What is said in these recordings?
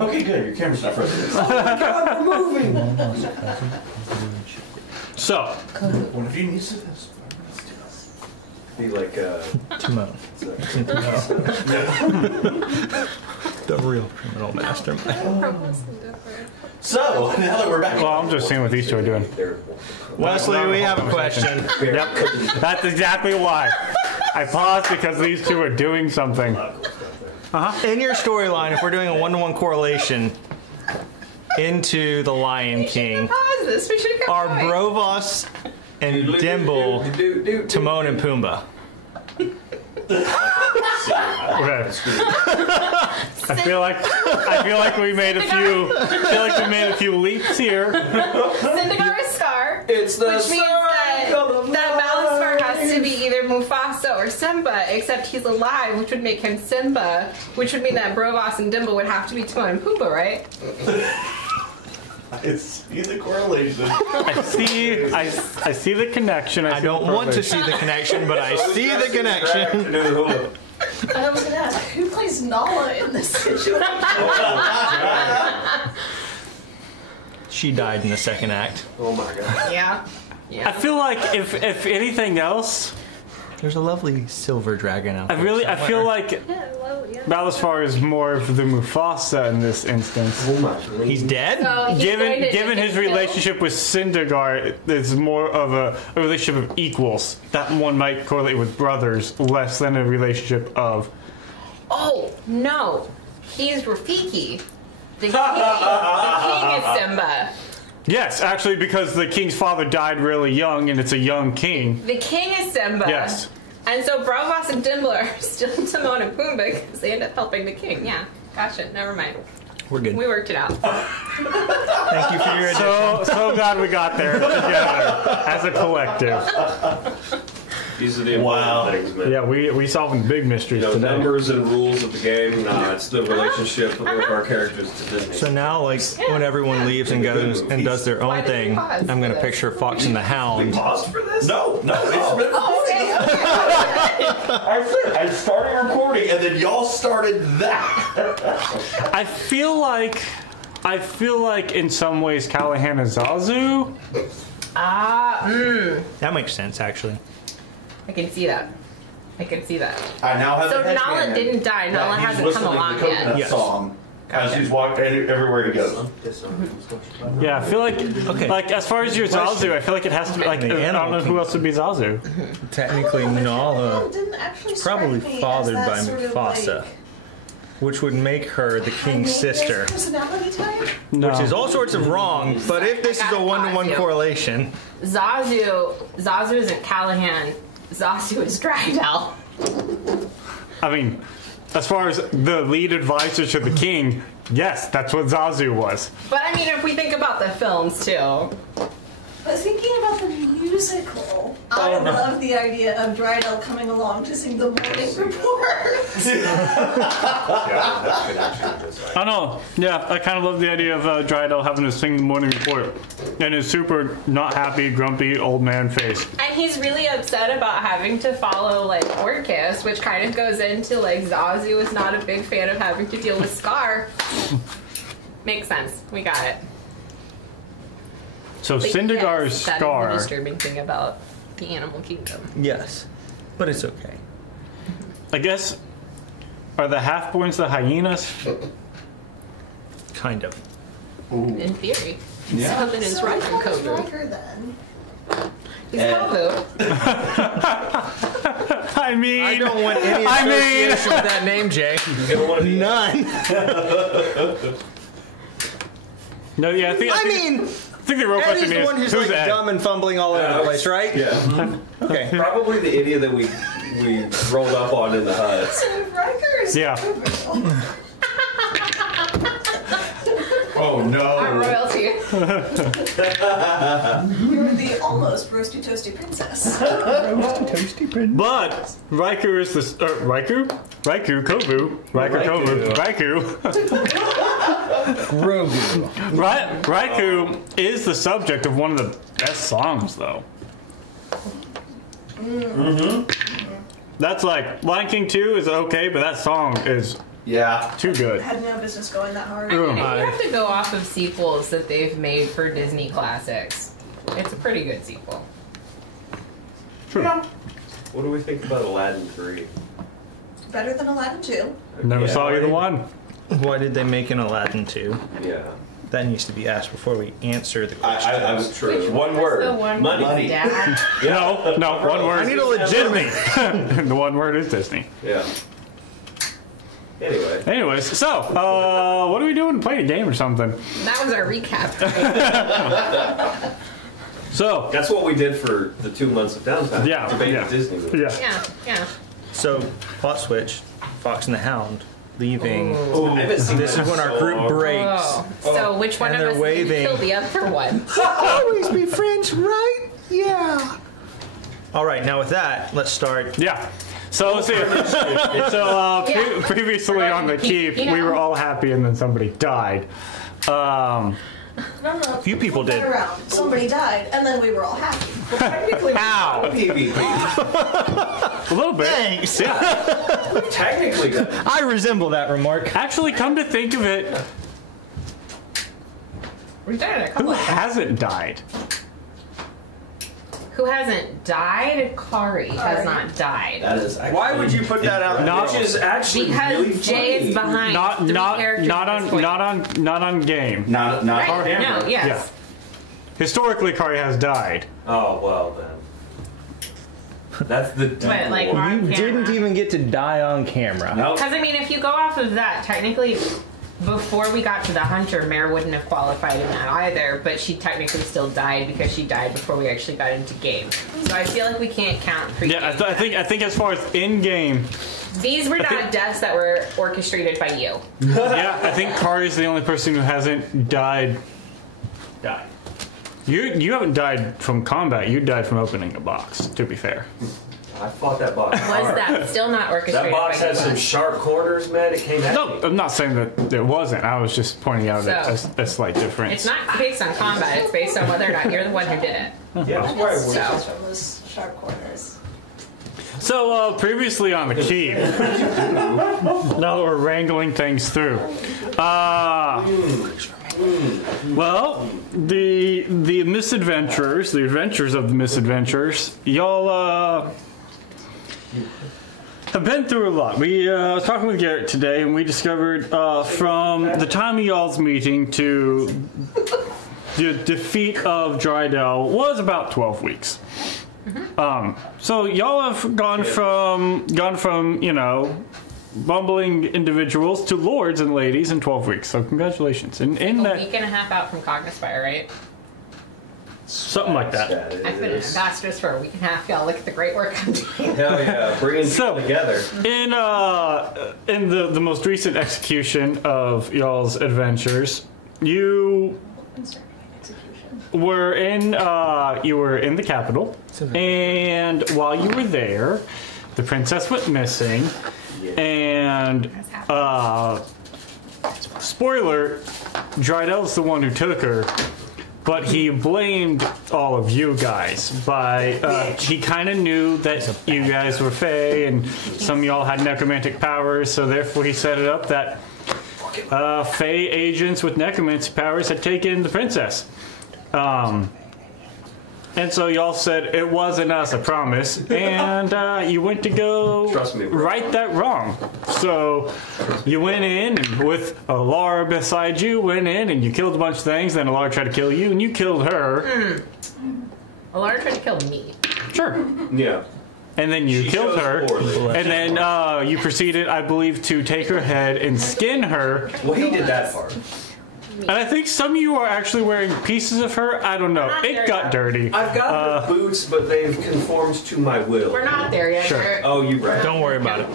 Okay, good. Your camera's not frozen. Oh my God, we're moving. So, One of you needs to do this. Be like Timon. The real criminal mastermind. So, now that we're back. well, I'm just seeing what these two are doing. Wesley, we have a question. Yep, that's exactly why. I paused because these two are doing something. In your storyline, if we're doing a 1-to-1 correlation into the Lion King, are Brovos and Dimble Timon and Pumbaa? Okay. I feel like we made a few leaps here. Syndergaard is Scar, It's the which means that Balasar has to be either Mufasa or Simba, except he's alive, which would make him Simba, which would mean that Brovos and Dimble would have to be Timon and Pumbaa, right? I see the correlation. I see the connection. I don't want to see the connection, but I see the connection. I was going to ask, who plays Nala in this situation? She died in the second act. Oh my God. Yeah. I feel like if anything else, There's a lovely silver dragon out there. I feel like Balasar is more of the Mufasa in this instance. He's dead? So he's going to Given his get relationship with Syndergaard, it's more of a relationship of equals. That one might correlate with brothers, less than a relationship of. Oh, no. He's Rafiki. The king is Simba. Yes, actually, because the king's father died really young, and it's a young king. The king is Simba. Yes. And so Brovos and Dimble are still Timon and Pumbaa because they end up helping the king. Yeah. Gotcha. Never mind. We're good. We worked it out. Thank you for your addition. So glad we got there together as a collective. These are the important things, man. Yeah, we solving big mysteries You know, today. numbers and rules of the game. Nah, it's the relationship of our characters to Disney. So now, like, when everyone leaves and goes and does their own thing, I'm going to picture Fox and the Hound. Pause for this? No, it's been recording. I started recording and then y'all started that. I feel like in some ways Callahan is Zazu. That makes sense, actually. I can see that. I now have So the Nala headband. didn't die. Nala He's hasn't come listening to along the Coconut yet. Yes. song as he's walking everywhere he goes. Yeah, I feel like as far as your Zazu, I feel like it has to be like I don't know who else would be Zazu. Technically, Nala Didn't actually is probably strike me as fathered that by sort of, Mufasa, which would make her the king's sister. Personality type? No. Which is all sorts of wrong, but if this is a 1-to-1 correlation, Zazu isn't Callahan. Zazu is Dragdell. I mean, as far as the lead advisor to the king, yes, that's what Zazu was. But I mean, if we think about the films too. But thinking about the musical, I love the idea of Drydell coming along to sing the morning report. I know. Yeah, I kind of love the idea of Drydell having to sing the morning report and his super not happy, grumpy old man face. And he's really upset about having to follow like Orcus, which kind of goes into like Zazu is not a big fan of having to deal with Scar. Makes sense. We got it. So But Syndergaard's yes, that Scar. is the disturbing thing about the animal kingdom. yes. But it's okay. I guess, are the half-borns the hyenas? Kind of. In theory. Yeah. Something is So right how in is Kovu. Riker then? He's Kovu. I mean, I don't want any association with that name, Jay. None. No, yeah, I think the real Eddie's question the is one who's who's like Ed? dumb and fumbling all over the place, right? Yeah. Okay. Probably the idiot that we rolled up on in the hut. So Riker is Yeah. Kovu. Oh no. Our royalty. You're the almost roasty toasty princess. But Riker is the Riker, Kovu, Riker. Grogu. Riku is the subject of one of the best songs, though. That's like Lion King 2 is okay, but that song is Yeah. Too good. Had no business going that hard. I mean, if you have to go off of sequels that they've made for Disney classics, it's a pretty good sequel. True. Yeah. What do we think about Aladdin 3? Better than Aladdin 2. Never Yeah, saw either one. Why did they make an Aladdin 2? Yeah. That needs to be asked before we answer the question. I was True. One The word. one Money. with his dad. No, one word. I need a legitimate. The one word is Disney. Yeah. Anyway. Anyways, so, what are we doing? Playing a game or something? That was our recap. So, That's what we did for the 2 months of downtime. Yeah, Debate yeah. the Disney movie. yeah. Yeah. So, plot switch, Fox and the Hound leaving. I haven't seen This that is when our so group long. breaks. Oh. So which one And of they're us did waving. kill the other one? Always be friends, right? Yeah. All right, now with that, let's start. Yeah. So let's see. Yeah. Previously on the keep, we were all happy, and then somebody died. No. Few people flip that did. Around. Somebody died, and then we were all happy. Technically, Ow! PvP. A little bit. Thanks. Yeah. Technically, that. I resemble that remark. Actually, come to think of it, We've done it a who couple of times. hasn't died? Who hasn't died? Kari has not died. That is actually. Why would you put that out? Not- Which is actually Because really Jay funny. is behind. Not three not characters not at this on point. not on game. Not Right. our No. Yes. Yeah. Historically, Kari has died. Oh well then. That's the. But like one. on You didn't camera. even get to die on camera. No. Because I mean, if you go off of that, technically, before we got to the hunter, Mare wouldn't have qualified in that either. But she technically still died because she died before we actually got into game. So I feel like we can't count pre. Yeah, I think as far as in game, These were not think- deaths that were orchestrated by you. yeah, I think Kari's the only person who hasn't died. Die. You haven't died from combat. You died from opening a box. To be fair. I fought that box. Was hard. that still not orchestrated That box by had you? some sharp corners, man. It came at No, me. I'm not saying that it wasn't. I was just pointing out a slight difference. It's not based on combat. It's based on whether or not you're the one who did it. Yeah, that's why it was. So. From those sharp corners. So, previously on the keep, now that we're wrangling things through. Well, the misadventures, the adventures of the misadventures, y'all have been through a lot. We was talking with Garrett today, and we discovered from the time of y'all's meeting to the defeat of Drydell was about 12 weeks. So y'all have gone from bumbling individuals to lords and ladies in 12 weeks. So congratulations. In A that, week and a half out from Cognispire, right? something like that. I've been an ambassador for a week and a half. Y'all look at the great work I'm doing. Hell yeah, bringing So- people together. In the most recent execution of y'all's adventures, you were in the capital, and while you were there, the princess went missing, and spoiler, Drydell's the one who took her, but he blamed all of you guys by he kind of knew that you guys were Fae and some of y'all had necromantic powers, so therefore he set it up that Fae agents with necromancy powers had taken the princess. And so y'all said it wasn't us, I promise, and you went to go Trust me, bro. right that wrong. So you went in, and with Alara beside you, went in and you killed a bunch of things. Then Alara tried to kill you, and you killed her. Alara tried to kill me. Sure. Yeah. And then you She killed chose her, poorly. and then you proceeded, I believe, to take her head and skin her. Well, he did that part. And I think some of you are actually wearing pieces of her. I don't know. Not It there got yet. dirty. I've got the boots, but they've conformed to my will. We're not there yet. Sure. We're- Oh, you right. Don't worry about it.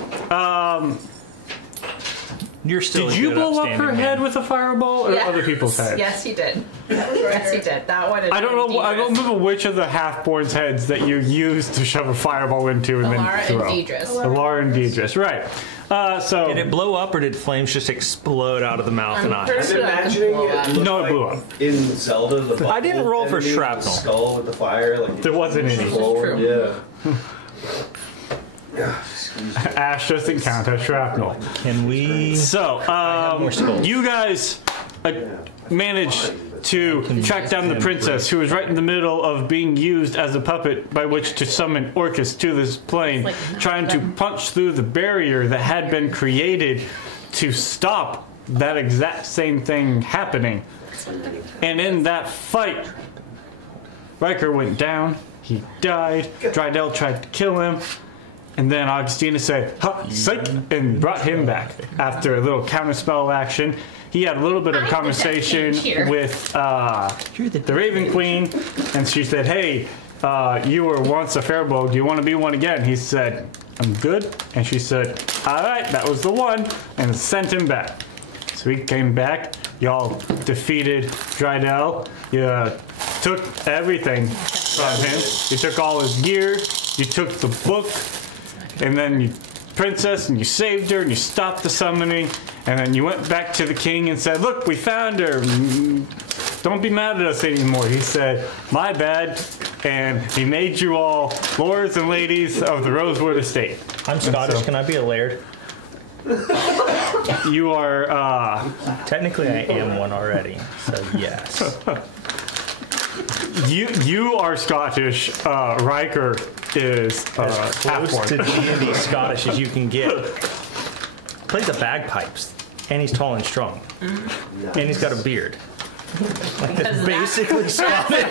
You're still. Did a you good, blow up upstanding her man. head with a fireball, or Yes. other people's heads? Yes, he did. Yes, he did. That one is I don't know. I don't remember which of the half-born's heads that you used to shove a fireball into and Alara then and throw. Deidris. Alara and Deidris, right? So Did it blow up or did flames just explode out of the mouth and I'm eyes? pretty I'm sure that imagining could blow up. it looked No, it like blew up. in Zelda the I didn't roll for enemy with the shrapnel. skull with the fire. Like There wasn't any. forward. This is Yeah. Ash doesn't count as shrapnel. Can we? So, you guys managed to track down the princess, who was right in the middle of being used as a puppet by which to summon Orcus to this plane, trying to punch through the barrier that had been created to stop that exact same thing happening. And in that fight, Riker went down, he died, Drydell tried to kill him, and then Augustina said, "Ha, psych," and brought him back after a little counterspell action. He had a little bit of conversation with the Raven Queen, and she said, "Hey, you were once a Fairball. Do you want to be one again?" He said, "I'm good." And she said, "All right, that was the one," and sent him back. So he came back. Y'all defeated Drydell. You took everything from him. You took all his gear. You took the book, and then you princess, and you saved her, and you stopped the summoning. And then you went back to the king and said, "Look, we found her. Don't be mad at us anymore." He said, "My bad." And he made you all lords and ladies of the Rosewood Estate. I'm Scottish. Can I be a laird? You are, Technically, I am one already. So, yes. You are Scottish. Riker is Close to D&D Scottish as you can get. Plays the bagpipes, and he's tall and strong, and he's got a beard. Like that's basically Scottish.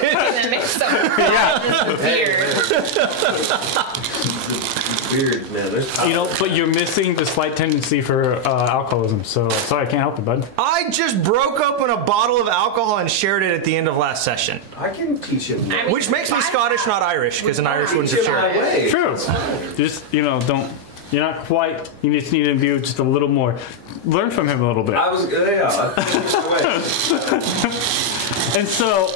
Weird, man. You know, but you're missing the slight tendency for alcoholism. So sorry, I can't help it, bud. I just broke open a bottle of alcohol and shared it at the end of last session. I can teach him. Which makes me Scottish, not Irish, because an Irish wouldn't have shared it. True. Just, don't. You're not quite. You just need to view just a little more. Learn from him a little bit. I was. And so,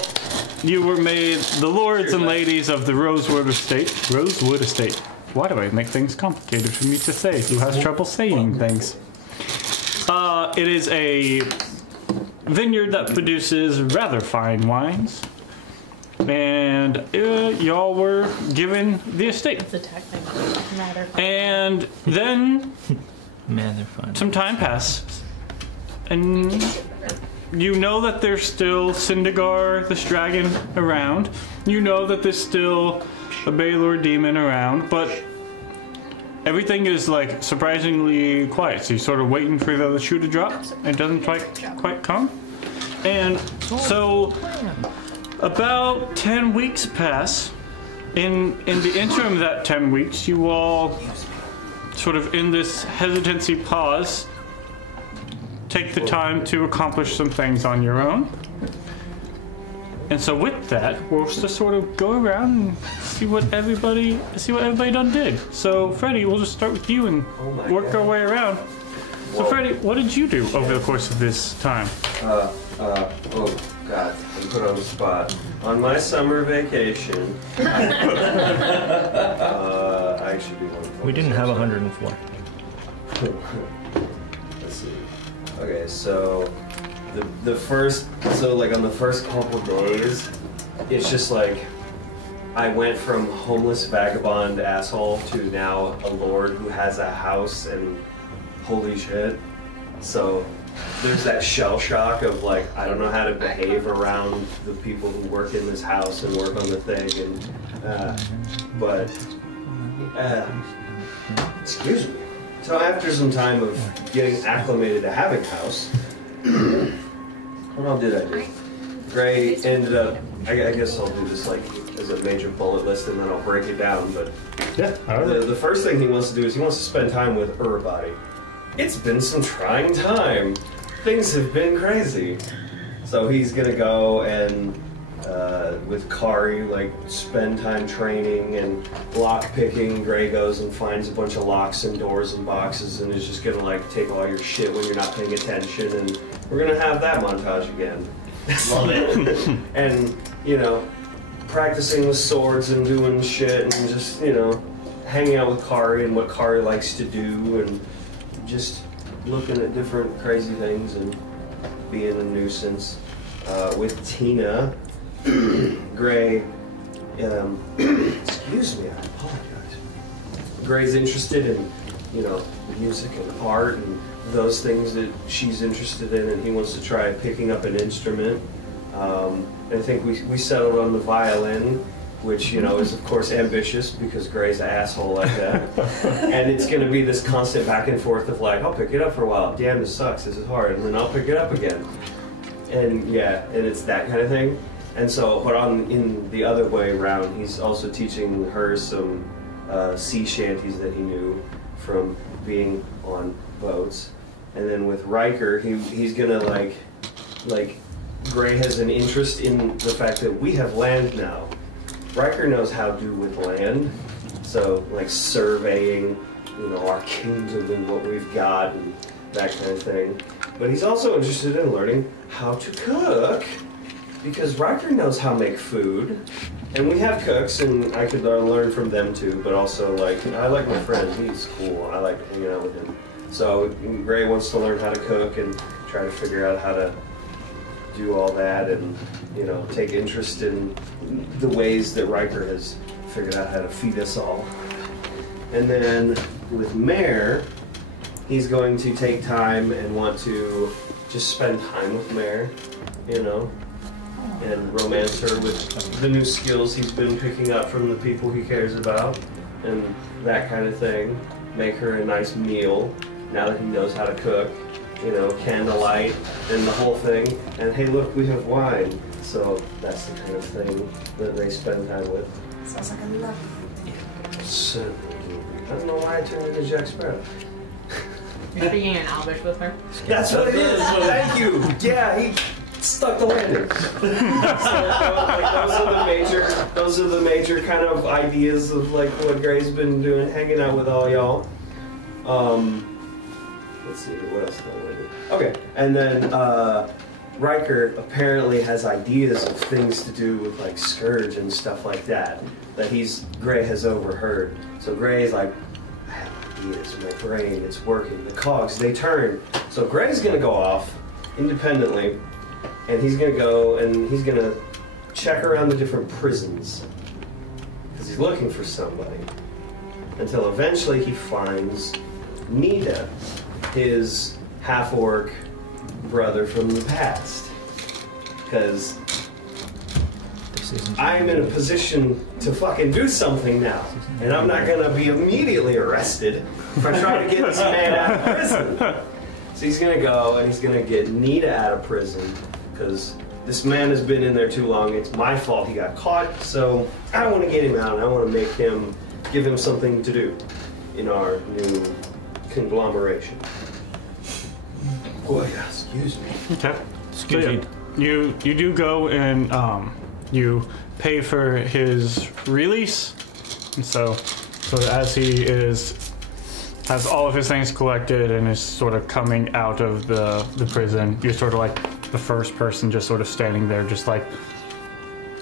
you were made the lords and ladies of the Rosewood Estate. Rosewood Estate. Why do I make things complicated for me to say? Who has trouble saying things? It is a vineyard that produces rather fine wines. And y'all were given the estate. It's a technical matter. And then some time passed. And you know that there's still Syndegar, this dragon, around. You know that there's still a Baylor demon around, but everything is like surprisingly quiet. So you're sort of waiting for the shoe to drop. It doesn't quite come. And so about 10 weeks pass. In the interim of that 10 weeks, you all sort of in this hesitancy pause, take the time to accomplish some things on your own. And so with that, we'll just sort of go around and see what everybody done did. So Freddie, we'll just start with you and work our way around. So Freddie, what did you do over the course of this time? Oh God, I'm put on the spot. On my summer vacation, I actually do one. We didn't have 104. Let's see. Okay, so the first, on the first couple days, it's just like I went from homeless vagabond asshole to now a lord who has a house and holy shit. So there's that shell shock of like, I don't know how to behave around the people who work in this house and work on the thing, and excuse me. So after some time of getting acclimated to having a house, what all did I do? Gray ended up, I guess I'll do this like as a major bullet list and then I'll break it down, but yeah, the first thing he wants to do is he wants to spend time with Urbody. It's been some trying time. Things have been crazy. So he's gonna go and with Kari, like spend time training and lock picking. Gray goes and finds a bunch of locks and doors and boxes and is just gonna like take all your shit when you're not paying attention, and we're gonna have that montage again. Love it. And practicing with swords and doing shit and just hanging out with Kari and what Kari likes to do and just looking at different crazy things and being a nuisance. With Tina, Gray, excuse me, I apologize. Gray's interested in, you know, music and art and those things that she's interested in, and he wants to try picking up an instrument. I think we settled on the violin, which, you know, is of course ambitious because Gray's an asshole like that. And it's going to be this constant back and forth of like, I'll pick it up for a while. Damn, this sucks. This is hard. And then I'll pick it up again. And yeah, and it's that kind of thing. And so, but in the other way around, he's also teaching her some sea shanties that he knew from being on boats. And then with Riker, he's gonna like Gray has an interest in the fact that we have land now. Riker knows how to do with land, so like surveying, you know, our kingdom and what we've got and that kind of thing. But he's also interested in learning how to cook, because Riker knows how to make food, and we have cooks, and I could learn from them too. But also, like, I like my friend; he's cool. I like hanging out with him. So Gray wants to learn how to cook and try to figure out how to do all that, and you know, take interest in the ways that Riker has figured out how to feed us all. And then with Mare, he's going to take time and want to just spend time with Mare, you know, and romance her with the new skills he's been picking up from the people he cares about, and that kind of thing. Make her a nice meal now that he knows how to cook, you know, candlelight and the whole thing. And hey, look, we have wine. So that's the kind of thing that they spend time with. Sounds like a lovely So, I don't know why I turned into Jack Sparrow. You're speaking in Elvish with her? That's what it is. Thank you. Yeah, he stuck the landing. So, like, those are the major kind of ideas of like what Gray's been doing, hanging out with all y'all. Let's see, what else did I want to do? Okay, and then Riker apparently has ideas of things to do with like Scourge and stuff like that Gray has overheard. So Gray's like, I have ideas, my brain, it's working, the cogs, they turn. So Gray's gonna go off independently, and he's gonna go and he's gonna check around the different prisons because he's looking for somebody, until eventually he finds Nita, his half-orc brother from the past. Because I'm in a position to fucking do something now, and I'm not gonna be immediately arrested if I try to get this man out of prison. So he's gonna go and he's gonna get Nita out of prison, because this man has been in there too long. It's my fault he got caught, so I want to get him out, and I want to give him something to do in our new conglomeration. Oh yeah, excuse me. Okay. So, yeah, you do go and you pay for his release, and so as he has all of his things collected and is sort of coming out of the prison, you're sort of like the first person just sort of standing there, just like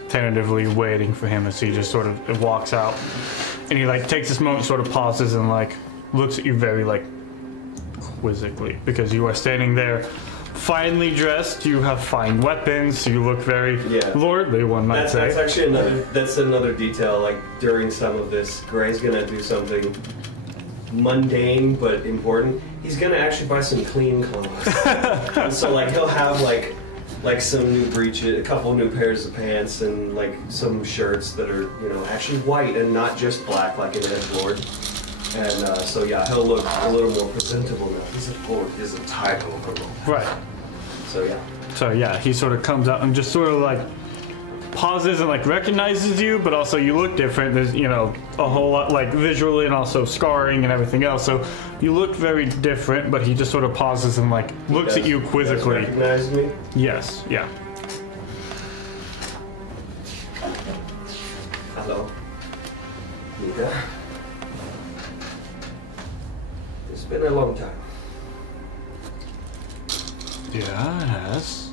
tentatively waiting for him as he just sort of walks out, and he like takes this moment, sort of pauses and like looks at you very like quizzically, because you are standing there finely dressed, you have fine weapons, you look very lordly, one might say. That's actually another detail. Like during some of this, Gray's gonna do something mundane but important. He's gonna actually buy some clean clothes. And so like he'll have like some new breeches, a couple new pairs of pants, and like some shirts that are, you know, actually white and not just black like an edgelord. And so yeah, he'll look a little more presentable now. He's a lord, he's a title. Right. So yeah, he sort of comes out and just sort of like pauses and like recognizes you, but also you look different. There's, you know, a whole lot like visually and also scarring and everything else. So you look very different, but he just sort of pauses and like looks at you quizzically. He does recognize me? Yes, yeah. Hello. Nita. It's been a long time. Yeah, it has.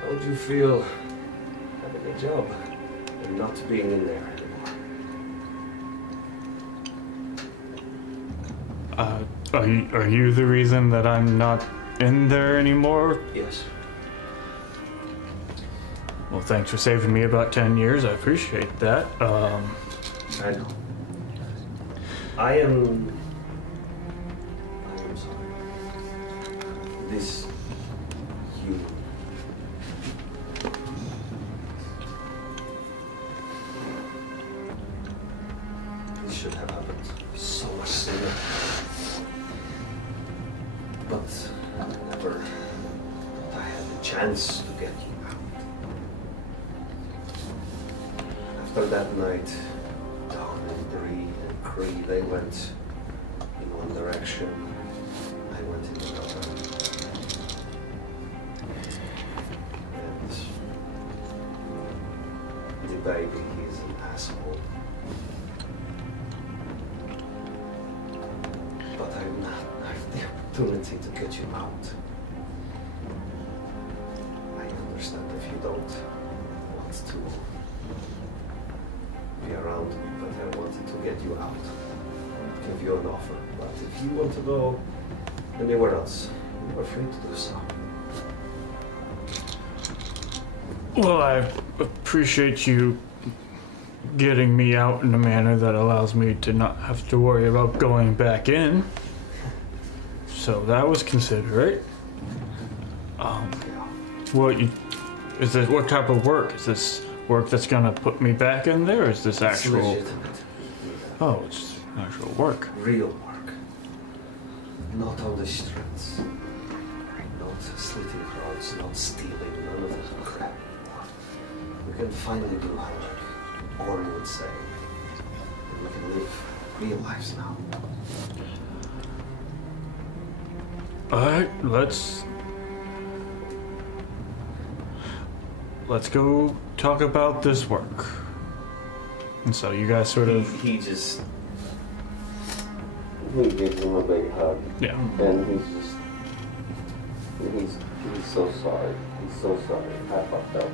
How would you feel having a job and not being in there anymore? Are you the reason that I'm not in there anymore? Yes. Well, thanks for saving me about 10 years. I appreciate that. I know. I am sorry. This should have happened so much sooner. But I never thought I had the chance to get you out. After that night, Dawn and Bree and Cree, they went in one direction. I went in another. And the baby, he's an asshole. But I have the opportunity to get you out. I understand if you don't want to be around me, but I wanted to get you out. Give you an offer. But if you want to go anywhere else, you are free to do so. Well, I appreciate you getting me out in a manner that allows me to not have to worry about going back in. So that was considerate. What type of work? Is this work that's gonna put me back in there, or is this actual... legitimate. Oh, it's actual work. Real work. Not on the streets. Not slitting throats, not stealing, none of that crap. We can finally do homework. Or we would say, we can live real lives now. Alright, let's go talk about this work. And so you guys sort of... He gives him a big hug. Yeah. And he's so sorry. He's so sorry. I fucked up.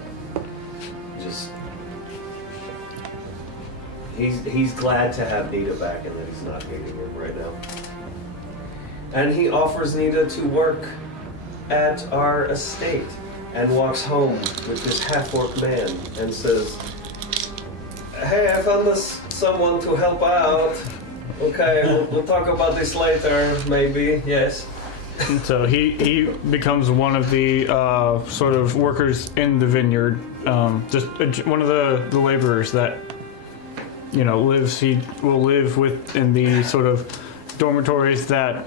He's glad to have Nita back and that he's not hating him right now. And he offers Nita to work at our estate and walks home with this half-orc man and says, "Hey, I found us someone to help out. Okay, we'll talk about this later, maybe, yes." And so he becomes one of the sort of workers in the vineyard, just one of the laborers that, you know, he will live within the sort of dormitories that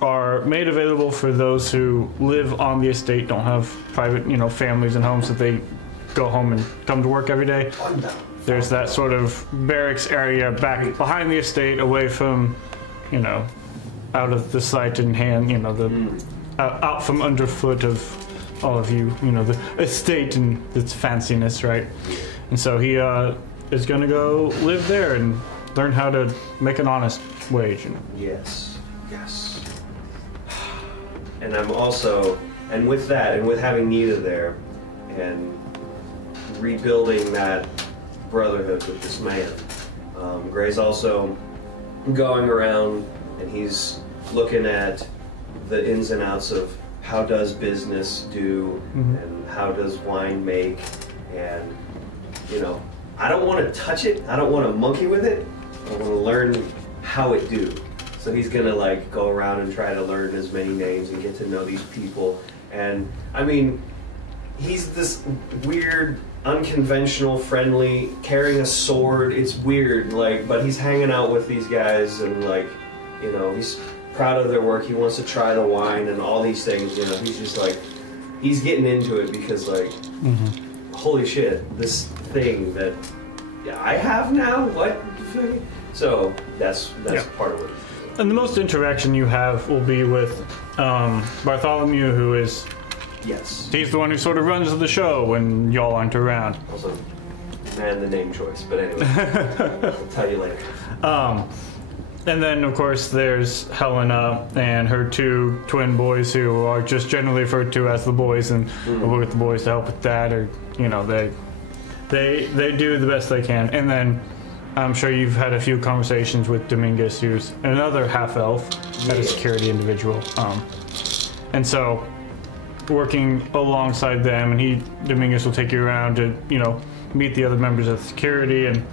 are made available for those who live on the estate, don't have private, you know, families and homes that they go home and come to work every day. There's that sort of barracks area back behind the estate, away from, you know, out of the sight and hand, you know, out from underfoot of all of you, you know, the estate and its fanciness, right? And so he is going to go live there and learn how to make an honest wage. You know? Yes. And I'm also, and with that, and with having Nita there, and rebuilding that brotherhood with this man, Gray's also going around and he's looking at the ins and outs of how does business do, and how does wine make, and, you know, I don't want to touch it, I don't want to monkey with it, I want to learn how it do. So he's gonna like go around and try to learn as many names and get to know these people. And I mean, he's this weird, unconventional, friendly, carrying a sword. It's weird, like, but he's hanging out with these guys and like, you know, he's proud of their work. He wants to try the wine and all these things. You know, he's just like, he's getting into it because like, holy shit, this thing that I have now. What? So that's part of it. And the most interaction you have will be with Bartholomew, who is... Yes. He's the one who sort of runs the show when y'all aren't around. Also, man, the name choice. But anyway, I'll tell you later. And then, of course, there's Helena and her two twin boys who are just generally referred to as the boys, and we'll get the boys to help with that, or, you know, they do the best they can. And then I'm sure you've had a few conversations with Dominguez, who's another half-elf, a security individual. And so working alongside them, and Dominguez will take you around to, meet the other members of security, and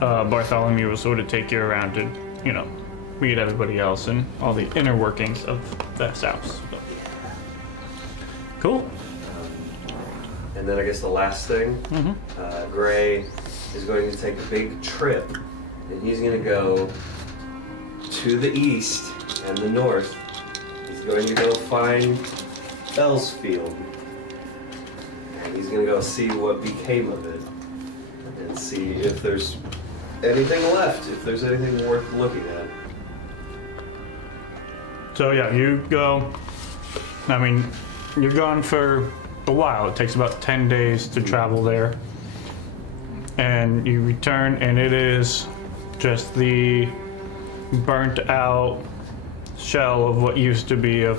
Bartholomew will sort of take you around to, meet everybody else and all the inner workings of that house. So. Cool. And then I guess the last thing, Gray is going to take a big trip, and he's going to go to the east and the north. He's going to go find Bellsfield, and he's going to go see what became of it, and see if there's anything left, if there's anything worth looking at. So yeah, you go. I mean, you're gone for a while. It takes about 10 days to travel there. And you return, and it is just the burnt out shell of what used to be a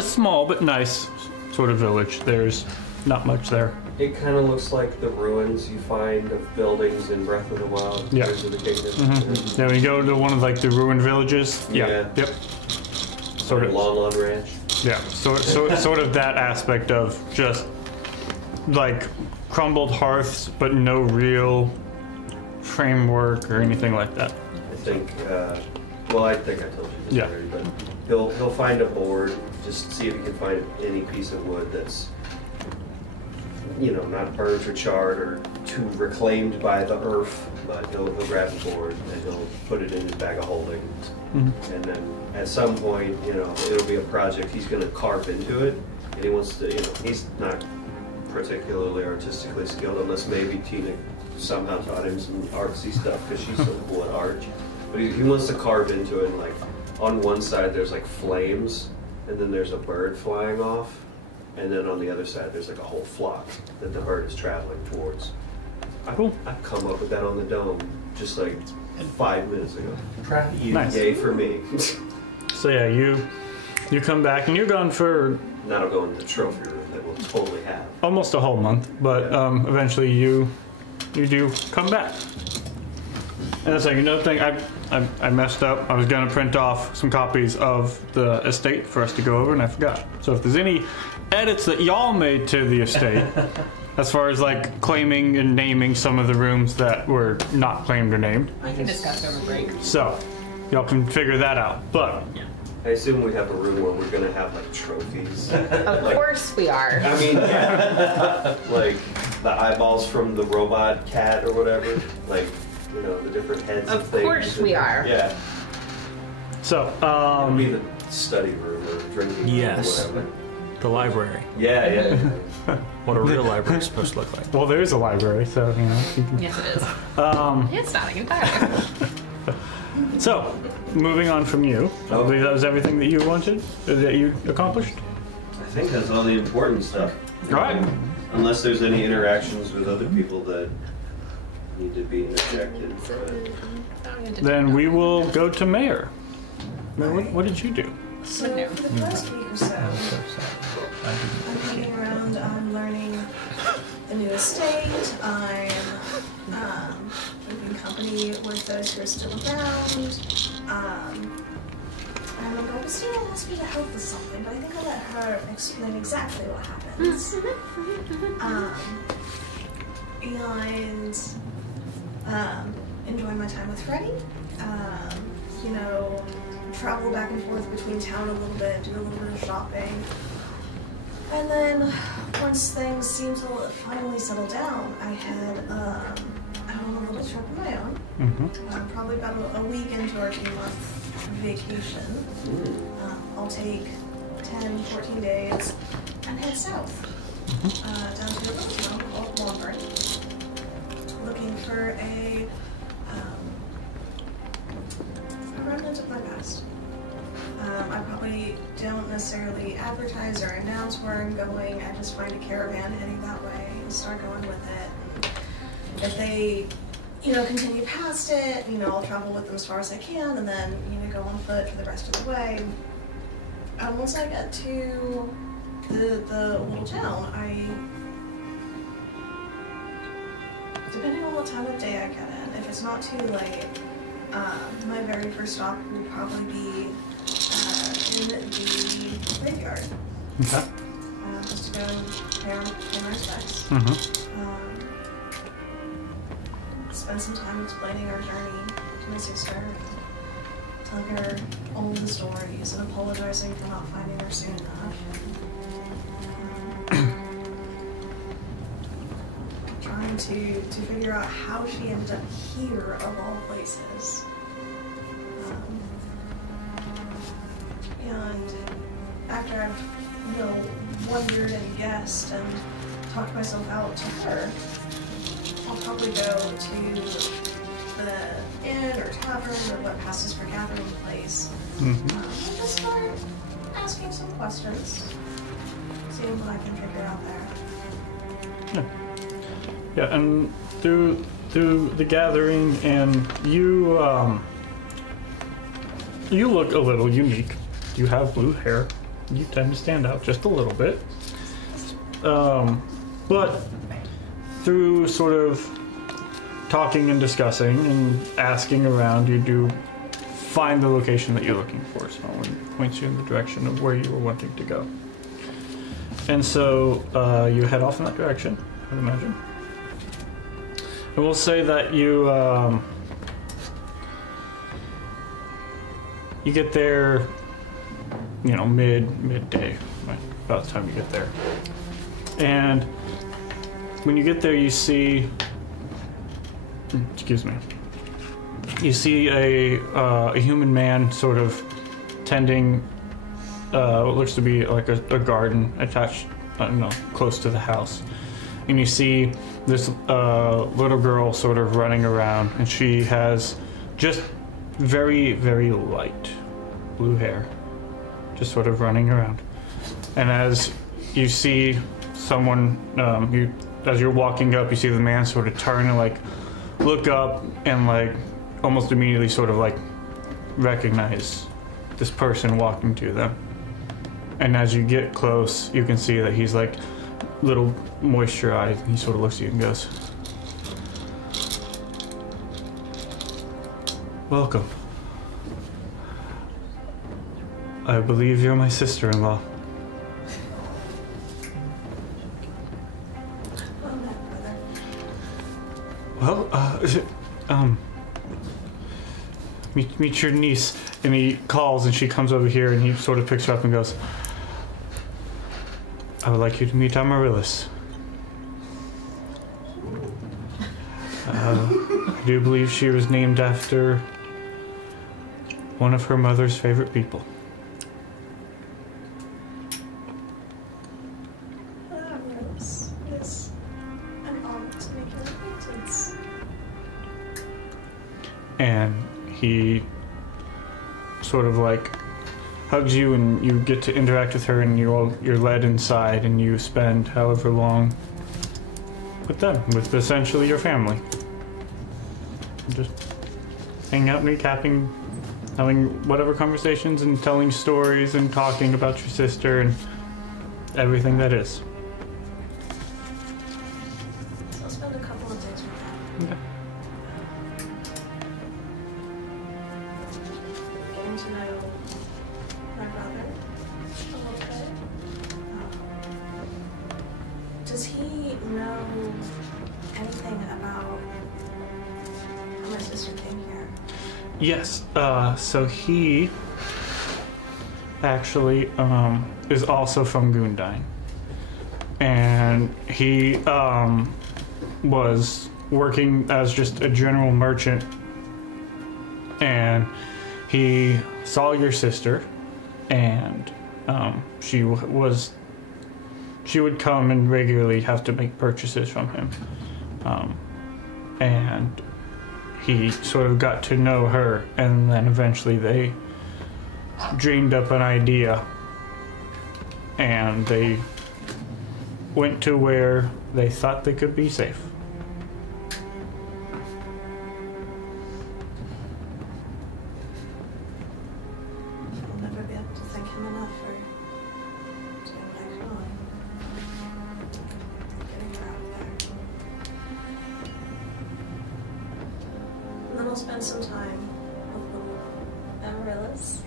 small but nice sort of village. There's not much there. It kind of looks like the ruins you find of buildings in Breath of the Wild. Yeah. Tears of the Kingdom. Yeah, when you go to one of like the ruined villages. Yeah. Yep. Sort of. Lon Ranch. Yeah. Sort of that aspect of just like crumbled hearths, but no real framework or anything like that. I think. Well, I think I told you this already, but he'll find a board. Just see if he can find any piece of wood that's, not burnt or charred or too reclaimed by the earth, but he'll grab the board and he'll put it in his bag of holding. Mm-hmm. And then at some point, it'll be a project he's going to carve into it, and he wants to, he's not particularly artistically skilled unless maybe Tina somehow taught him some artsy stuff because she's so cool at art. But he wants to carve into it, and like on one side there's like flames, and then there's a bird flying off. And then on the other side, there's like a whole flock that the bird is traveling towards. Cool. I've come up with that on the dome just like 5 minutes ago. Proud of you. Nice. Yay for me. So yeah, you come back, and you're gone for Now I'll go into the trophy room that we'll totally have. almost a whole month, but eventually you do come back. And that's like another thing. I messed up. I was gonna print off some copies of the estate for us to go over, and I forgot. So if there's any edits that y'all made to the estate, as far as like claiming and naming some of the rooms that were not claimed or named, We can discuss over break. so y'all can figure that out. But I assume we have a room where we're gonna have like trophies. Of course we are. I mean, like the eyeballs from the robot cat or whatever. Like, the different heads of things. Of course we are. Yeah. so It'll be the study room or drinking room Yes. or whatever. The library. Yeah. What a real library is supposed to look like. well, there is a library, so you can. Yes, it is. It's not entirely. So moving on from you, I believe that was everything that you wanted, that you accomplished. I think that's all the important stuff. All right. Unless there's any interactions with other people that need to be interjected. Then we will go to Mayor. Mayor, what did you do? So for the first week or so, I'm hanging around, I'm learning the new estate, I'm keeping company with those who are still around. My girl still asked me to help with something, but I think I'll let her explain exactly what happens. And enjoying my time with Freddie. Travel back and forth between town a little bit, do a little bit of shopping. And then once things seemed to finally settle down, I had on a little trip of my own. Probably about a week into our 2-month vacation. I'll take 10, 14 days and head south. Down to a little town called Longburn. Looking for a remnant of my past. I probably don't necessarily advertise or announce where I'm going. I just find a caravan heading that way and start going with it. And if they, continue past it, I'll travel with them as far as I can, and then, go on foot for the rest of the way. Once I get to the little town, depending on what time of day I get in, if it's not too late, my very first stop will probably be in the graveyard. Okay. Just to go pay my respects. Spend some time explaining our journey to my sister, telling her all the stories and apologizing for not finding her soon enough. Trying to figure out how she ended up here of all places. And after I've wondered and guessed and talked myself out to her, I'll probably go to the inn or tavern or what passes for gathering place. And just start asking some questions, seeing what I can figure out there. Yeah, and through the gathering, and you look a little unique. You have blue hair. You tend to stand out just a little bit. But through sort of talking and discussing and asking around, you do find the location that you're looking for. So it points you in the direction of where you were wanting to go. And so you head off in that direction, I would imagine. I will say that you you get there, midday, right? About the time you get there. And when you get there, you see, you see a human man sort of tending what looks to be like a garden attached, close to the house. And you see this little girl sort of running around, and she has just very, very light blue hair, just sort of running around. And as you see someone, as you're walking up, you see the man sort of turn and look up and almost immediately sort of recognize this person walking to them. And as you get close, you can see that he's little moisturized, and he sort of looks at you and goes, "Welcome. I believe you're my sister-in-law." "Well, meet your niece." And he calls, and she comes over here, and he sort of picks her up and goes, "I would like you to meet Amaryllis. I do believe she was named after one of her mother's favorite people." Amaryllis, it's an honor to make your acquaintance. And he sort of hugs you, and you get to interact with her, and you're led inside, and you spend however long with them, with essentially your family. Just hanging out, recapping, having whatever conversations, and telling stories, and talking about your sister, and everything that is. So I'll spend a couple of days with them. Okay. Getting to know my brother a little bit. Does he know anything about how my sister came here? Yes, so he actually is also from Gundine. And he was working as just a general merchant, and he saw your sister, and she would come and regularly have to make purchases from him. And he sort of got to know her, and then eventually they dreamed up an idea, and they went to where they thought they could be safe. I'll never be able to thank him enough for doing what I could on getting her out of there. And then I'll spend some time with little Amaryllis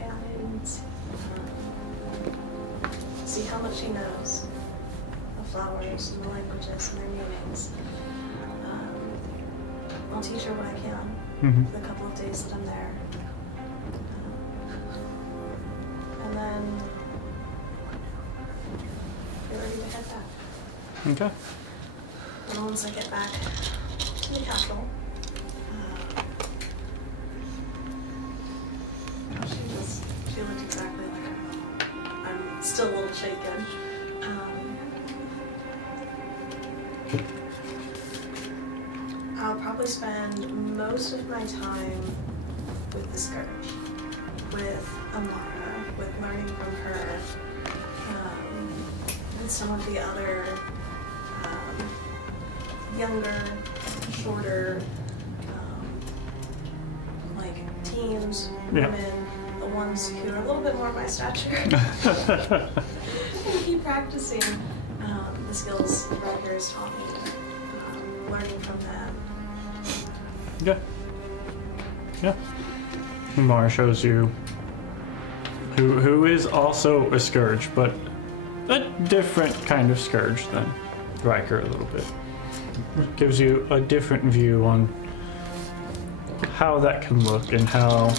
and flowers and the languages and their meanings. I'll teach her what I can for the couple of days that I'm there. And then get ready to head back. Okay. And once I get back to the capital, she looked exactly like her. I'm still a little shaken. I'll probably spend most of my time with the Scourge, with Amara, with learning from her, and some of the other younger, shorter, like teens, women, the ones who are a little bit more my stature, and keep practicing the skills that Rutgers taught me, learning from them. Yeah. Yeah. Mara shows you who is also a Scourge, but a different kind of Scourge than Riker a little bit. Gives you a different view on how that can look and how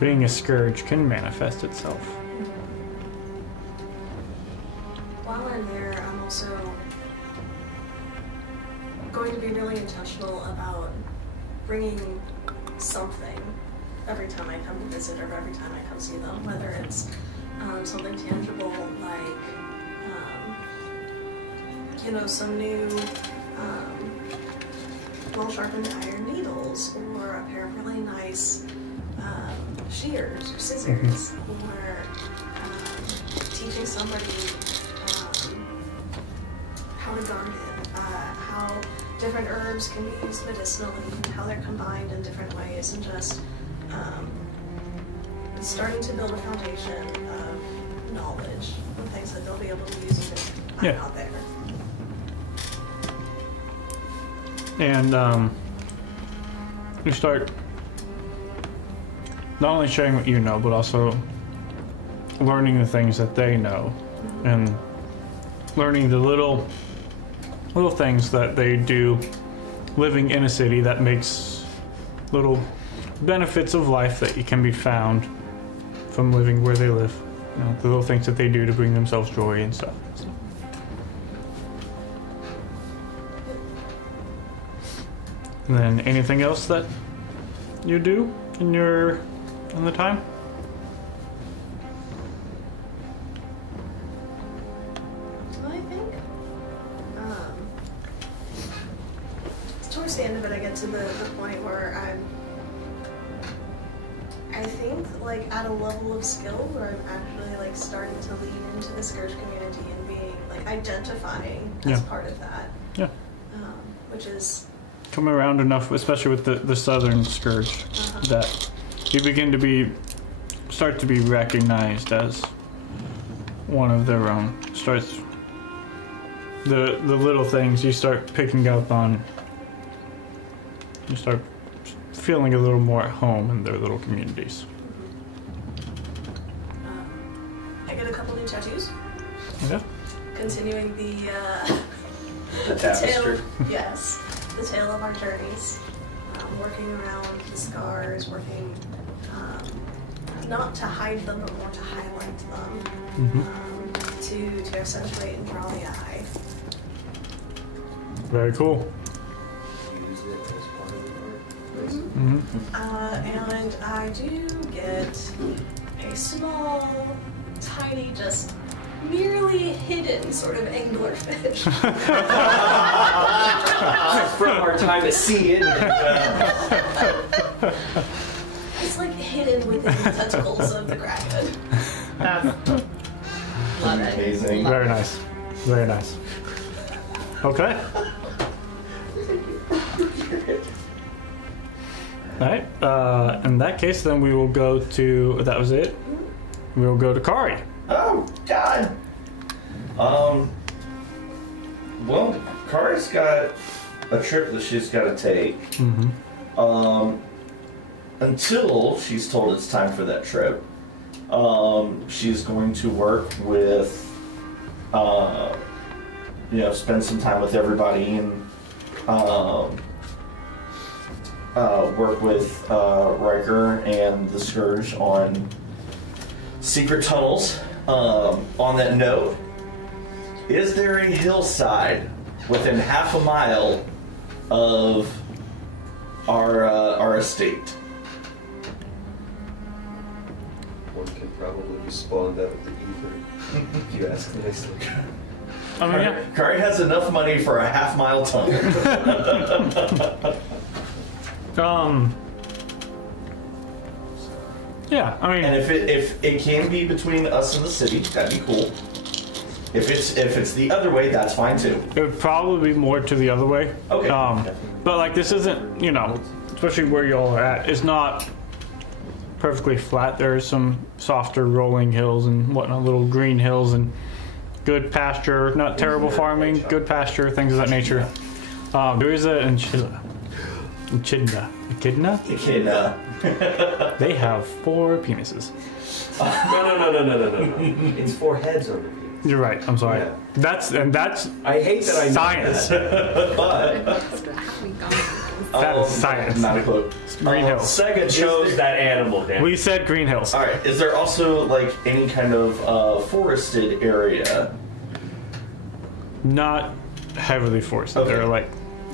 being a Scourge can manifest itself. While I'm there, I'm also going to be really intentional about bringing something every time I come to visit or every time I come see them, whether it's something tangible like some new well-sharpened iron needles, or a pair of really nice shears or scissors, or teaching somebody how to garden, how different herbs can be used medicinally, how they're combined in different ways, and just starting to build a foundation of knowledge and things that they'll be able to use if I'm not there. And you start not only sharing what you know, but also learning the things that they know, and learning the little things that they do living in a city that makes little benefits of life that can be found from living where they live. You know, the little things that they do to bring themselves joy and stuff. And then anything else that you do in the time? Well, I think towards the end of it, I get to the point where I think like at a level of skill where I'm actually like starting to lean into the Scourge community and being like identifying as part of that. Yeah. Which is Come around enough, especially with the Southern Scourge, that you begin to start to be recognized as one of their own. Starts the little things you start picking up on. You start feeling a little more at home in their little communities. I get a couple new tattoos. Yeah. Continuing the tapestry. Yes. The tale of our journeys, working around the scars, working not to hide them, but more to highlight them, to accentuate and draw the eye. Very cool. Use it as part of the art. And I do get a small, tiny, just merely hidden sort of anglerfish. From our time at sea, isn't it? It's like hidden within the tentacles of the kraken. That's Amazing. Very nice. Very nice. Okay. Alright, in that case, then we will go to, that was it? We will go to Kari. Oh, God. Well, Kari's got a trip that she's got to take. Until she's told it's time for that trip, she's going to work with spend some time with everybody and work with Riker and the Scourge on secret tunnels. On that note, is there a hillside within half a mile of our estate? One can probably be spawned out of the ether, if you ask nicely. I mean, yeah. Kari has enough money for a half-mile tunnel. Yeah, I mean, And if it can be between us and the city, that'd be cool. If it's the other way, that's fine too. it would probably be more to the other way. Okay. But like, this isn't, especially where y'all are at, it's not perfectly flat. There's some softer rolling hills and whatnot, little green hills and good pasture, not terrible farming, good pasture, things of that nature. There is echidna. They have 4 penises. No. It's 4 heads on the penis. You're right. I'm sorry. Yeah. That's I hate that I know science. that, but That is science. Not a clue. Green hills. Sega chose that animal. Damn. We said green hills. All right. Is there also like any kind of forested area? Not heavily forested. Okay. They're like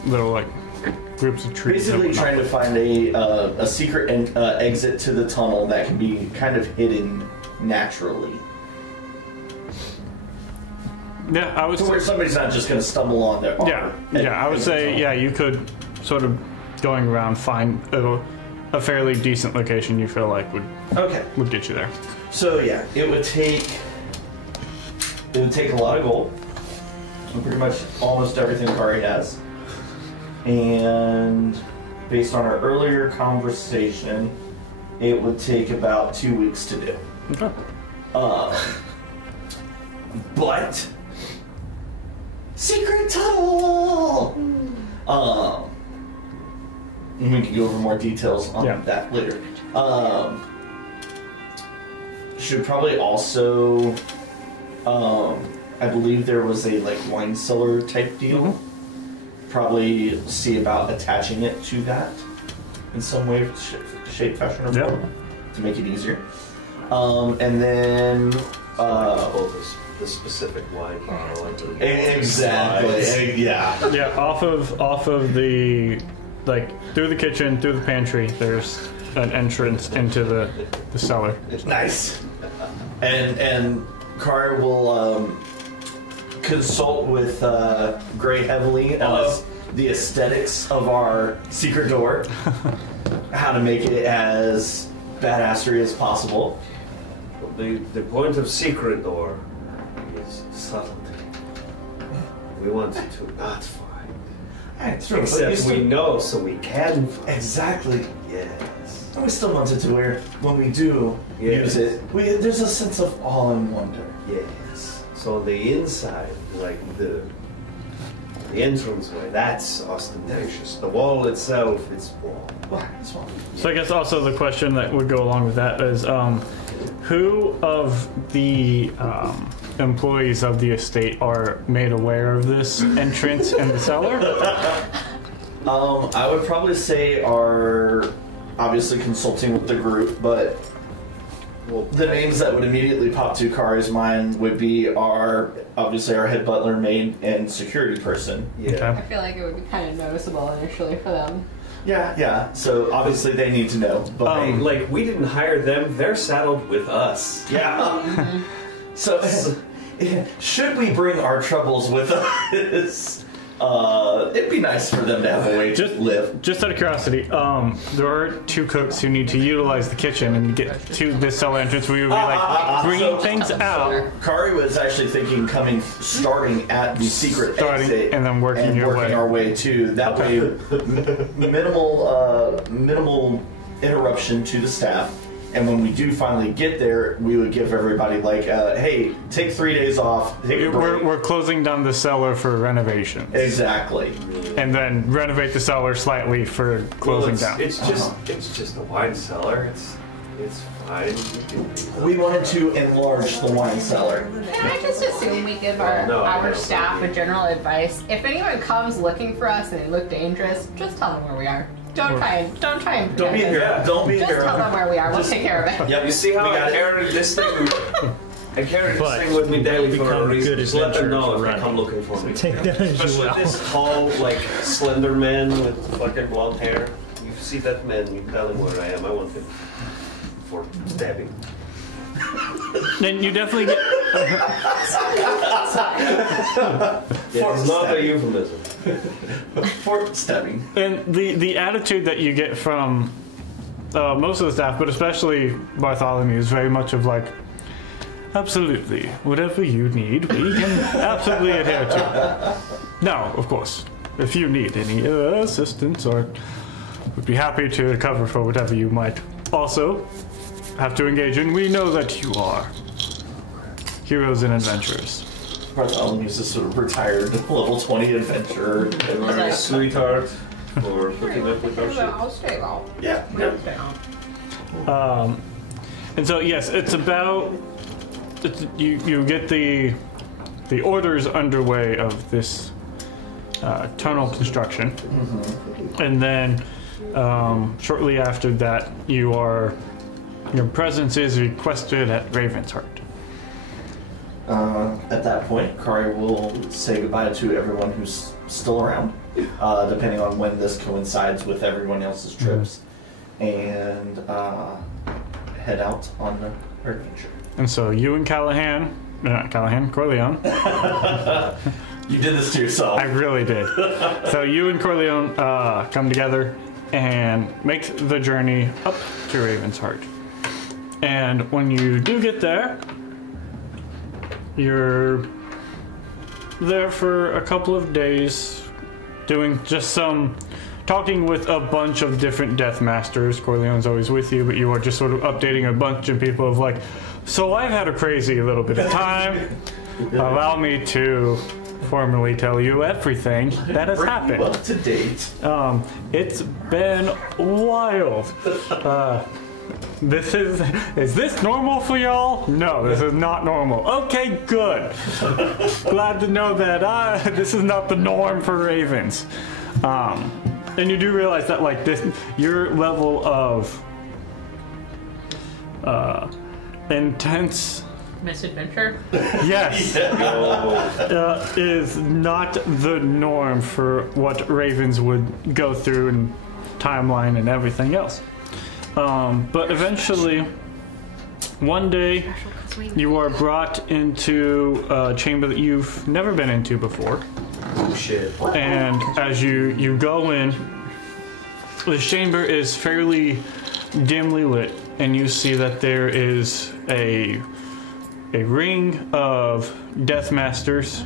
little groups of trees. Basically, trying to find a secret exit to the tunnel that can be kind of hidden naturally. Yeah, I would To where say. somebody's not just going to stumble on there. Yeah, I would say. Yeah, you could sort of going around find a fairly decent location you feel like would get you there. So yeah, it would take a lot of gold. So pretty much almost everything Kari has. And based on our earlier conversation, it would take about 2 weeks to do. Okay. But secret tunnel. And we can go over more details on that later. Should probably also, I believe there was a wine cellar type deal. Mm-hmm. Probably see about attaching it to that in some way, shape, fashion, or form to make it easier. And then the specific wine bottle. exactly, yeah. Yeah, off of the through the kitchen, through the pantry, there's an entrance into the cellar. Nice. And Kari will consult with Gray heavily on the aesthetics of our secret door, how to make it as badassery as possible. The point of secret door is subtlety. We want you to not find. Except we know, so we can find. Exactly. Yes. And we still want it to where, when we do use it, there's a sense of awe and wonder. Yes. So on the inside, the entranceway, that's ostentatious. The wall itself, it's wall. So I guess also the question that would go along with that is, who of the employees of the estate are made aware of this entrance in the cellar? I would probably say are obviously consulting with the group, but the names that would immediately pop to Kari's mind would be our head butler, maid, and security person. Yeah. Okay. I feel like it would be kind of noticeable initially for them. Yeah. So obviously they need to know. But we didn't hire them; they're saddled with us. yeah. So should we bring our troubles with us? It'd be nice for them to have a way to live. Just out of curiosity, there are 2 cooks who need to utilize the kitchen and get to this cellar entrance where you would be bringing things out. Kari was actually thinking starting at the secret exit and then working our way to that way. Minimal interruption to the staff. And when we do finally get there, we would give everybody hey, take 3 days off. Take a break. We're closing down the cellar for renovation. Exactly. And then renovate the cellar slightly for closing down. It's just a wine cellar. It's fine. We wanted to enlarge the wine cellar. Can I just assume we give our staff a general advice? If anyone comes looking for us and they look dangerous, just tell them where we are. Don't try and Don't be a hero. Don't be a Just hero. tell them where we are. We'll take care of it. Yep. You see how I carry this thing? I carry this thing with me daily for a reason. Just let them know if they come looking for me. Take that as you Especially will. this tall, like, slender man with fucking blonde hair. You see that man, you tell him where I am. I want him for stabbing. Then you definitely get. It's not a euphemism. For stabbing. And the attitude that you get from most of the staff, but especially Bartholomew, is very much of like, absolutely, whatever you need, we can absolutely adhere to. Now, of course, if you need any assistance, or would be happy to cover for whatever you might also have to engage in, we know that you are heroes and adventurers. Bartholomew's a sort of retired level 20 adventurer. And we're a sweetheart for putting up with our shit. I'll stay out. Yeah. And so, yes, it's about you get the orders underway of this tunnel construction, and then shortly after that, your presence is requested at Raven's Heart. At that point, Kari will say goodbye to everyone who's still around, depending on when this coincides with everyone else's trips, and head out on her adventure. And so you and Corleone. You did this to yourself. I really did. So you and Corleone come together and make the journey up to Raven's Heart. And when you do get there, you're there for a couple of days doing just some talking with a bunch of different death masters. Corleone's always with you, but you are just sort of updating a bunch of people of like, so I've had a crazy little bit of time. Allow me to formally tell you everything that has happened. Up to date. It's been wild. Is this normal for y'all? No, this is not normal. Okay, good. Glad to know that this is not the norm for ravens. And you do realize that like your level of intense Misadventure? yes is not the norm for what ravens would go through and timeline and everything else. But eventually, one day, you are brought into a chamber that you've never been into before. Oh shit. And as you go in, the chamber is fairly dimly lit, and you see that there is a ring of death masters,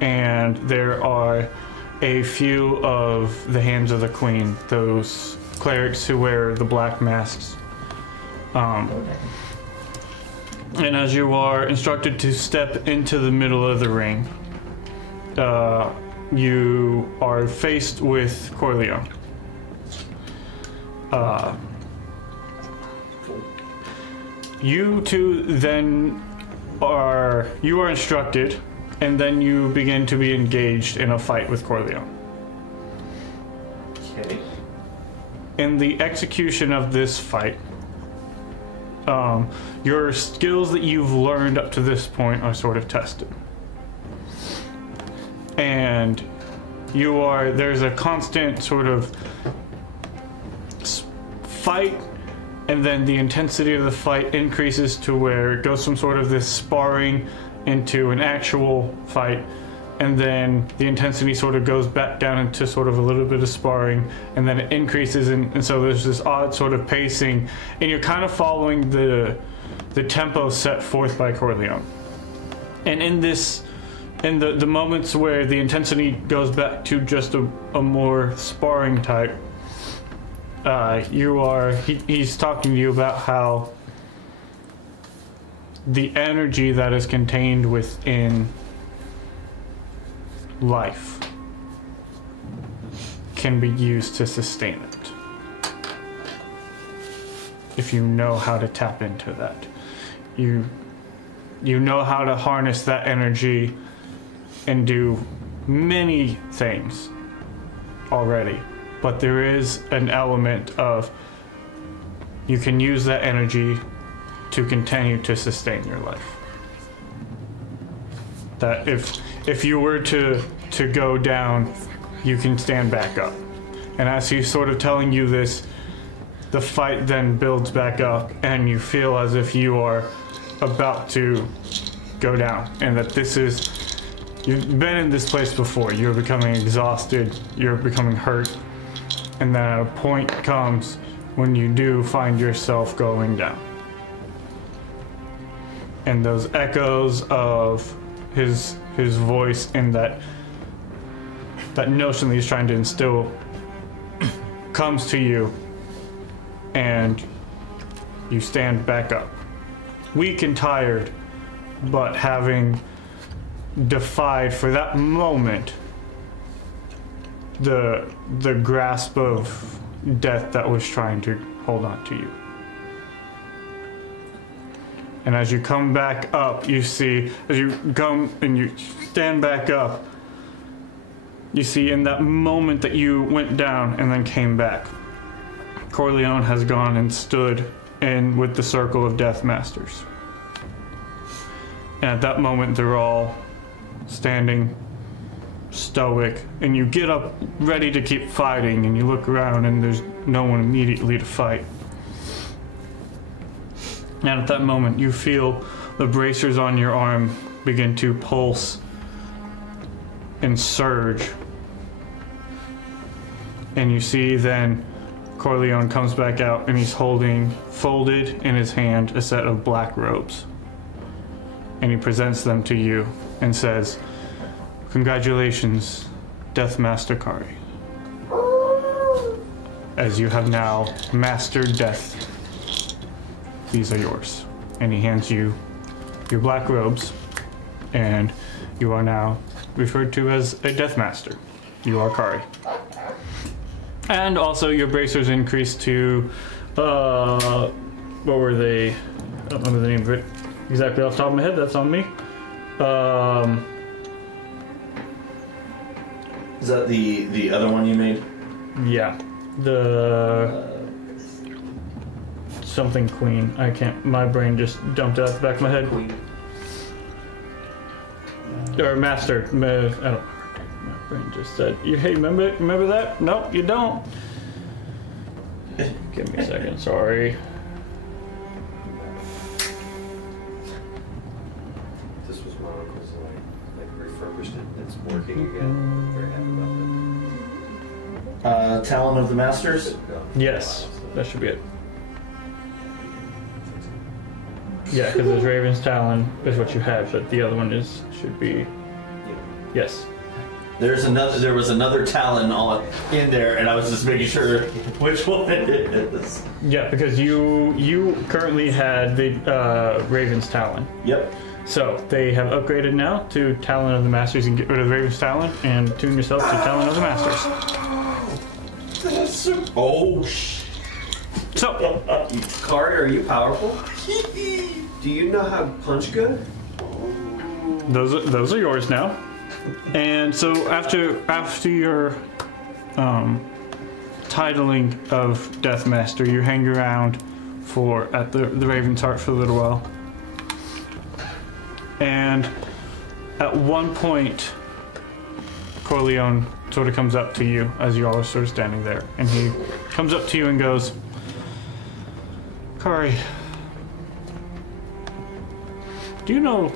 and there are a few of the Hands of the Queen, those clerics who wear the black masks. And as you are instructed to step into the middle of the ring, you are faced with Corleone. You two then are instructed, and then you begin to be engaged in a fight with Corleone. Okay. In the execution of this fight, your skills that you've learned up to this point are sort of tested. And there's a constant sort of fight, and then the intensity of the fight increases to where it goes from sort of this sparring into an actual fight, and then the intensity sort of goes back down into sort of a little bit of sparring, and then it increases, and so there's this odd sort of pacing, and you're kind of following the tempo set forth by Corleone. And in the moments where the intensity goes back to just a more sparring type, he's talking to you about how the energy that is contained within life can be used to sustain it. if you know how to tap into that. You know how to harness that energy and do many things already. But there is an element of you can use that energy to continue to sustain your life. That if you were to go down, you can stand back up. And as he's sort of telling you this, the fight then builds back up, and you feel as if you are about to go down. And that this is, you've been in this place before. You're becoming exhausted, you're becoming hurt. And then a point comes when you do find yourself going down. And those echoes of his voice and that notion that he's trying to instill comes to you, and you stand back up. Weak and tired, but having defied for that moment the grasp of death that was trying to hold on to you. And as you come back up, you see, as you come and you stand back up, you see in that moment that you went down and then came back, Corleone has gone and stood in with the circle of Death Masters. And at that moment, they're all standing stoic, and you get up ready to keep fighting, and you look around and there's no one immediately to fight. And at that moment, you feel the bracers on your arm begin to pulse and surge. And you see then Corleone comes back out, and he's holding, folded in his hand, a set of black robes. And he presents them to you and says, "Congratulations, Death Master Kari, as you have now mastered death. These are yours." And he hands you your black robes, and you are now referred to as a Death Master. You are Kari. And also your bracers increased to, what were they? I don't remember the name of it exactly off the top of my head, that's on me. Is that the other one you made? Yeah. The something queen. I can't, my brain just dumped it out the back of my head. Queen. Or master. I don't know. My brain just said, hey, remember that? No, you don't. Give me a second, sorry. This was my uncle's, like refurbished it. It's working again. Very happy about that. Talon of the Masters? Yes, that should be it. Yeah, because there's Raven's Talon is what you had, but the other one should be, yes. There was another Talon in there, and I was just making sure which one it is. Yeah, because you currently had the Raven's Talon. Yep. So they have upgraded now to Talon of the Masters. You can get rid of Raven's Talon and tune yourself to Talon of the Masters. Oh, shit. So, Kari, are you powerful? Do you know how to punch good? those are yours now. And so after your titling of Death Master, you hang around at the Raven's Heart for a little while. And at one point, Corleone sort of comes up to you as you all are sort of standing there, and he comes up to you and goes, "Kari, do you know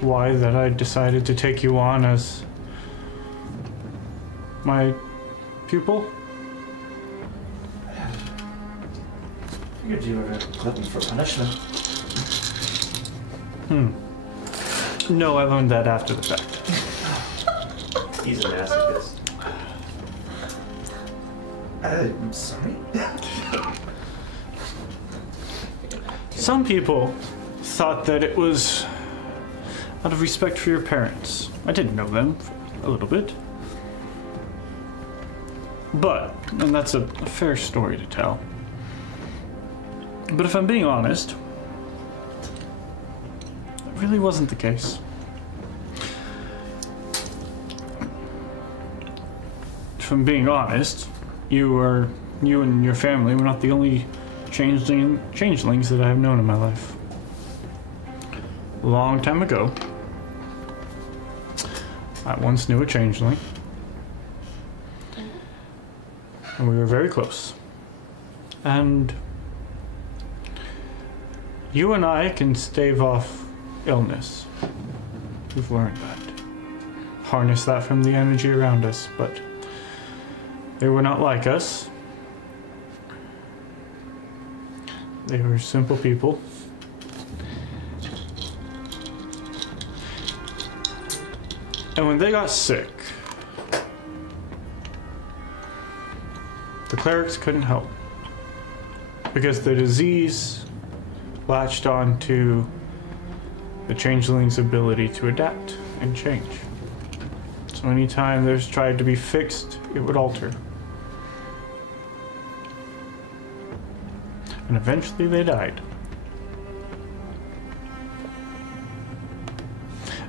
why that I decided to take you on as my pupil?" Figured you were looking for punishment. No, I learned that after the fact. He's a masochist. I'm sorry? Some people thought that it was out of respect for your parents. I didn't know them for a little bit. But, and that's a fair story to tell. But if I'm being honest, it really wasn't the case. If I'm being honest, you and your family were not the only changelings that I have known in my life. A long time ago, I once knew a changeling, and we were very close. And you and I can stave off illness. We've learned that. Harness that from the energy around us, but they were not like us. They were simple people. And when they got sick, the clerics couldn't help. Because the disease latched on to the changeling's ability to adapt and change. So anytime there's tried to be fixed, it would alter. And eventually they died.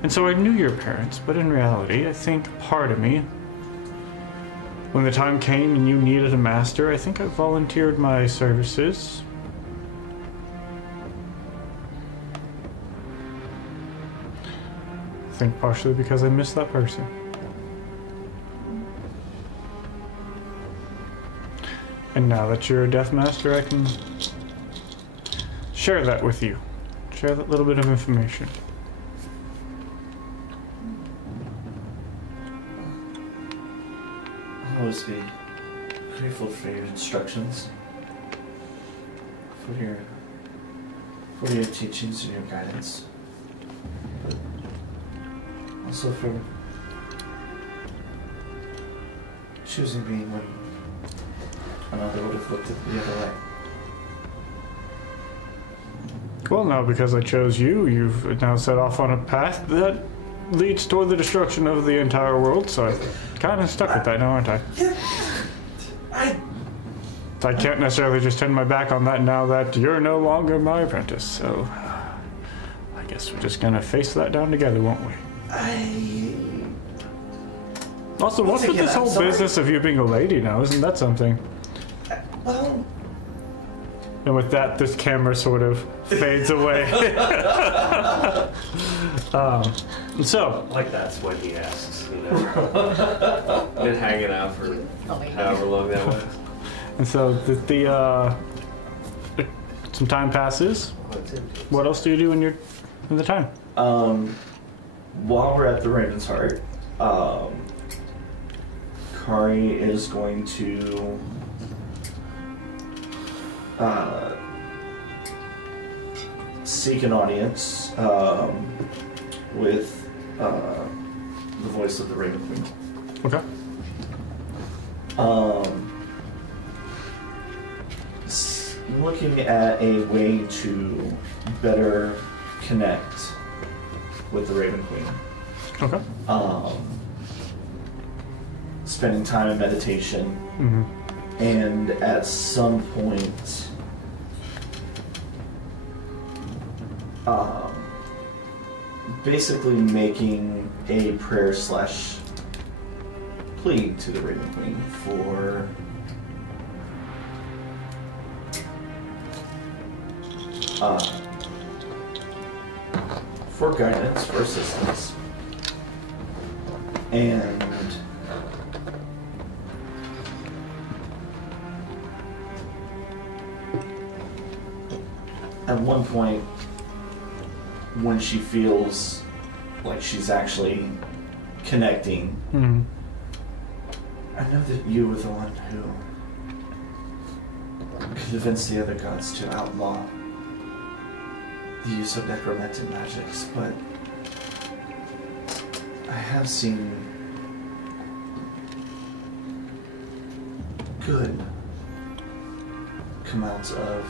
And so I knew your parents, but in reality, I think part of me, when the time came and you needed a master, I think I volunteered my services. I think partially because I missed that person. And now that you're a death master, I can share that with you. Share that little bit of information. I'll always be grateful for your instructions, for your teachings and your guidance, but also for choosing me when another would have looked at the other way. Well, now because I chose you, you've now set off on a path that leads toward the destruction of the entire world, so I'm kind of stuck with that now, aren't I? I can't necessarily just turn my back on that now that you're no longer my apprentice, so I guess we're just gonna face that down together, won't we? Also, what's with this whole business of you being a lady now? Isn't that something? Well... And with that, this camera sort of fades away. So, Like that's what he asks, you know. Been hanging out for however long that was. and so some time passes. What else do you do in the time? While we're at the Raven's Heart, Kari is going to seek an audience with the voice of the Raven Queen. Okay. Looking at a way to better connect with the Raven Queen. Okay. Spending time in meditation, and at some point, basically making a prayer / plea to the Raven Queen for guidance, for assistance, and at one point, when she feels like she's actually connecting, I know that you were the one who convinced the other gods to outlaw the use of necromantic magics, but I have seen good come out of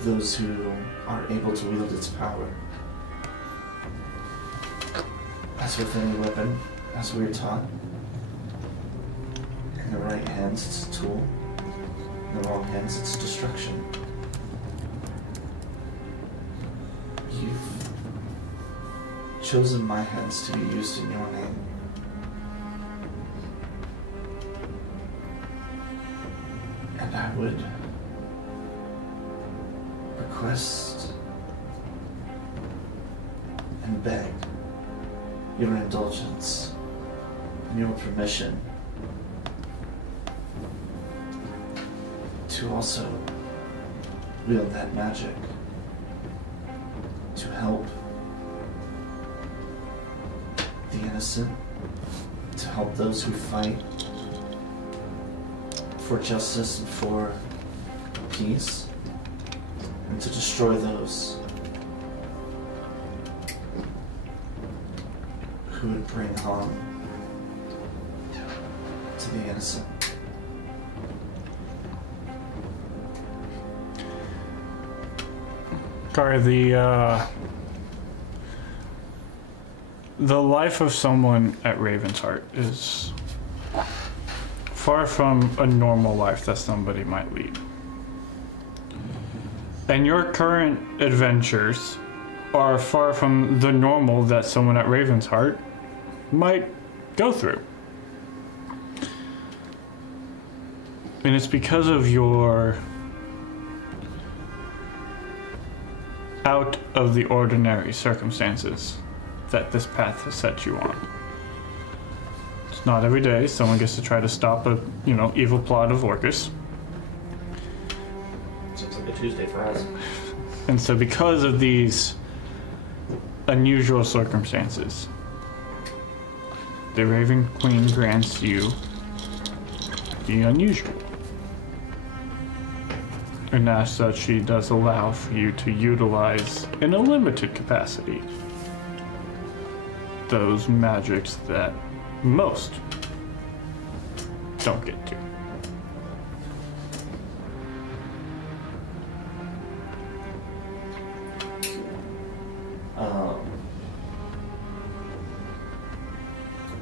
those who are able to wield its power. As with any weapon, as we are taught, in the right hands it's a tool, in the wrong hands it's destruction. chosen my hands to be used in your name. And I would request and beg your indulgence and your permission to also wield that magic to help the innocent, to help those who fight for justice and for peace, and to destroy those who would bring harm to the innocent. Kari, the life of someone at Ravensheart is far from a normal life that somebody might lead. And your current adventures are far from the normal that someone at Ravensheart might go through. And it's because of your out of the ordinary circumstances that this path has set you on. It's not every day someone gets to try to stop a, evil plot of Orcus. Sounds like a Tuesday for us. And so because of these unusual circumstances, the Raven Queen grants you the unusual. And as such, she does allow for you to utilize, in a limited capacity, those magics that most don't get to.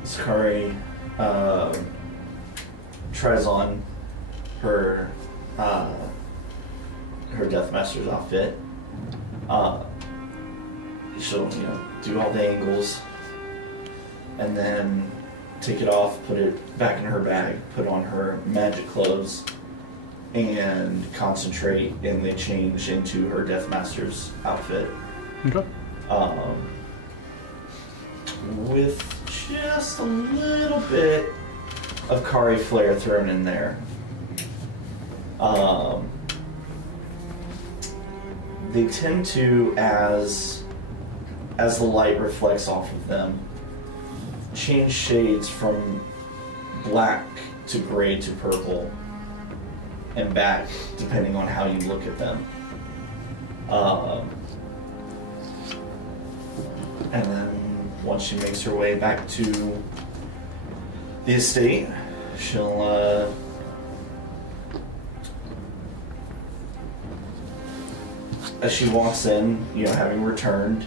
Sakari tries on her Deathmaster's outfit. She'll do all the angles and then take it off, put it back in her bag, put on her magic clothes, and concentrate, and they change into her Deathmaster's outfit. Okay. With just a little bit of Kari flair thrown in there. They tend to, as the light reflects off of them, change shades from black to gray to purple and back, depending on how you look at them. And then once she makes her way back to the estate, she'll as she walks in, having returned,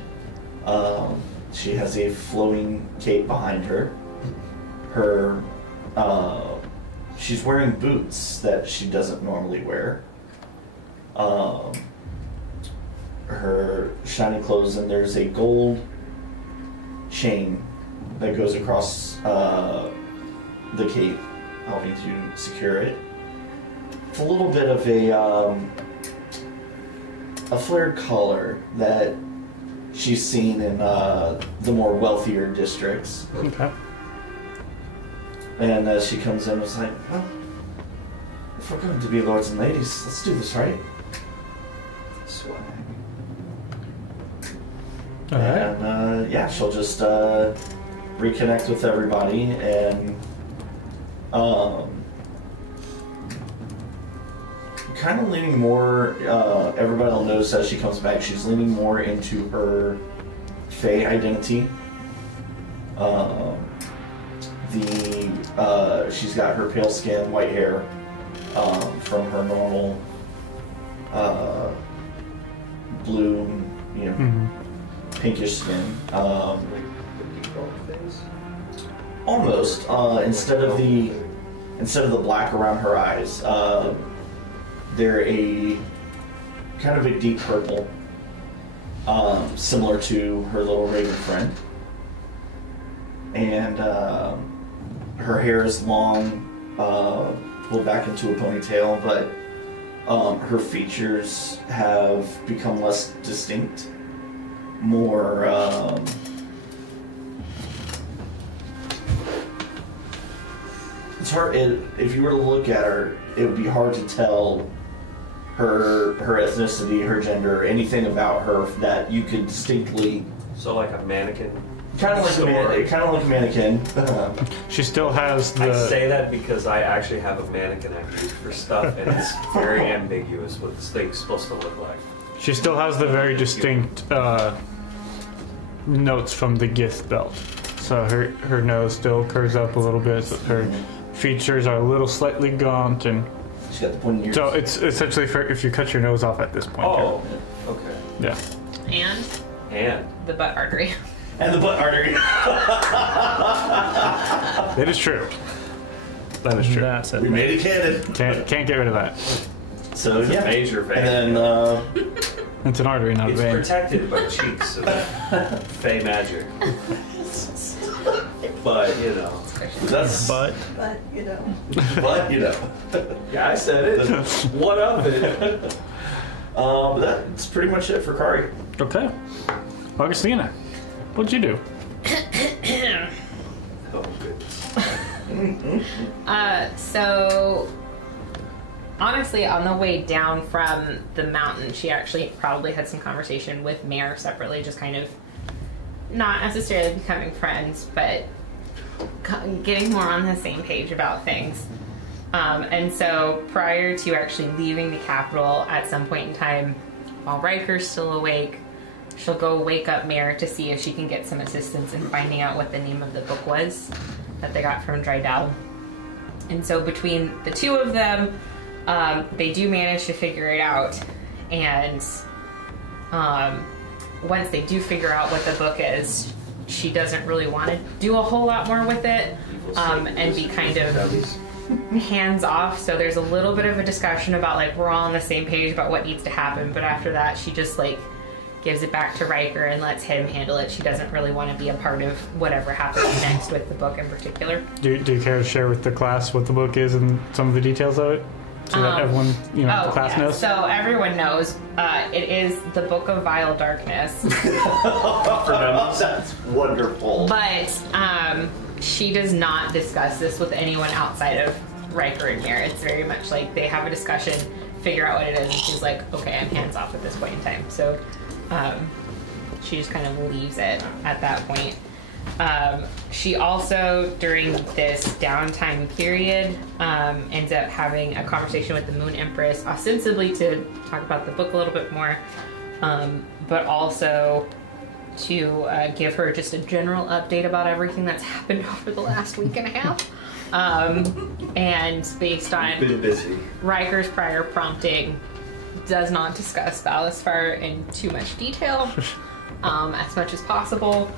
she has a flowing cape behind her. She's wearing boots that she doesn't normally wear. Her shiny clothes, and there's a gold chain that goes across the cape, helping to secure it. It's a little bit of a flared color that she's seen in the more wealthier districts. Okay. And as she comes in, it's like, well, if we're going to be lords and ladies, let's do this right. Swag. All right. And she'll just reconnect with everybody, and kind of leaning more, everybody will notice as she comes back, she's leaning more into her Fae identity. She's got her pale skin, white hair, from her normal blue, pinkish skin. Almost. Instead of the black around her eyes, they're a kind of a deep purple, similar to her little raven friend. and her hair is long, pulled back into a ponytail, but her features have become less distinct, more it's hard. If you were to look at her, it would be hard to tell her ethnicity, her gender, anything about her that you could distinctly. So like a mannequin. Kind of like a mannequin. She still has the. I say that because I actually have a mannequin I use for stuff, and it's very ambiguous what this thing's supposed to look like. She still has the very distinct notes from the Gith belt. So her nose still curves up a little bit. So her features are a little slightly gaunt, and She's got the pointy ears. so it's essentially if you cut your nose off at this point. Oh, okay. Yeah. And the butt artery. And the butt artery. It is true. That is true. That's it. We made it canon. Can't get rid of that. So yeah. Major vein. And then It's an artery, not a It's vein. protected by cheeks of fey magic. But, you know. that's But But, you know. but you know. Yeah, I said it. What of it? But that's pretty much it for Kari. Okay. Augustina, what'd you do? Oh, goodness. So honestly, on the way down from the mountain, she actually probably had some conversation with Mare separately, just kind of not necessarily becoming friends, but getting more on the same page about things. And so prior to actually leaving the capital, at some point in time, while Riker's still awake, she'll go wake up Mare to see if she can get some assistance in finding out what the name of the book was that they got from Drydell. And so between the two of them, they do manage to figure it out. And once they do figure out what the book is, she doesn't really want to do a whole lot more with it, and be kind of hands off. So there's a little bit of a discussion about, like, we're all on the same page about what needs to happen, but after that she just, like, gives it back to Riker and lets him handle it. She doesn't really want to be a part of whatever happens next with the book in particular. Do you care to share with the class what the book is and some of the details of it? So that everyone, the class knows? So everyone knows. It is the Book of Vile Darkness. That's wonderful. But she does not discuss this with anyone outside of Riker and Mare. It's very much like they have a discussion, figure out what it is, and she's like, okay, I'm hands off at this point in time. So she just kind of leaves it at that point. She also, during this downtime period, ends up having a conversation with the Moon Empress, ostensibly to talk about the book a little bit more, but also to give her just a general update about everything that's happened over the last week and a half. And based on Been busy. Riker's prior prompting, does not discuss Valisfar in too much detail, as much as possible.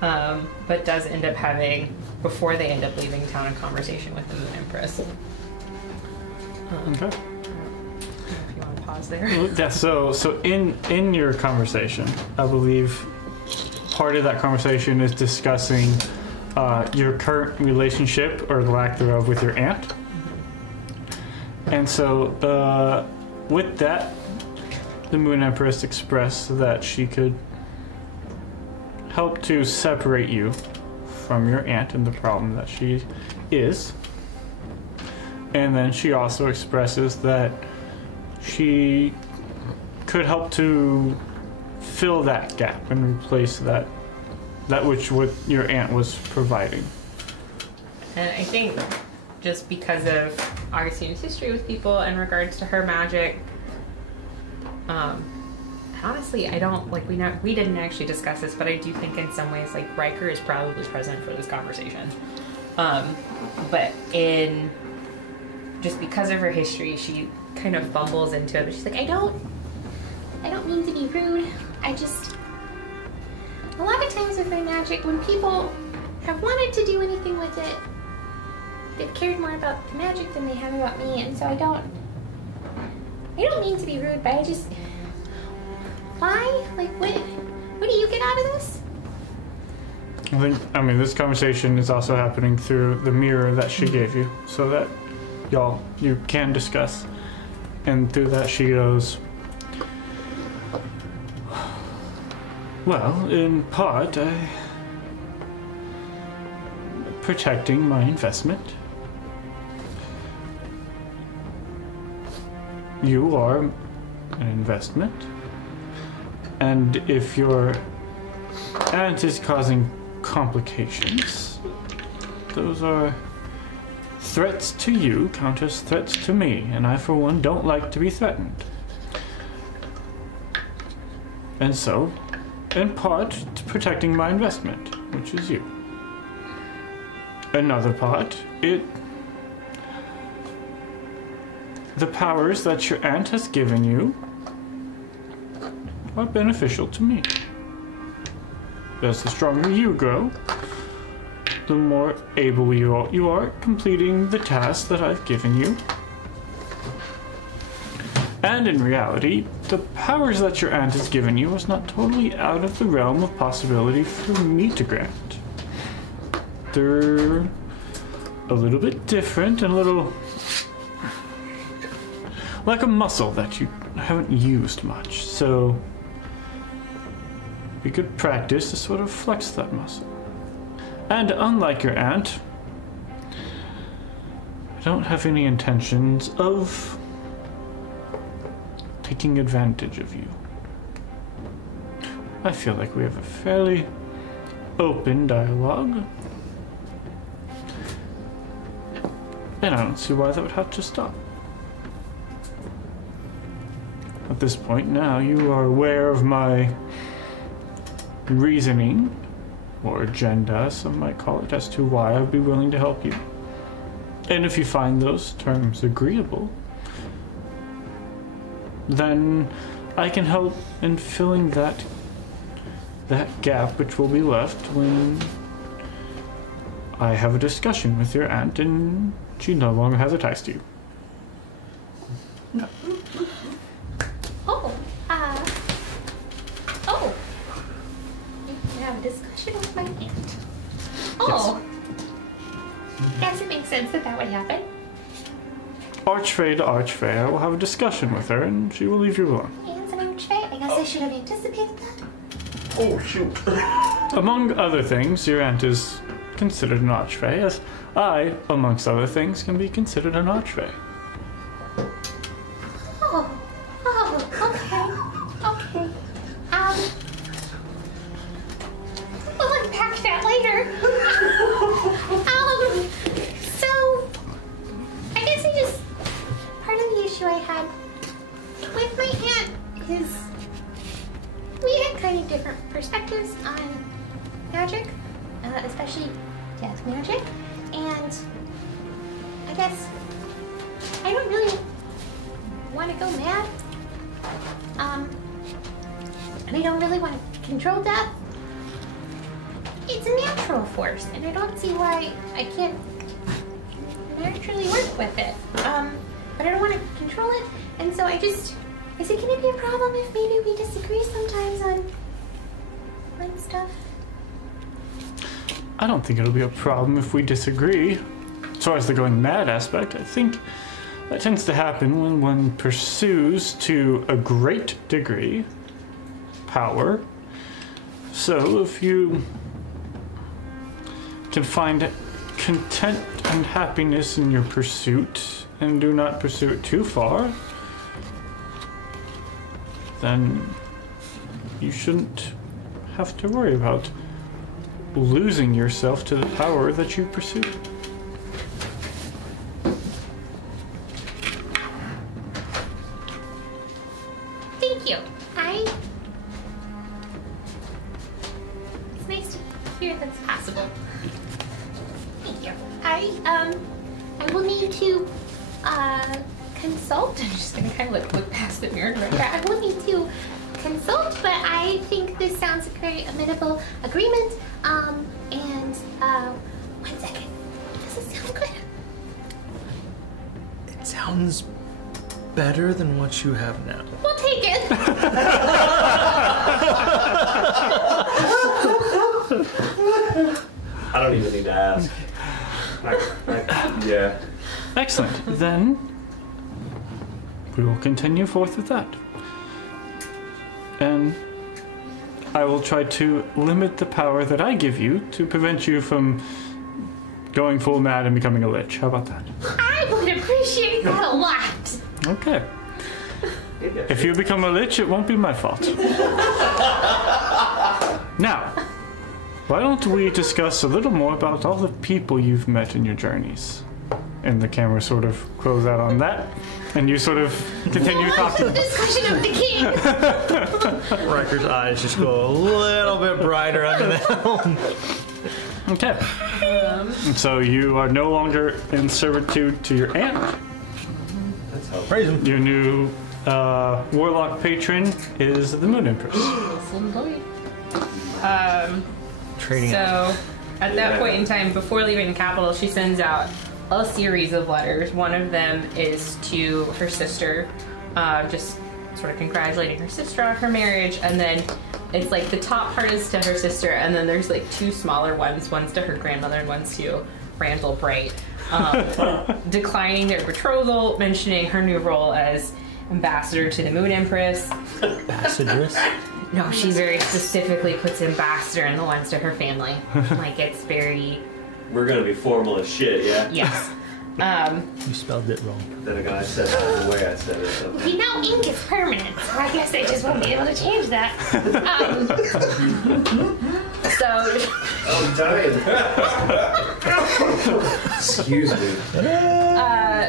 But does end up having, before they end up leaving town, a conversation with the Moon Empress. Okay. If you want to pause there. Yeah, so in your conversation, I believe part of that conversation is discussing your current relationship, or the lack thereof, with your aunt. And so with that, the Moon Empress expressed that she could help to separate you from your aunt and the problem that she is. And then she also expresses that she could help to fill that gap and replace that which what your aunt was providing. And I think just because of Augustina's history with people in regards to her magic, honestly, I don't, like, we didn't actually discuss this, but I do think in some ways, like, Riker is probably present for this conversation. But just because of her history, she kind of bumbles into it, but she's like, I don't mean to be rude. A lot of times with my magic, when people have wanted to do anything with it, they've cared more about the magic than they have about me, and so I don't mean to be rude, but I just... Why? Like, what do you get out of this? I mean, this conversation is also happening through the mirror that she gave you, so that you can discuss. And through that she goes, well, in part, protecting my investment. You are an investment. And if your aunt is causing complications, those are threats to you, count as threats to me, and I, for one, don't like to be threatened. And so, in part, it's protecting my investment, which is you. Another part, the powers that your aunt has given you are beneficial to me. As the stronger you grow, the more able you are completing the tasks that I've given you. And in reality, the powers that your aunt has given you is not totally out of the realm of possibility for me to grant. They're a little bit different and a little like a muscle that you haven't used much, so we could practice to sort of flex that muscle. And unlike your aunt, I don't have any intentions of taking advantage of you. I feel like we have a fairly open dialogue, and I don't see why that would have to stop. At this point now, you are aware of my reasoning, or agenda, some might call it, as to why I would be willing to help you. And if you find those terms agreeable, then I can help in filling that gap which will be left when I have a discussion with your aunt and she no longer has a ties to you. You have a discussion with my aunt. Oh. Yes. Does it make sense that would happen? Archfey to Archfey, I will have a discussion with her and she will leave you alone. Aunt's an Archfey? I guess I should have anticipated that. Oh, shoot. Among other things, your aunt is considered an Archfey, as I, amongst other things, can be considered an Archfey. Okay. We'll unpack that later. So, I guess part of the issue I had with my aunt is we had kind of different perspectives on magic, especially death magic, and I guess I don't really want to go mad. And I don't really want to control death. It's a natural force, and I don't see why I can't naturally work with it. But I don't want to control it, and so is it going to be a problem if maybe we disagree sometimes on stuff? I don't think it'll be a problem if we disagree. As far as the going mad aspect, I think that tends to happen when one pursues, to a great degree, power. So if you can find content and happiness in your pursuit and do not pursue it too far, then you shouldn't have to worry about losing yourself to the power that you pursue. Thank you. It's nice to hear that's possible. Thank you. I will need to consult. I'm just gonna kind of look past the mirror right now. I will need to consult, but I think this sounds like a very amenable agreement. And 1 second. Does it sound good? It sounds better than what you have now. We'll take it. I don't even need to ask. Yeah. Excellent. Then we will continue forth with that. And I will try to limit the power that I give you to prevent you from going full mad and becoming a lich. How about that? I would appreciate that a lot. Okay. If you become a lich, it won't be my fault. Now, why don't we discuss a little more about all the people you've met in your journeys? And the camera sort of close out on that, and you sort of continue talking. Discussion of the king. Riker's eyes just go a little bit brighter under the helm. Okay. And so you are no longer in servitude to your aunt. That's how. Praise him. Your new warlock patron is the Moon Empress. Trading. So, at that point in time, before leaving the capital, she sends out a series of letters. One of them is to her sister, just sort of congratulating her sister on her marriage, and then it's like the top part is to her sister, and then there's like two smaller ones. One's to her grandmother and one's to Randall Bright, declining their betrothal, mentioning her new role as ambassador to the Moon Empress. Ambassadress? No, she very specifically puts ambassador in the ones to her family. Like, it's very... We're gonna be formal as shit, yeah? Yes. You spelled it wrong. Then again, I said it the way I said it. So. You know ink is permanent, so I guess I just won't be able to change that. So... I'm dying. Excuse me.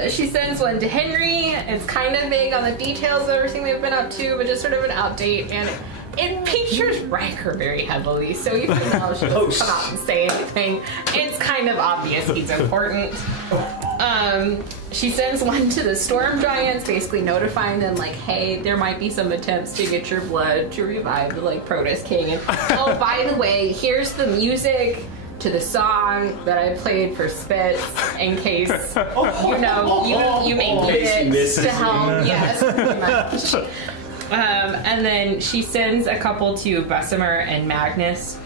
She sends one to Henry. It's kind of vague on the details of everything they've been up to, but just sort of an update, and it features Riker very heavily, so even though she doesn't come out and say anything, it's kind of obvious he's important. She sends one to the Storm Giants, basically notifying them, like, hey, there might be some attempts to get your blood to revive the, like, Protoss King, and oh, by the way, here's the music to the song that I played for Spitz in case, you know, you may need it to help. Yes, pretty much. And then she sends a couple to Bessemer and Magnus,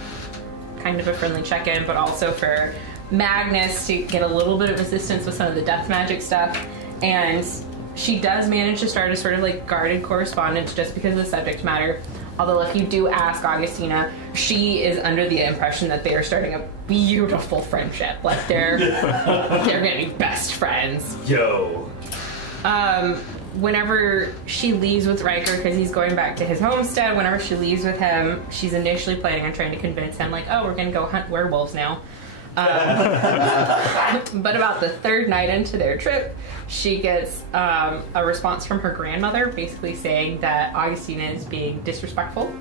kind of a friendly check-in, but also for Magnus to get a little bit of assistance with some of the death magic stuff. And she does manage to start a sort of like guarded correspondence just because of the subject matter. Although if you do ask Augustina, she is under the impression that they are starting a beautiful friendship. Like they're gonna be best friends. Yo. Whenever she leaves with Riker, because he's going back to his homestead, whenever she leaves with him, she's initially planning on trying to convince him, like, oh, we're gonna go hunt werewolves now. But about the third night into their trip, she gets a response from her grandmother basically saying that Augustina is being disrespectful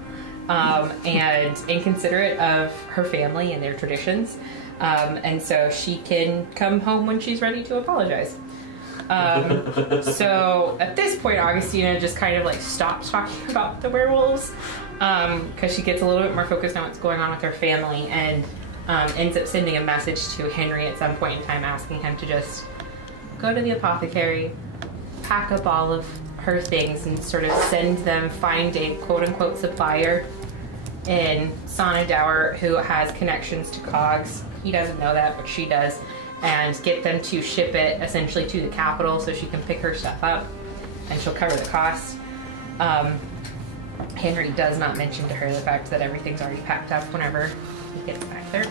and inconsiderate of her family and their traditions, and so she can come home when she's ready to apologize. So at this point, Augustina just kind of like stops talking about the werewolves because she gets a little bit more focused on what's going on with her family, and ends up sending a message to Henry at some point in time asking him to just go to the apothecary, pack up all of her things, and sort of find a quote-unquote supplier in Sonadour who has connections to Cogs. He doesn't know that, but she does. And get them to ship it essentially to the capital so she can pick her stuff up and she'll cover the cost. Henry does not mention to her the fact that everything's already packed up whenever he gets back there.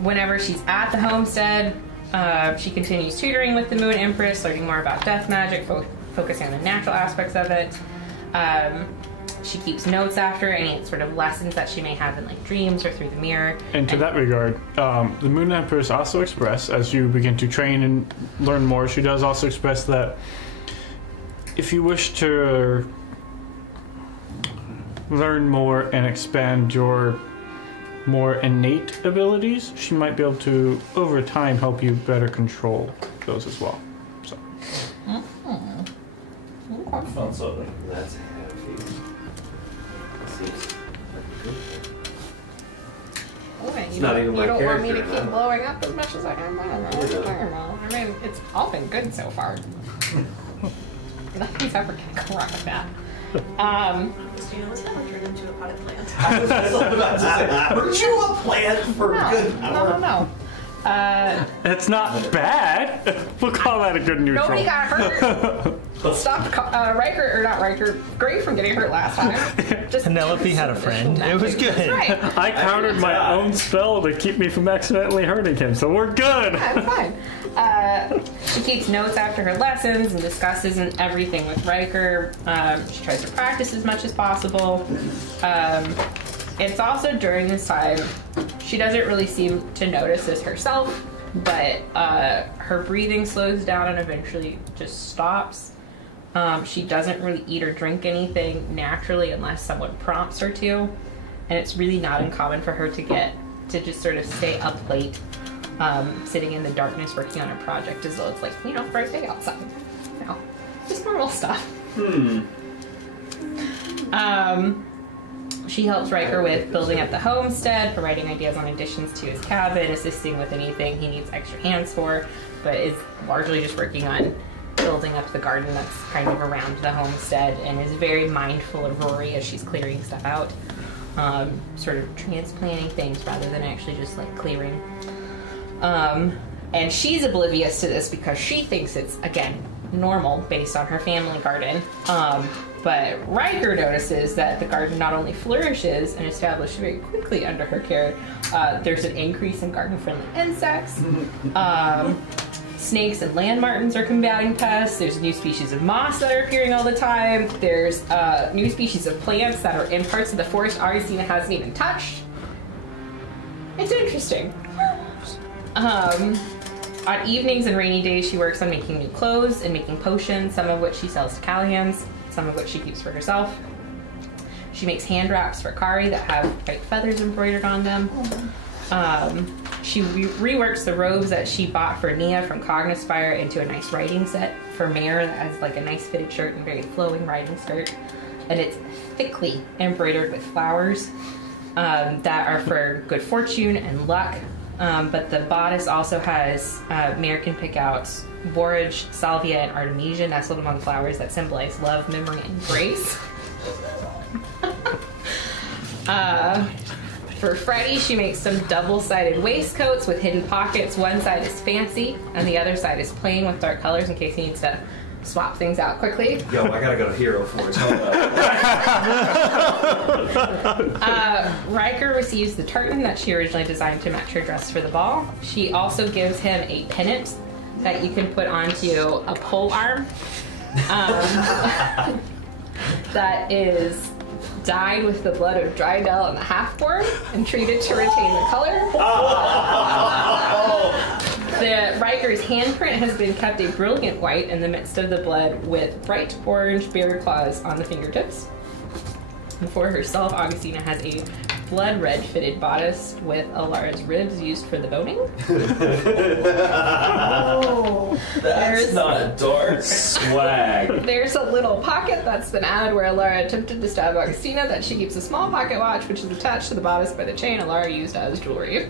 Whenever she's at the homestead, she continues tutoring with the Moon Empress, learning more about death magic, focusing on the natural aspects of it. She keeps notes after any sort of lessons that she may have in like dreams or through the mirror. And to that regard, the Moon Empress also expressed, as you begin to train and learn more, she does also express that if you wish to learn more and expand your more innate abilities, she might be able to, over time, help you better control those as well. So. Fun something. That's heavy. You not even my don't want me to character, keep blowing up as much as I am. I don't know what you're talking about. I mean, it's all been good so far. Nothing's ever gonna go wrong with that. Christina was never turned into a potted plant. I was about to say, weren't you a plant for a good hour? No. It's not bad. We'll call that a good neutral. Nobody got hurt. Stopped Gray from getting hurt last time. Just Penelope had a friend. It was good. That's right. I countered my own spell to keep me from accidentally hurting him, so we're good. I'm fine. She keeps notes after her lessons and discusses everything with Riker. She tries to practice as much as possible. It's also during this time, she doesn't really seem to notice this herself, but her breathing slows down and eventually just stops. She doesn't really eat or drink anything naturally unless someone prompts her to, and it's really not uncommon for her to just sort of stay up late, sitting in the darkness working on a project as though it's like, bright day outside. Just normal stuff. She helps Riker with building up the homestead, providing ideas on additions to his cabin, assisting with anything he needs extra hands for, but is largely just working on building up the garden that's kind of around the homestead, and is very mindful of Rory as she's clearing stuff out, sort of transplanting things rather than actually just like clearing. And she's oblivious to this because she thinks it's, again, normal based on her family garden. But Riker notices that the garden not only flourishes and established very quickly under her care, there's an increase in garden-friendly insects. Snakes and land martins are combating pests. There's new species of moss that are appearing all the time. There's new species of plants that are in parts of the forest Augustina hasn't even touched. It's interesting. On evenings and rainy days, she works on making new clothes and making potions, some of which she sells to Callahan's, some of which she keeps for herself. She makes hand wraps for Kari that have white feathers embroidered on them. She reworks the robes that she bought for Nia from Cognispire into a nice riding set for Mare that has like a nice fitted shirt and very flowing riding skirt. And it's thickly embroidered with flowers that are for good fortune and luck. But the bodice also has, Mare can pick out borage, salvia, and artemisia nestled among flowers that symbolize love, memory, and grace. For Freddie, she makes some double-sided waistcoats with hidden pockets. One side is fancy, and the other side is plain with dark colors in case he needs to swap things out quickly. Yo, I gotta go to Hero Forge. Hold up. Riker receives the tartan that she originally designed to match her dress for the ball. She also gives him a pennant that you can put onto a pole arm that is dyed with the blood of Drydell and the half-born and treated to retain the color. The Riker's handprint has been kept a brilliant white in the midst of the blood with bright orange bear claws on the fingertips. And for herself, Augustina has a blood red fitted bodice with Alara's ribs used for the boning. That's not a dark swag. There's a little pocket that's been added where Alara attempted to stab Augustina that she keeps a small pocket watch which is attached to the bodice by the chain Alara used as jewelry.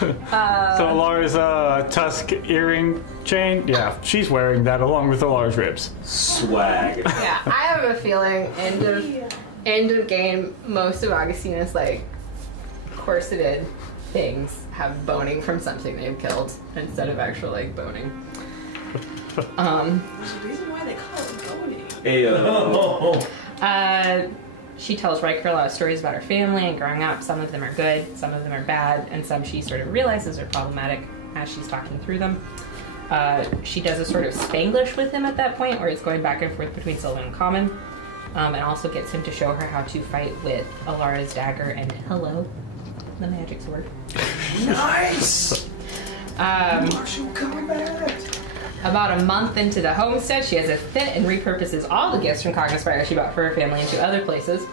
So Alara's tusk earring chain, yeah, she's wearing that along with Alara's ribs. Swag. Yeah, I have a feeling end of game, most of Augustina's like corseted things have boning from something they've killed instead of actual like boning. There's a reason why they call it boning. She tells Riker a lot of stories about her family and growing up. Some of them are good, some of them are bad, and some she sort of realizes are problematic as she's talking through them. She does a sort of Spanglish with him at that point, where it's going back and forth between Sylvan and Common, and also gets him to show her how to fight with Alara's dagger and hello, the magic sword. Nice! Marshall coming back! About a month into the homestead, she has a fit and repurposes all the gifts from Cognispire she bought for her family into other places.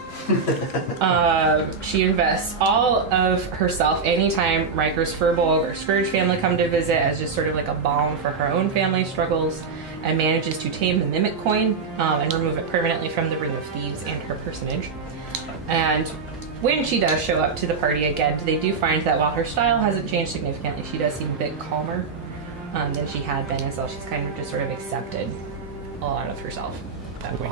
She invests all of herself anytime Riker's Furbolg or Scourge family come to visit as just sort of like a balm for her own family struggles, and manages to tame the Mimic coin and remove it permanently from the Ring of Thieves and her personage. And when she does show up to the party again, they do find that while her style hasn't changed significantly, she does seem a bit calmer than she had been, and so she's kind of just sort of accepted a lot of herself. that way.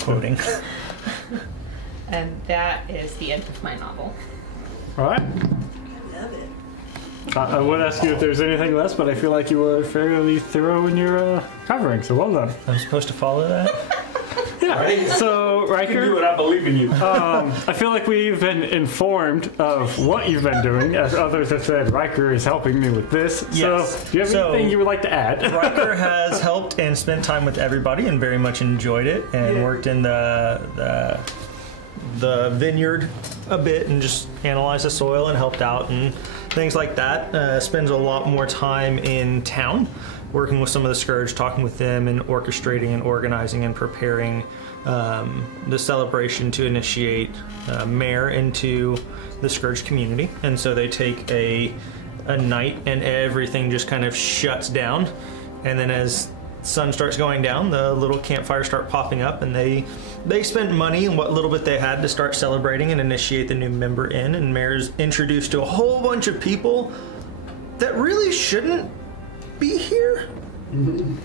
Quoting. And that is the end of my novel. All right. I love it. I would ask you if there's anything less, but I feel like you were fairly thorough in your covering, so well done. I'm supposed to follow that? Yeah. So, You can do Riker, it. I believe in you. I feel like we've been informed of what you've been doing, as others have said. Riker is helping me with this. Yes. So, do you have anything you would like to add? Riker has helped and spent time with everybody and very much enjoyed it, and worked in the vineyard a bit and just analyzed the soil and helped out and things like that. Spends a lot more time in town working with some of the Scourge, talking with them and orchestrating and organizing and preparing the celebration to initiate Mare into the Scourge community. And so they take a night and everything just kind of shuts down. And then as sun starts going down, the little campfires start popping up, and they spent money and what little bit they had to start celebrating and initiate the new member in. And Mare's introduced to a whole bunch of people that really shouldn't be here,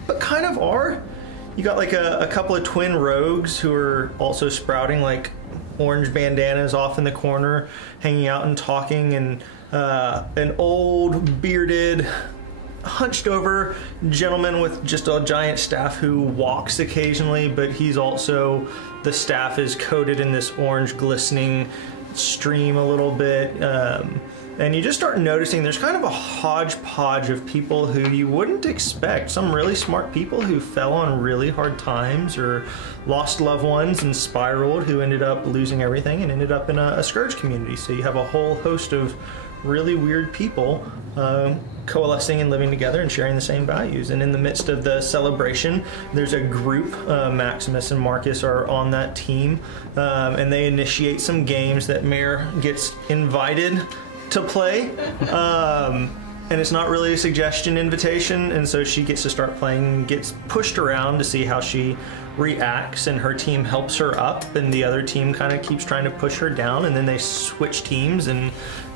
but kind of are. You got like a couple of twin rogues who are also sprouting like orange bandanas off in the corner, hanging out and talking, and an old bearded hunched over gentleman with just a giant staff who walks occasionally, but he's also, the staff is coated in this orange glistening stream a little bit. And you just start noticing there's kind of a hodgepodge of people who you wouldn't expect. Some really smart people who fell on really hard times or lost loved ones and spiraled, who ended up losing everything and ended up in a Scourge community. So you have a whole host of really weird people coalescing and living together and sharing the same values. And in the midst of the celebration, there's a group, Maximus and Marcus are on that team, and they initiate some games that Mare gets invited to play. And it's not really a suggestion invitation, and so she gets to start playing, gets pushed around to see how she reacts, and her team helps her up, and the other team kind of keeps trying to push her down, and then they switch teams, and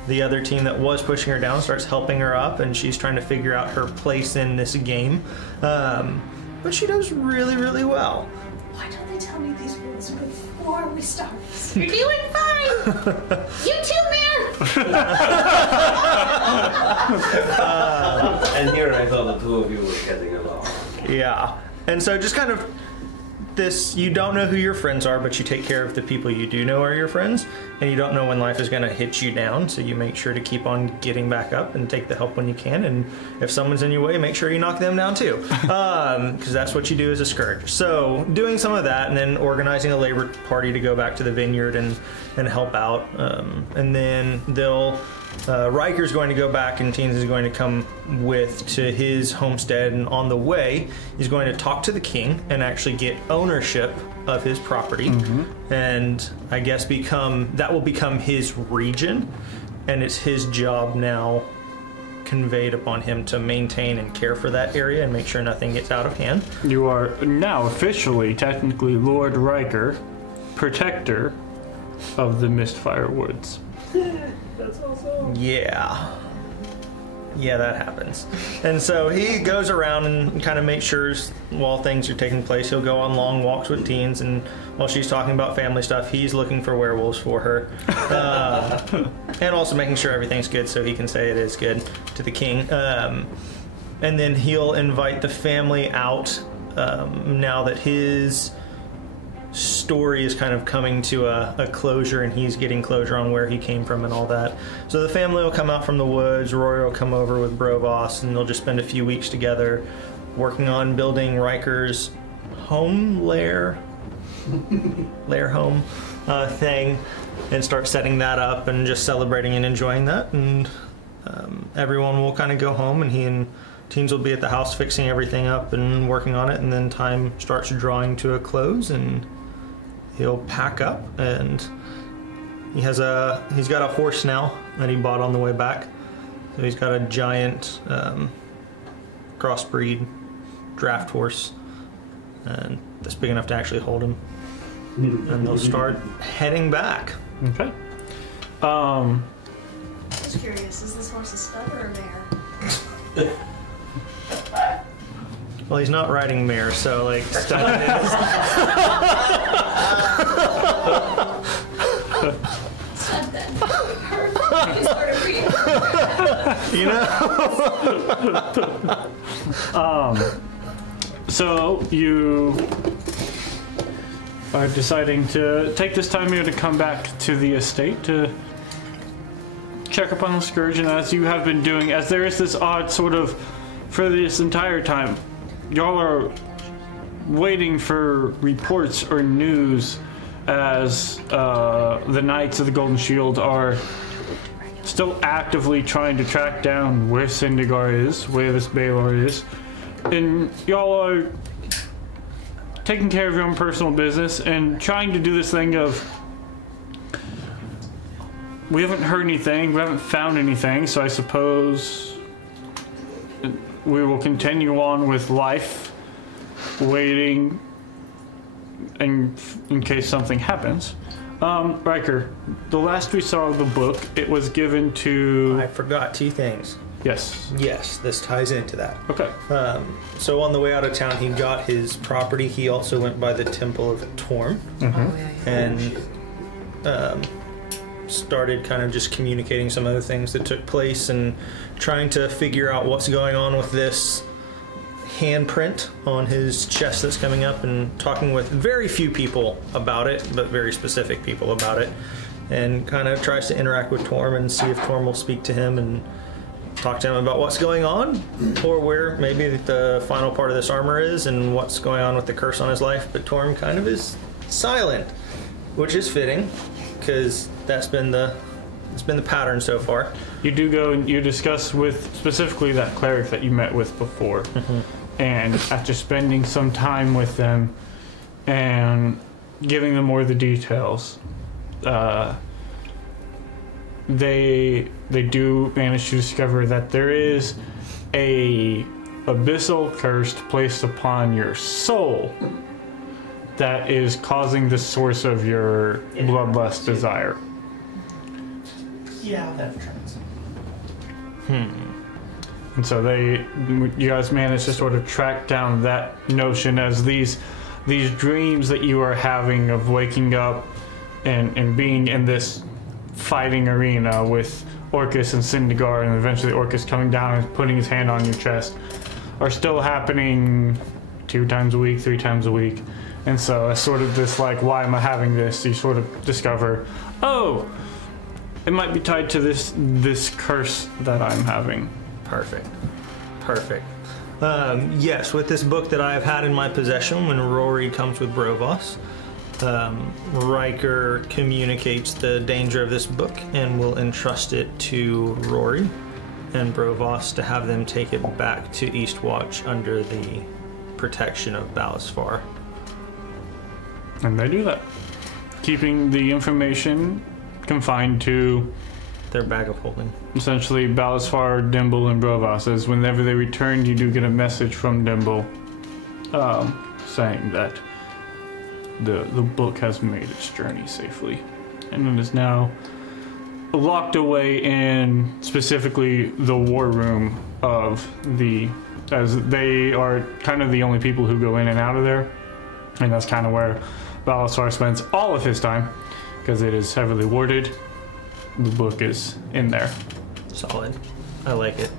the other team that was pushing her down starts helping her up, and she's trying to figure out her place in this game. But she does really, really well. Why don't they tell me these rules before we start? You're doing fine. You too, Mare. And here I thought the two of you were getting along. Yeah. And so just kind of this, you don't know who your friends are, but you take care of the people you do know are your friends, and you don't know when life is going to hit you down, so you make sure to keep on getting back up and take the help when you can, and if someone's in your way, make sure you knock them down too, because that's what you do as a Scourge. So doing some of that, and then organizing a labor party to go back to the vineyard and help out, and then they'll Riker's going to go back, and Teens is going to come with to his homestead, and on the way he's going to talk to the king and actually get ownership of his property, and I guess that will become his region, and it's his job now conveyed upon him to maintain and care for that area and make sure nothing gets out of hand. You are now officially, technically, Lord Riker, protector of the Mistfire Woods. That's awesome. Yeah, that happens. And so he goes around and kind of makes sure while things are taking place, he'll go on long walks with Teens, and while she's talking about family stuff, he's looking for werewolves for her. And also making sure everything's good so he can say it is good to the king. And then he'll invite the family out now that his story is kind of coming to a closure, and he's getting closure on where he came from and all that. So the family will come out from the woods, Rory will come over with Brovos, and they'll just spend a few weeks together working on building Riker's home lair home thing, and start setting that up and just celebrating and enjoying that. And everyone will kind of go home, and he and Teens will be at the house fixing everything up and working on it, and then time starts drawing to a close, and he'll pack up, and he's got a horse now that he bought on the way back. So he's got a giant crossbreed draft horse, and that's big enough to actually hold him. And they'll start heading back. Okay. Just curious, is this horse a stud or a mare? Well, he's not riding mare, so like studying is. You know. So you are deciding to take this time here to come back to the estate to check up on the scourge, and as you have been doing, as there is this odd sort of, for this entire time, y'all are waiting for reports or news as the Knights of the Golden Shield are still actively trying to track down where Syndigar is, where this Baylor is, and y'all are taking care of your own personal business and trying to do this thing of, we haven't heard anything, we haven't found anything, so I suppose we will continue on with life, waiting in case something happens. Riker, the last we saw of the book, it was given to... I forgot 2 things. Yes. Yes, this ties into that. Okay. So on the way out of town, he got his property. He also went by the Temple of Torm. And started kind of just communicating some other things that took place and trying to figure out what's going on with this handprint on his chest that's coming up, and talking with very few people about it, but very specific people about it, and kind of tries to interact with Torm and see if Torm will speak to him and talk to him about what's going on, or where maybe the final part of this armor is and what's going on with the curse on his life. But Torm kind of is silent, which is fitting because that's been the pattern so far. You do go and you discuss with specifically that cleric that you met with before, and after spending some time with them and giving them more of the details, they do manage to discover that there is a abyssal curse placed upon your soul that is causing the source of your bloodlust desire. Yeah, that trends. And so you guys manage to sort of track down that notion as these dreams that you are having of waking up and being in this fighting arena with Orcus and Syndigar, and eventually Orcus coming down and putting his hand on your chest, are still happening 2 times a week, 3 times a week. And so as sort of this, like, why am I having this? You sort of discover, oh, it might be tied to this curse that I'm having. Perfect. Yes, with this book that I have had in my possession, when Rory comes with Brovos, Riker communicates the danger of this book and will entrust it to Rory and Brovos to have them take it back to Eastwatch under the protection of Balasfar. And they do that, keeping the information confined to their bag of holding. Essentially, Balasfar, Dimble, and Brovos. As whenever they return, you do get a message from Dimble saying that the book has made its journey safely, and it is now locked away in specifically the war room of as they are kind of the only people who go in and out of there, and that's kind of where Balasfar spends all of his time, because it is heavily warded. The book is in there. Solid. I like it.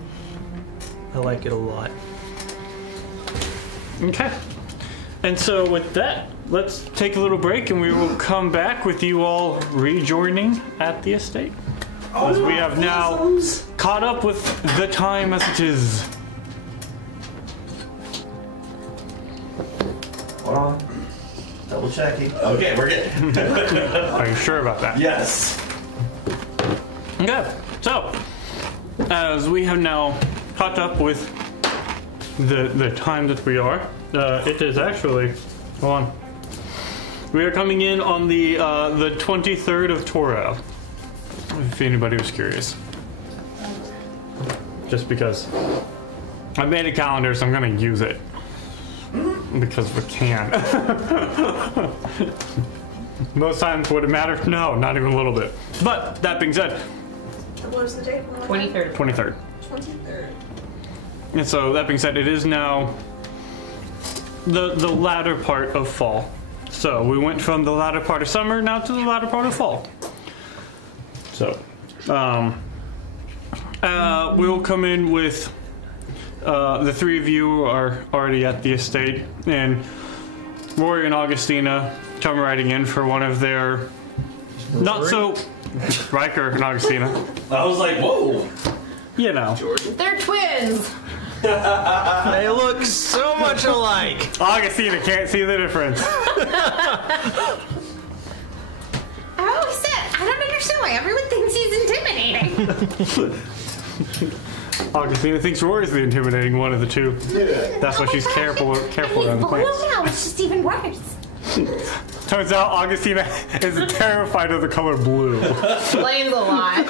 I like it a lot. Okay. And so with that, let's take a little break and we will come back with you all rejoining at the estate. As we have now caught up with the time as it is. Hold on. Double checking. Okay, we're good. Are you sure about that? Yes. Okay, so as we have now caught up with the time that we are, it is actually, hold on, we are coming in on the 23rd of Torel, if anybody was curious. Just because I made a calendar, so I'm going to use it. Because we can. Most times would it matter? No, not even a little bit. But that being said, what was the date? 23rd. 23rd. 23rd. And so that being said, it is now the latter part of fall. So we went from the latter part of summer now to the latter part of fall. So we'll come in with the three of you are already at the estate, and Rory and Augustina come riding in for one of their not so Riker and Augustina. I was like, whoa. You know. They're twins. They look so much alike. Augustina can't see the difference. I always said, I don't understand why everyone thinks he's intimidating. Augustina thinks Rory's the intimidating one of the two. Yeah. That's why she's careful He's on the blue plants. now, it's just even worse. Turns out Augustina is terrified of the color blue. Explains a lot.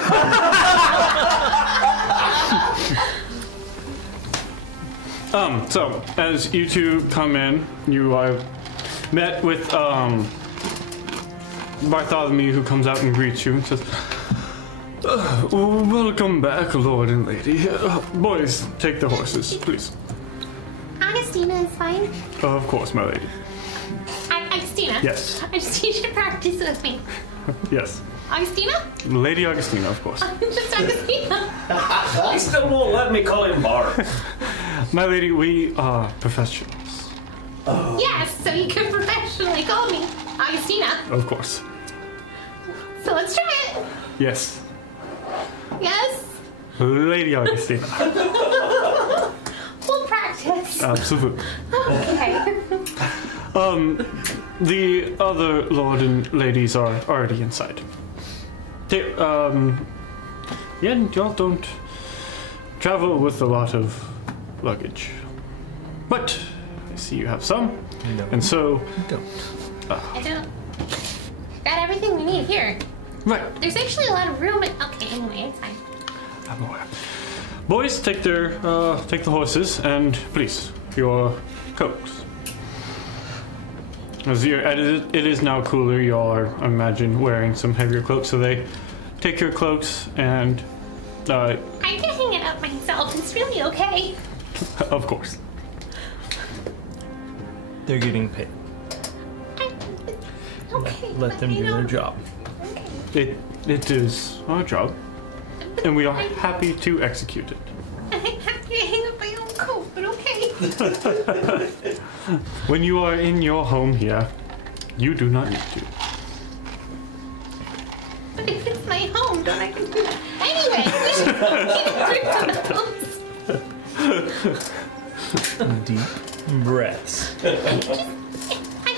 So as you two come in, you met with Bartholomew, who comes out and greets you and says, "Welcome back, Lord and Lady. Boys, take the horses, please." Augustina is fine. Of course, my lady. Augustina? Yes. I just need you to practice with me. Yes. Augustina? Lady Augustina, of course. Just Augustina. He still won't let me call him Bart. My lady, we are professionals. Yes, so you can professionally call me Augustina. Of course. So let's try it. Yes. Yes? Lady Augustina. We'll practice. Absolutely. Okay. The other lord and ladies are already inside. They, yeah, y'all don't travel with a lot of luggage. But I see you have some. No. And so, I don't. Got everything we need here. right, There's actually a lot of room. Okay, anyway, it's fine. I'm aware. Boys, take the horses, and please, your coats. As it is now cooler, y'all are, I imagine, wearing some heavier cloaks, so they take your cloaks and, I can hang it up myself. It's really okay. of course. They're getting paid. Okay. Let them do their job. Okay. It is our job, and we are happy to execute it. I'm happy to hang up my own coat, but okay. When you are in your home here, you do not need to. But if it's my home, don't I? Anyway, we should Deep breaths. I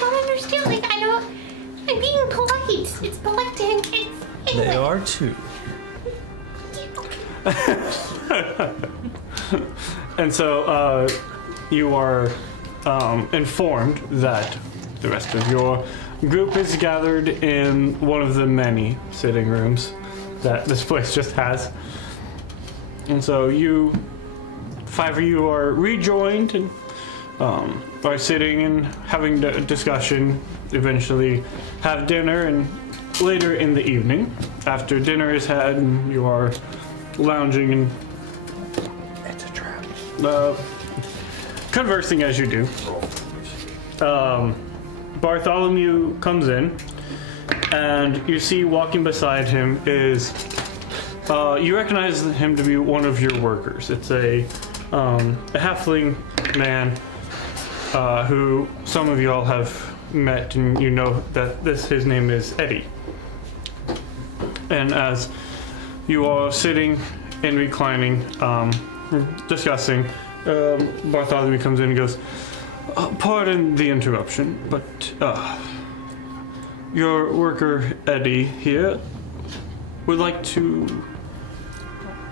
don't understand. Like, I'm being polite. It's polite to hang. Anyway. They are too. And so you are informed that the rest of your group is gathered in one of the many sitting rooms that this place just has. And so you, five of you are rejoined and are sitting and having a discussion, eventually have dinner, and later in the evening, after dinner is had and you are lounging and It's a trap. conversing as you do, Bartholomew comes in, and you see walking beside him is, you recognize him to be one of your workers. It's a halfling man who some of y'all have met, and you know that his name is Eddie. And as you are sitting and reclining, discussing, Bartholomew comes in and goes, "Pardon the interruption, but your worker Eddie here would like to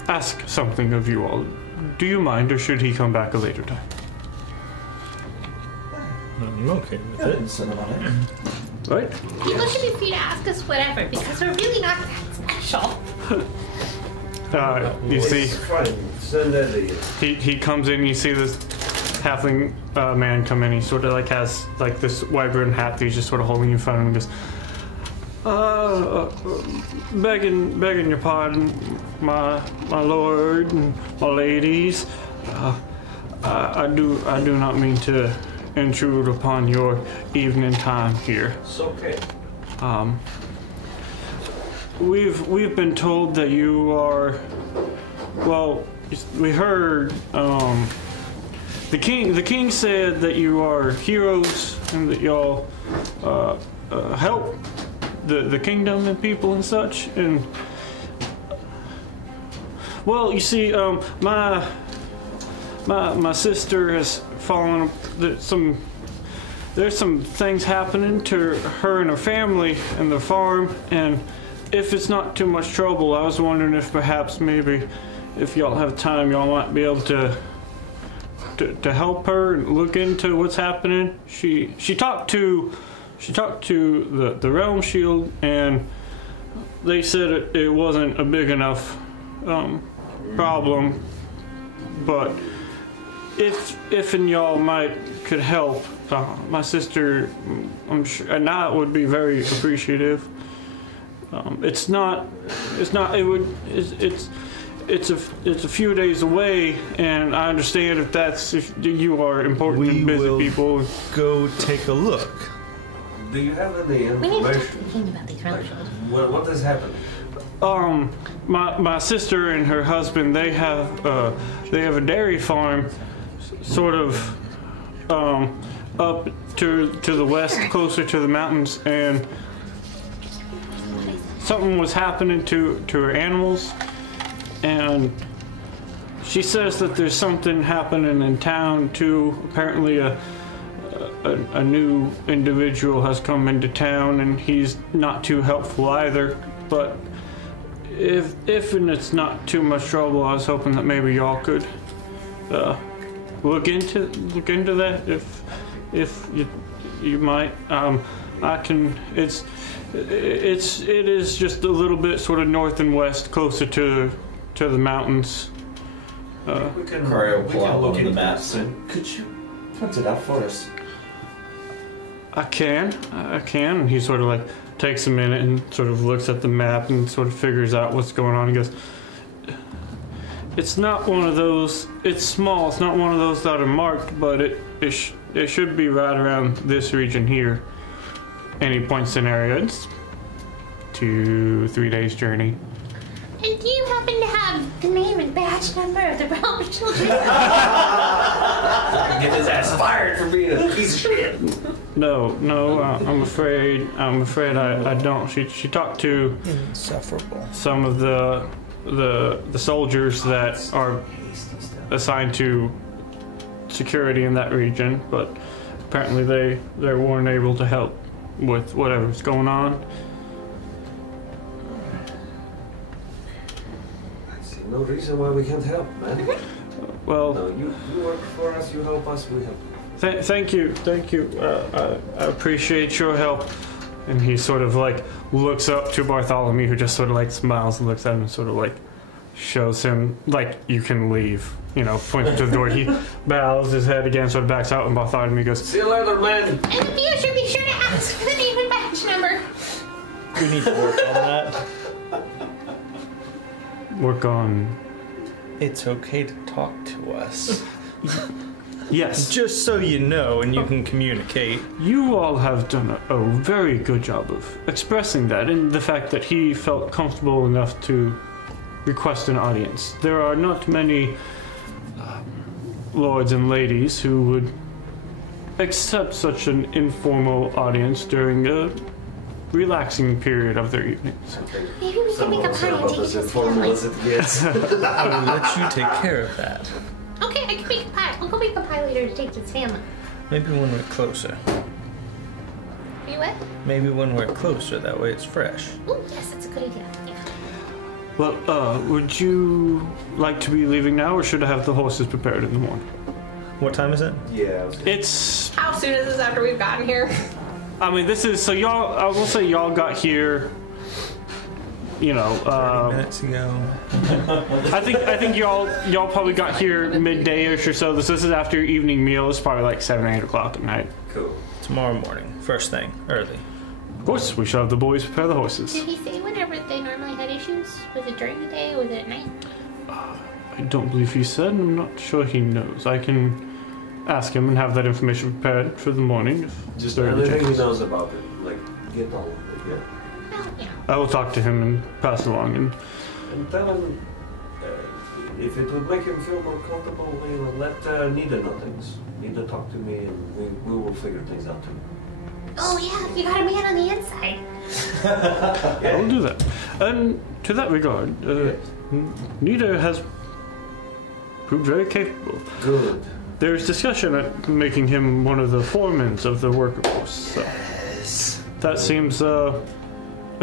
ask something of you all. Do you mind, or should he come back a later time?" I'm okay with it. Right? People should be free to ask us whatever because we're really not that special. You see, Fine, send Eddie. he comes in. You see this halfling man come in. He sort of like has like this wyvern hat that he's just sort of holding in front of him. And goes, begging your pardon, my lord and my ladies. I do not mean to intrude upon your evening time here. It's okay. We've been told that you are, well, we heard the king said that you are heroes and that y'all help the kingdom and people and such. And well, you see, my sister has fallen. There's some things happening to her and her family and the farm, and if it's not too much trouble, I was wondering if perhaps maybe if y'all have time, y'all might be able to help her and look into what's happening. She talked to the Realm Shield, and they said it wasn't a big enough problem, but if and y'all could help, my sister, I'm sure, and I would be very appreciative. It's a few days away, and I understand if you are important and busy people. We will go take a look. Do you have any We need to talk to information? the king about these Like, roadshows. what has happened? My sister and her husband, they have a dairy farm, sort of up to the west, closer to the mountains, and something was happening to her animals, and she says that there's something happening in town too. Apparently a new individual has come into town, and he's not too helpful either. But if and it's not too much trouble, I was hoping that maybe y'all could look into that if you might. I can. It is just a little bit sort of north and west, closer to the mountains. We can Cory will pull out look one of the into maps. this. Could you point it out for us? I can. And he sort of like takes a minute and sort of looks at the map and sort of figures out what's going on. He goes, "It's not one of those. It's small. It's not one of those that are marked, but it should be right around this region here." And he points an area. It's 2-3 days journey. And do you happen to have the name and badge number of the Realm Children? Get his ass fired for being a piece of shit. No. I'm afraid I don't. She talked to Insufferable. some of the soldiers that are assigned to security in that region, but apparently they weren't able to help with whatever's going on. I see no reason why we can't help, man. Well, No, you work for us, you help us, we help. thank you. I appreciate your help. And he sort of like looks up to Bartholomew, who just sort of like smiles and looks at him and sort of like shows him like you can leave. You know, points to the door. He bows his head again, sort of backs out, and Bartholomew goes, See you later, man. In the future, be sure to ask for the name and badge number. We need to work on that. "Work on." It's okay to talk to us. Yes. Just so you know, and you can communicate. You all have done a very good job of expressing that, and the fact that he felt comfortable enough to request an audience. There are not many lords and ladies who would accept such an informal audience during a relaxing period of their evenings. Maybe we can make a pie and take it to his family. as it gets. I will let you take care of that. Okay, I can make a pie. We'll go make a pie later to take to his family. Maybe when we're closer. You what? Maybe when we're closer, that way it's fresh. Oh, yes, that's a good idea. Yeah. Well, would you like to be leaving now, or should I have the horses prepared in the morning? What time is it? Yeah. It's How soon is this after we've gotten here? I mean, this is so y'all. I will say y'all got here. You know, 30 minutes ago. I think y'all probably got here midday-ish or so. This is after your evening meal. It's probably like 7 or 8 o'clock at night. Cool. Tomorrow morning. First thing. Early. Of course, we shall have the boys prepare the horses. Did he say whenever they normally had issues? Was it during the day or was it at night? I don't believe he said, and I'm not sure he knows. I can ask him and have that information prepared for the morning. Just there are any everything he changes. knows about it. Like, get all of it, yeah. Well, yeah. I will talk to him and pass along. And And tell him if it would make him feel more comfortable, let Nita know things. Nita talk to me and we will figure things out too. Oh yeah, you got a man on the inside. I will do that. And to that regard, Nita has proved very capable. Good. There's discussion at making him one of the foremans of the worker force. So that seems a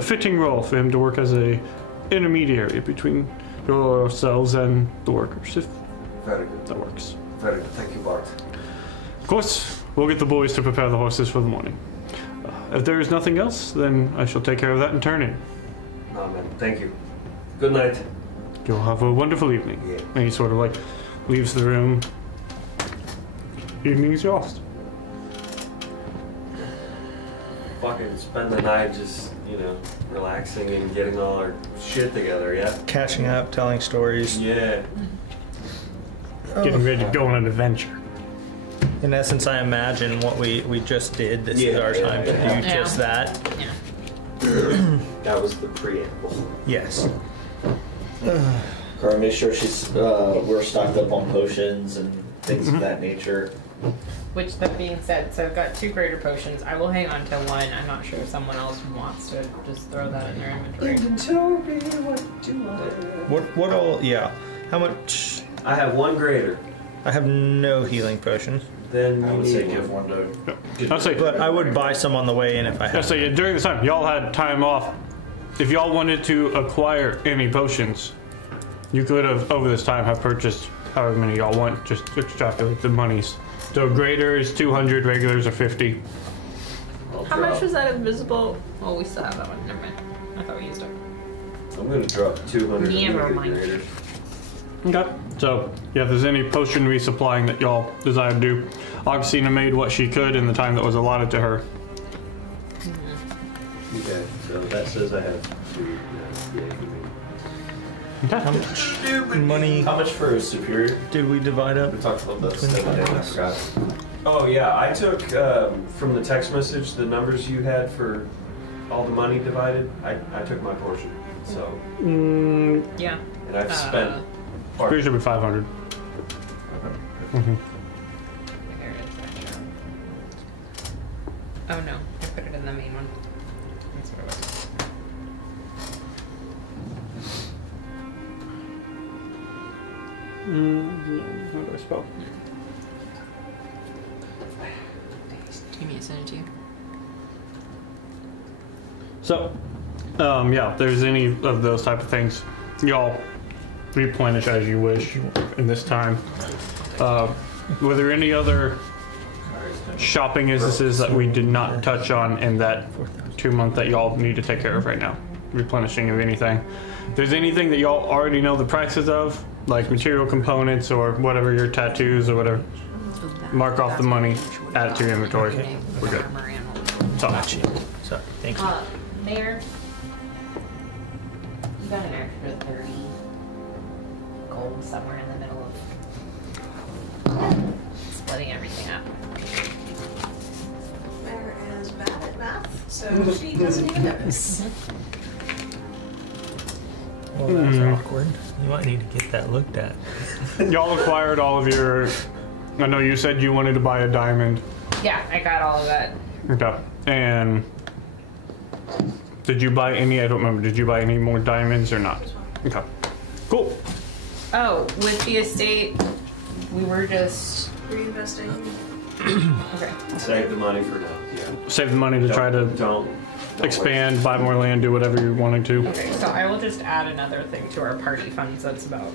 fitting role for him to work as a intermediary between yourselves and the workers, if Very good. that works. Very good. Thank you, Bart. Of course, we'll get the boys to prepare the horses for the morning. If there is nothing else, then I shall take care of that and turn in. Amen. Thank you. Good night. You'll have a wonderful evening. Yeah. And he sort of like leaves the room. Evening is yours. Fucking spend the night just, relaxing and getting all our shit together, yeah? Catching up, telling stories. Yeah. Getting ready to go on an adventure. In essence, I imagine what we just did. This is Yeah, our time to yeah. do just that. That was the preamble. Yes. Cara, make sure we're stocked up on potions and things of that nature. Which, that being said, so I've got 2 greater potions. I will hang on to one. I'm not sure if someone else wants to just throw that in their inventory. Inventory, what do I have? What all? Yeah. How much? I have 1 greater. I have no healing potions, Then I you would need say one. give one to. I'd say, but I would buy some on the way in if I I'd had. say during this time, y'all had time off. If y'all wanted to acquire any potions, you could have, over this time, have purchased however many y'all want. Just extrapolate the monies. So greater is 200, regulars are 50. How much was that invisible? Oh, we still have that one. Never mind. I thought we used it. I'm going to drop 200 Never and mind. make it greater. Okay. So, yeah, if there's any potion resupplying that y'all desire to do, Augustina made what she could in the time that was allotted to her. Okay, so that says I have 2. Yeah, give me. How much money How much for a superior? did we divide up? We talked about that the other day, I forgot. Oh yeah, I took from the text message the numbers you had for all the money divided. I took my portion. So, Yeah. and I've spent part. Pretty sure it'll be 500. There it is. Oh no, I put it in the main one. That's what it was. How do I spell? Give me a send it to you. So, yeah, if there's any of those type of things, y'all replenish as you wish in this time. Were there any other shopping instances that we did not touch on in that 2 month that y'all need to take care of right now? Replenishing of anything. If there's anything that y'all already know the prices of, like material components or whatever, your tattoos or whatever, mark off the money, add it to your inventory. We're good. So, Sorry, thank you. Mayor, you got an extra 30 gold somewhere in the middle of splitting everything up. Mare is bad at math, so she doesn't even notice. Well, that's awkward. You might need to get that looked at. y'all acquired all of your. I know you said you wanted to buy a diamond. Yeah, I got all of that. Okay. And did you buy any? I don't remember. Did you buy any more diamonds or not? Okay. Cool. Oh, with the estate, we were just Reinvesting. okay. Save the money for now. Yeah. Save the money to try to Don't expand, buy more land, do whatever you're wanting to. Okay, so I will just add another thing to our party funds. That's about.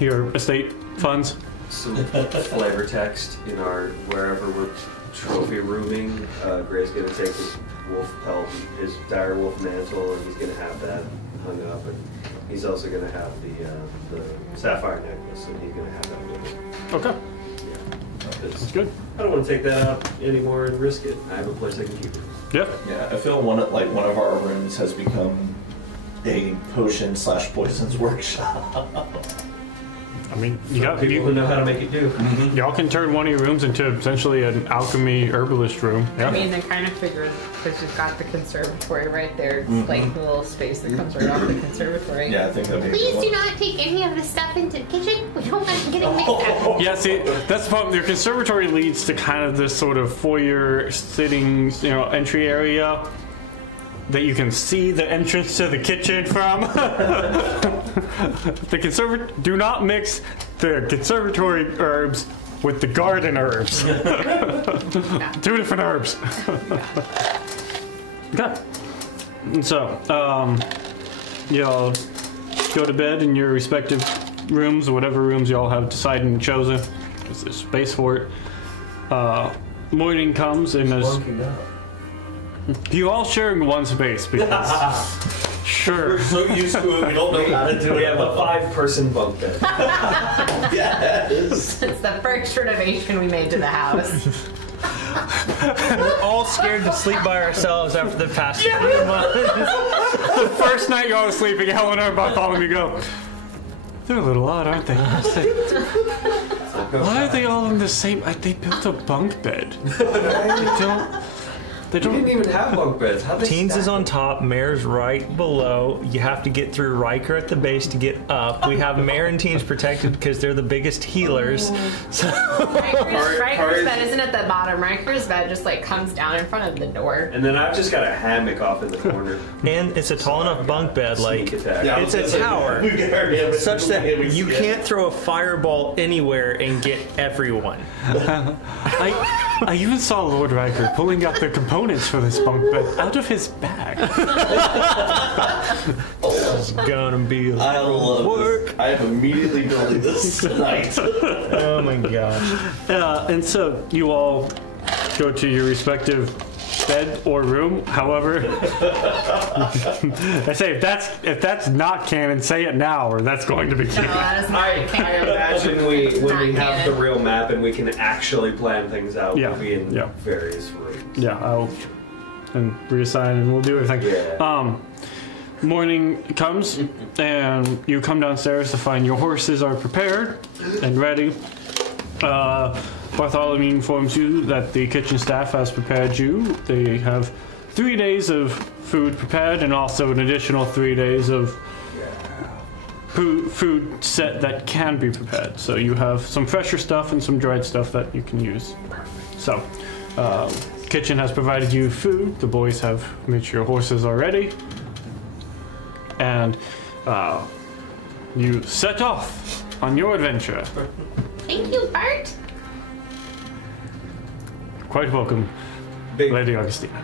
Your estate funds. Some flavor text in our wherever we're trophy rooming. Gray's gonna take his wolf pelt, his dire wolf mantle, and he's gonna have that hung up. And he's also gonna have the sapphire necklace, and he's gonna have that with him. Okay. Yeah. That's good. I don't want to take that out anymore and risk it. I have a place I can keep it. Yeah. Yeah, I feel one of our rooms has become a potion/poisons workshop. I mean, People who know how to make it do. y'all can turn one of your rooms into essentially an alchemy herbalist room. Yeah. I mean, they kind of figured because you've got the conservatory right there, it's like the little space that comes right off the conservatory. Yeah, I think that'd be Please do not take any of the stuff into the kitchen. We don't want it getting mixed up. Yeah, see, that's the problem. Your conservatory leads to kind of this sort of foyer sitting, entry area that you can see the entrance to the kitchen from. Do not mix the conservatory herbs with the garden herbs. 2 different herbs. Okay. And so, y'all go to bed in your respective rooms, or whatever rooms y'all have decided and chosen. There's space for it. Morning comes and there's... You all sharing one space because... Sure. We're so used to it, we don't know how to do it. We have a 5-person bunk bed. Yes. It's the first renovation we made to the house. We're all scared to sleep by ourselves after the past few months. The first night y'all were sleeping, Helena and Bartholomew go, they're a little odd, aren't they? Why are they all in the same... They built a bunk bed. They We didn't even have bunk beds. How'd they Teens stack is on them? top, Mare's right below. You have to get through Riker at the base to get up. We have Mare and Teens protected because they're the biggest healers. So Riker's bed isn't at the bottom. Riker's bed just like comes down in front of the door. And then I've just got a hammock off in the corner. and it's a tall enough bunk bed, like Sneak attack. Yeah, it's a tower, such that you can't throw a fireball anywhere and get everyone. I even saw Lord Riker pulling out the components for this bunk bed out of his bag. It's gonna be a I love work. this. I am immediately building this tonight. Oh my gosh. And so you all go to your respective bed or room. However, I say if that's not canon, say it now, or that's going to be No, canon. that is not I imagine when we have the real map and we can actually plan things out, Yeah. we'll be in Yeah. various rooms. Yeah, I'll reassign and we'll do everything. Yeah. Morning comes and you come downstairs to find your horses are prepared and ready. Bartholomew informs you that the kitchen staff has prepared you. They have 3 days of food prepared and also an additional 3 days of food set that can be prepared. So you have some fresher stuff and some dried stuff that you can use. So, kitchen has provided you food. The boys have made sure your horses are ready. And you set off on your adventure. Thank you, Bart. Quite welcome, Big, Lady Augustina.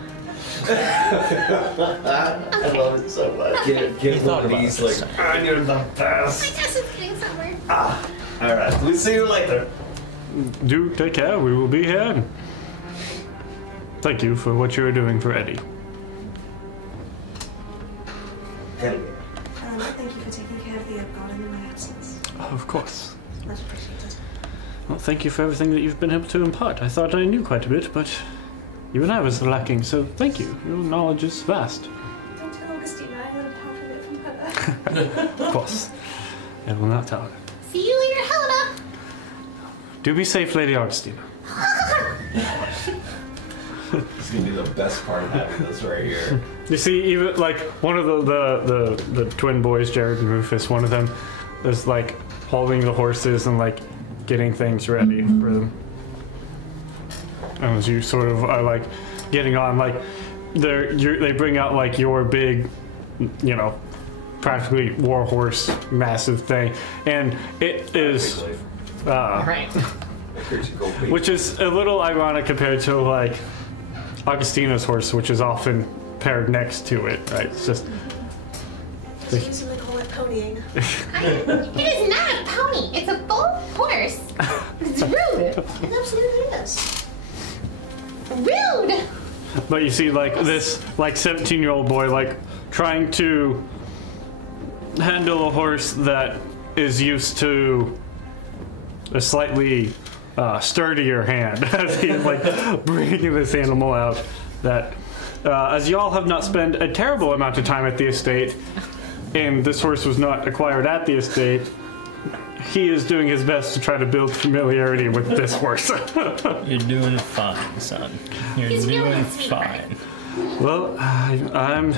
I love it so much. get one of these, like, And you're the My best. test is getting somewhere. All right, we'll see you later. Do take care. We will be here. Thank you for what you are doing for Eddie. Thank you for taking care of the garden in my absence. Of course. Much appreciated. Well, thank you for everything that you've been able to impart. I thought I knew quite a bit, but even I was lacking, so thank you. Your knowledge is vast. Don't tell Augustina, I learned half of it from her. Of course. I will not tell her. See you later, Helena. Do be safe, Lady Augustina. It's gonna be the best part of having this right here. You see, even like one of the twin boys, Jared and Rufus, one of them is like holding the horses and like getting things ready for them. And as you sort of are like getting on, like they bring out like your big, practically war horse, massive thing, and it is, Right. which is a little ironic compared to like Augustina's horse, which is often paired next to it, right? It's just So you usually call it ponying. It is not a pony. It's a full horse. It's rude. It absolutely is. Rude. But you see, like, this, like, 17-year-old boy, like, trying to handle a horse that is used to a slightly sturdier hand as he's, like, bringing this animal out. That, as y'all have not spent a terrible amount of time at the estate, and this horse was not acquired at the estate, he is doing his best to try to build familiarity with this horse. You're doing fine, son. You're He's doing really sweet, fine. Well, I'm.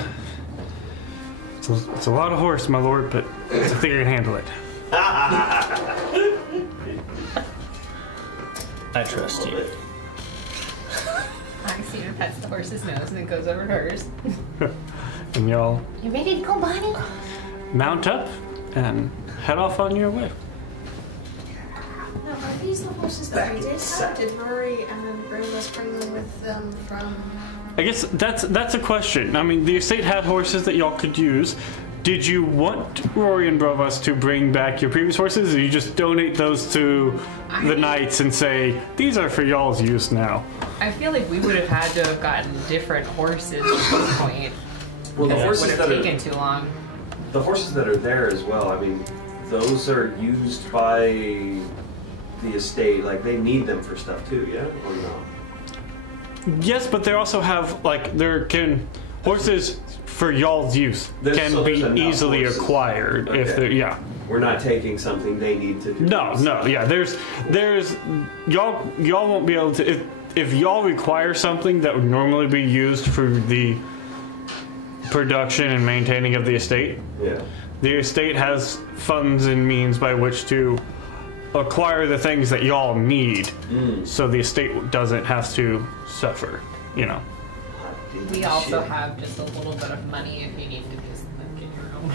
It's a lot of horse, my lord, but I think I can handle it. I trust you. Maxine pets the horse's nose and then goes over to hers. And y'all You ready to go, Bonnie? mount up and head off on your way. Now, are these the horses that we did have? Did Rory and Brovas bring them with them from... I guess that's a question. I mean, the estate had horses that y'all could use. Did you want Rory and Brovas to bring back your previous horses, or you just donate those to the knights and say, these are for y'all's use now? I feel like we would have had to have gotten different horses at this point. Well, the Because it horses would that have are taken too long. the horses that are there as well. I mean, those are used by the estate. Like they need them for stuff too, yeah, or no? Yes, but they also have, like, horses for y'all's use can be easily acquired if they're, yeah. We're not taking something they need to do. No, yeah. There's y'all won't be able to if y'all require something that would normally be used for the production and maintaining of the estate. Yeah. The estate has funds and means by which to acquire the things that y'all need, so the estate doesn't have to suffer. You know. We also have just a little bit of money if you need to just get your own.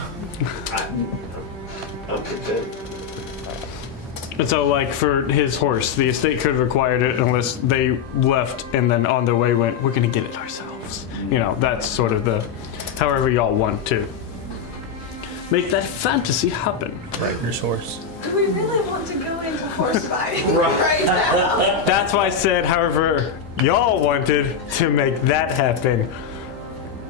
I'm content. And so, like, for his horse, the estate could have acquired it unless they left and then on their way went, we're going to get it ourselves. You know, that's sort of the, however y'all want to make that fantasy happen. Riker's horse. Do we really want to go into horse riding right now? That's why I said, however y'all wanted to make that happen.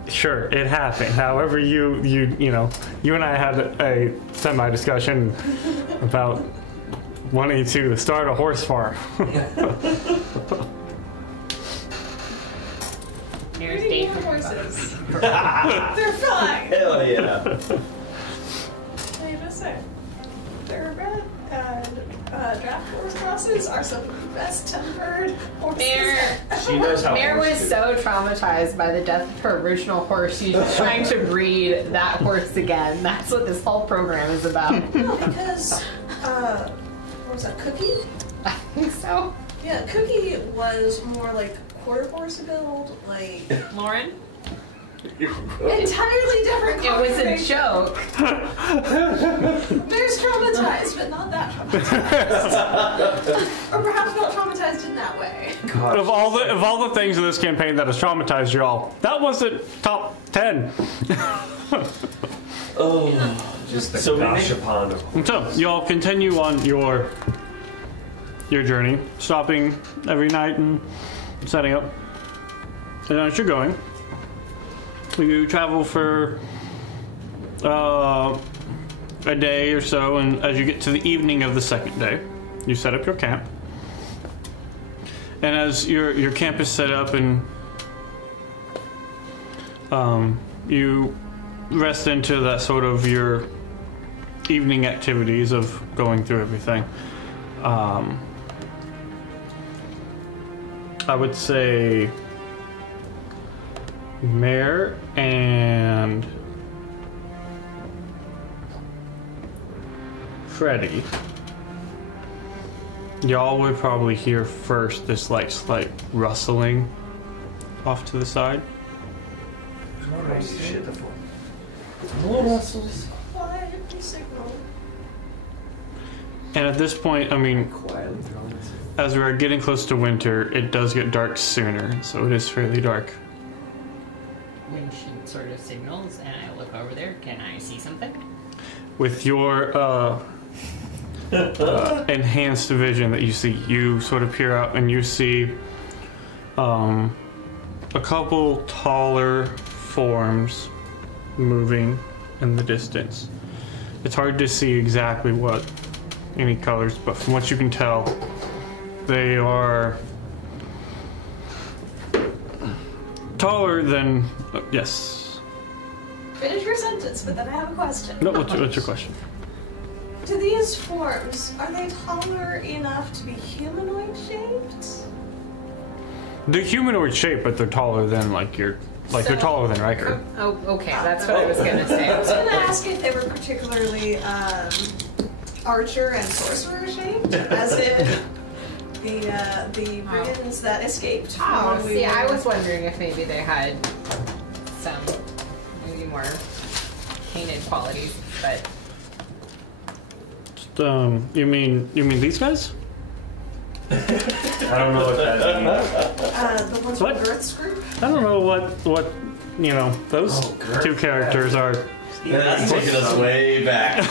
Sure, it happened. However, you and I had a semi-discussion about wanting to start a horse farm. Here's We need Dave. more horses. They're fine. Hell yeah. I must say, thoroughbred and draft horse crosses are some of the best tempered horses. She knows how. Mare was horses so traumatized by the death of her original horse, she's just trying to breed that horse again. That's what this whole program is about. No, because, what was that, Cookie? I think so. Yeah, Cookie was more like quarter horse build, like Lauren? entirely different. It was a joke. There's traumatized, but not that traumatized. Or perhaps not traumatized in that way. Of all the things in this campaign that has traumatized y'all, that wasn't top 10. just the So we gosh make- upon them. So y'all continue on your journey, stopping every night and setting up. And as you're going, you travel for a day or so, and as you get to the evening of the second day, you set up your camp. And as your camp is set up and you rest into that sort of your evening activities of going through everything, I would say Mare and Freddy, y'all would probably hear first this slight rustling off to the side. Crazy shit to fall. Why did we signal? And at this point, I mean, Quietly throwing this. as we are getting close to winter, it does get dark sooner, so it is fairly dark. When she sort of signals and I look over there, can I see something? With your enhanced vision that you see, you sort of peer out and you see a couple taller forms moving in the distance. It's hard to see exactly what any colors, but from what you can tell, they are taller than yes. Finish your sentence, but then I have a question. No, what's your question? Do these forms, are they taller enough to be humanoid shaped? They're humanoid shape, but they're taller than they're taller than Riker. Oh, okay, that's what I was gonna say. I was gonna ask if they were particularly archer and sorcerer shaped, as in the brigands that escaped. Oh, see, I was wondering if maybe they had some maybe more painted qualities, but You mean these guys? I don't know what that means. the ones What? from Girth's group. I don't know what those two characters are. Yeah, that's taking us way back.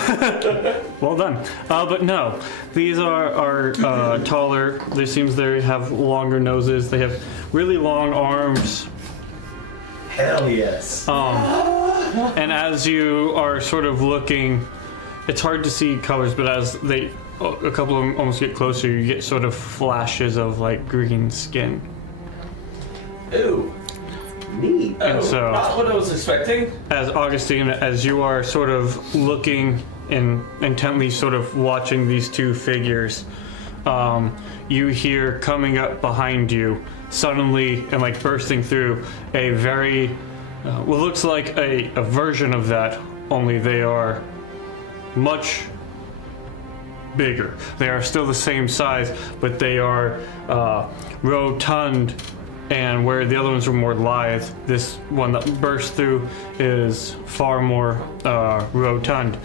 Well done. But no, these are taller. It seems they have longer noses. They have really long arms. Hell yes. And as you are sort of looking, it's hard to see colors, but as a couple of them almost get closer, you get sort of flashes of like green skin. Ooh. Neat. And so, not what I was expecting. As Augustine, as you are sort of looking and intently sort of watching these two figures, you hear coming up behind you, suddenly and like bursting through, a very, what looks like a version of that, only they are much bigger. They are still the same size, but they are rotund, and where the other ones were more lithe, this one that burst through is far more rotund.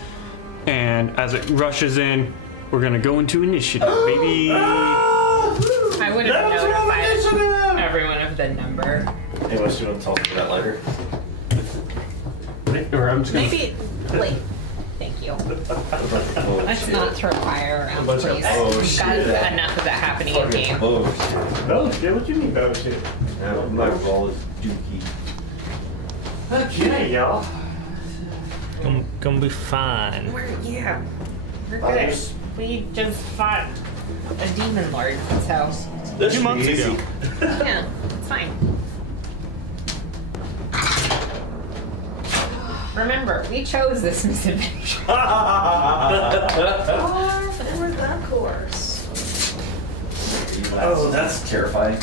And as it rushes in, we're gonna go into initiative, baby. I would have notified everyone of the number. Unless you want to talk about that later. Or I'm just gonna Maybe, like, thank you. Let's not throw fire around, bunch of please. bullshit. Got enough of that happening in game. Bullshit? What do you mean bullshit? My roll is dookie. Okay, y'all. Gonna be fine. We're good. We just fought a demon lord, so This 2 months ago. yeah, it's fine. Remember, we chose this misadventure. For the course. Oh, that's terrifying.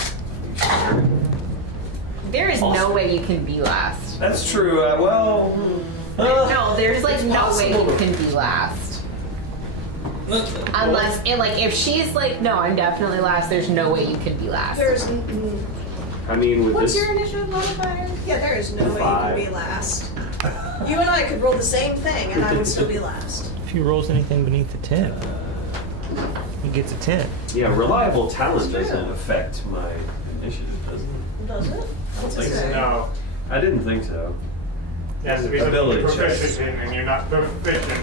There is no way you can be last. That's true. No, there's like no way you can be last. Unless, and like, if she's like, no, I'm definitely last, there's no way you can be last. There's. I mean, with What's this. your initiative modifier? Yeah, there is no way you 5. can be last. You and I could roll the same thing, and I would still be last. If he rolls anything beneath a 10, he gets a 10. Yeah, reliable talent doesn't affect my initiative, does it? Does it? What's it Like, say? No. I didn't think so. It has to be Ability something you're checks. proficient in, and you're not proficient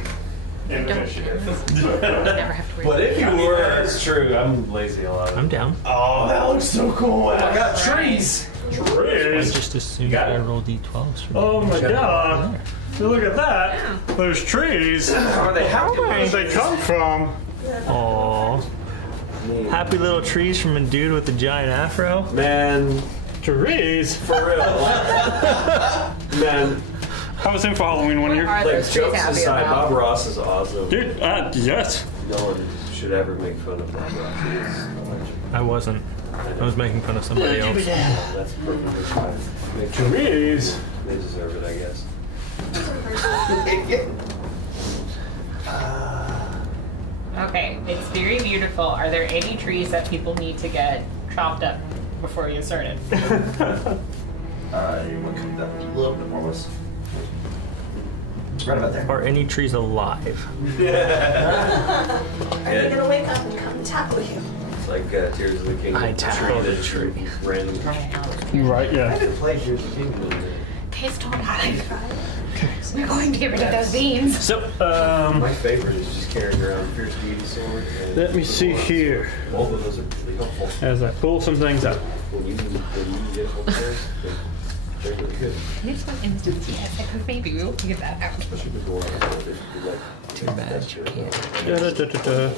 in initiative. Never have to worry. But if you Yeah, were, that's true. I'm lazy a lot. I'm down. oh, that looks so cool. And I got trees. I Trees. just assumed got I it. roll d12s. For Oh my Check it out god! there. Look at that! There's trees. Are they Where did they come from? Aw. Happy little trees from a dude with a giant afro. Man, Trees? for real. Man, I was in for Halloween one year. Are like, those trees jokes happy aside, about? Bob Ross is awesome. Dude, yes. No one should ever make fun of Bob Ross. He is electric. I wasn't. I was making fun of somebody else. That's perfectly fine. Make sure Trees? they deserve it, I guess. Okay, it's very beautiful. Are there any trees that people need to get chopped up before you start it? You want to come down a little bit more, Wes? Right about there. Are any trees alive? Are they gonna wake up and come tackle you? It's like Tears of the Kingdom. I tackled the tree. Random. Right, I yeah. haven't played Tears of the Kingdom in a minute. Taste don't hide. We're going to get rid of those beans. So, My favorite is just carrying around Fierce Deity Sword. And let me see here Both of those are really helpful. as I pull some things out. When you get upstairs, they're really good. This one instance, yes, I think maybe we'll figure that out. Especially the door. Too bad you can't. Da-da-da-da-da.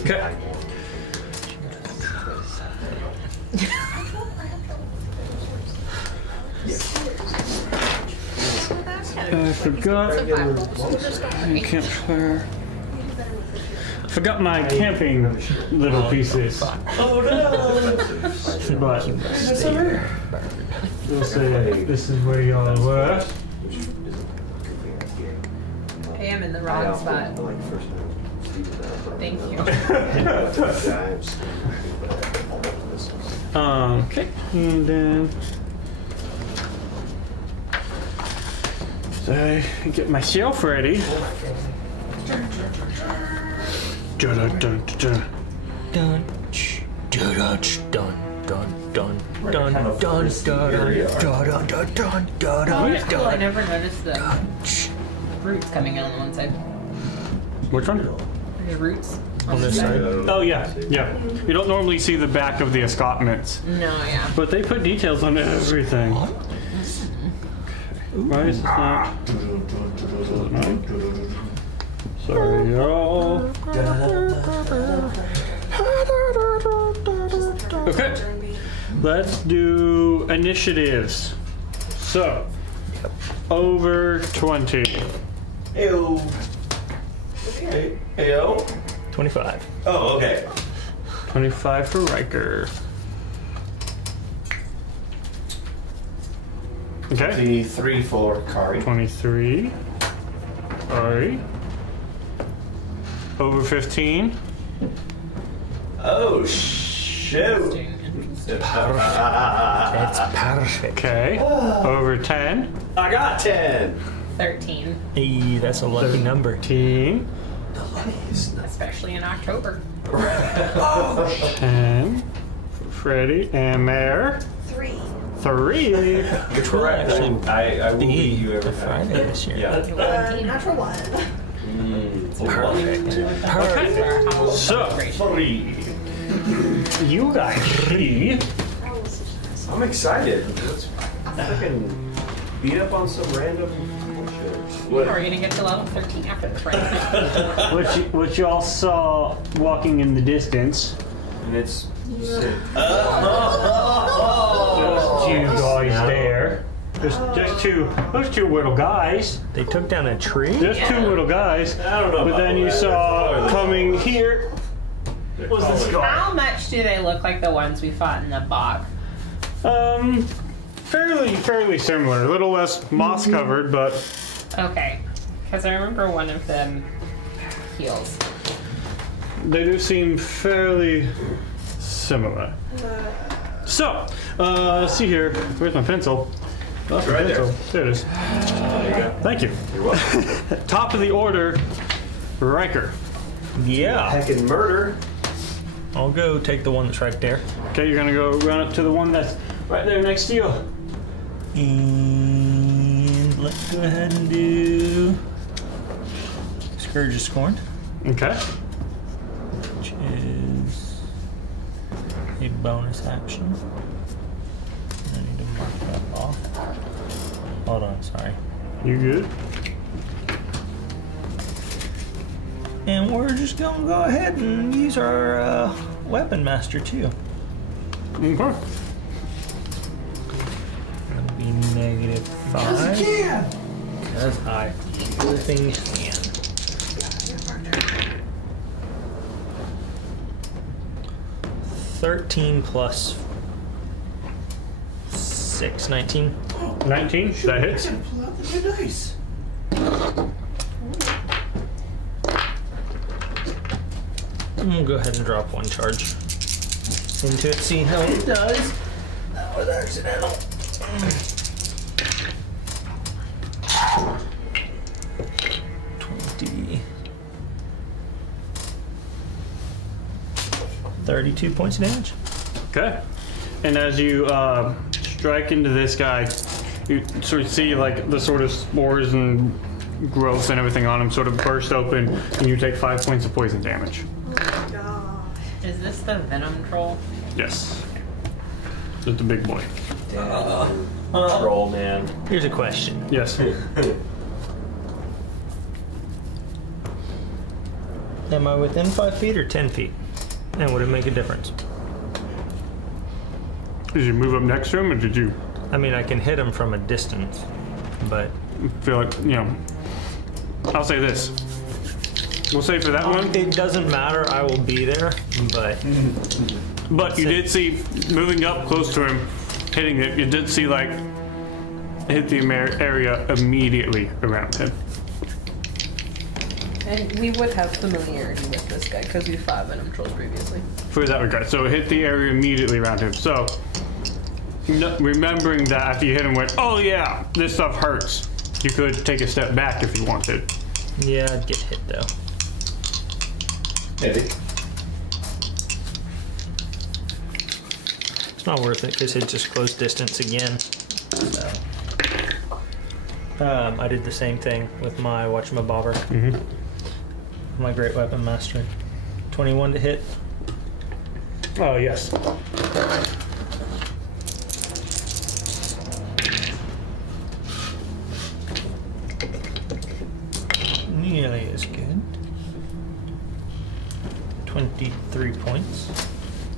Okay. I forgot. Campfire. Forgot my camping little pieces. Oh no! But we'll say this is where y'all were. I am in the wrong spot. Thank you. Okay, and then so I get myself ready. Dun dun dun dun dun dun dun I never noticed the roots coming out on one side. Which one? There's roots On this side. Oh yeah, yeah. You don't normally see the back of the escarpments, No, yeah. but they put details on everything. Why is this not? Sorry, y'all. Okay, let's do initiatives. So, over 20. Ayo. Ayo. 25. Oh, okay. 25 for Riker. Okay. 23 for Kari. 23. Sorry. Over 15. Oh, shoot. That's perfect. Okay. Over 10. I got 10. 13. Hey, that's a lucky number. 13. Especially in October. 10. Freddy and Mare. 3. 3. Correct. I will beat you every The time. Friday this year. Yeah. Natural 1. Perfect. Okay. So, 3. you guys see. I'm excited. Let's freaking beat up on some random bullshit. We're going to get to level 13 after this, right? What you all saw walking in the distance. And it's sick. Those two guys there. There's two little guys. They took down a tree? There's two little guys. I don't know. But then you saw coming here was this guy. How much do they look like the ones we fought in the bog? Fairly similar. A little less moss covered, but Okay. Because I remember one of them heals. they do seem fairly similar. So, let's see here. Where's my pencil? Lost my Right there. pencil. There it is. There you go. Thank you. You're welcome. Top of the order, Riker. Yeah. Heckin' murder. I'll go take the one that's right there. Okay, you're gonna go run up to the one that's right there next to you. And let's go ahead and do Scourge of Scorn, Okay. which is a bonus action. I need to mark that off. Hold on, sorry. You good? And we're just gonna go ahead and use our Weapon Master too. Okay. That'll be -5. Because I everything can. 13 plus 6, 19. 19. That hits. Pull out the good dice. And we'll go ahead and drop one charge into it, see how it does. That was accidental. 20. 32 points of damage. Okay. And as you strike into this guy, you sort of see like the sort of spores and growth and everything on him sort of burst open, and you take 5 points of poison damage. Oh my god. Is this the venom troll? Yes. Just the big boy. Roll, man. Here's a question. Yes. Am I within 5 feet or 10 feet? And would it make a difference? Did you move up next to him, or did you? I mean, I can hit him from a distance, but feel like, I'll say this. We'll say for that one. It doesn't matter. I will be there, But you did see, moving up close to him, hitting it, you did see, like, hit the area immediately around him. And we would have familiarity with this guy because we fought Venom Trolls previously. For that regard. So it hit the area immediately around him. So, remembering that after you hit him with, oh yeah, this stuff hurts, you could take a step back if you wanted. Yeah, I'd get hit though. Maybe. It's not worth it because it's just close distance again. So. I did the same thing with my whatchamabobber. My Great Weapon Master. 21 to hit. Oh, yes. Nearly as good. 23 points.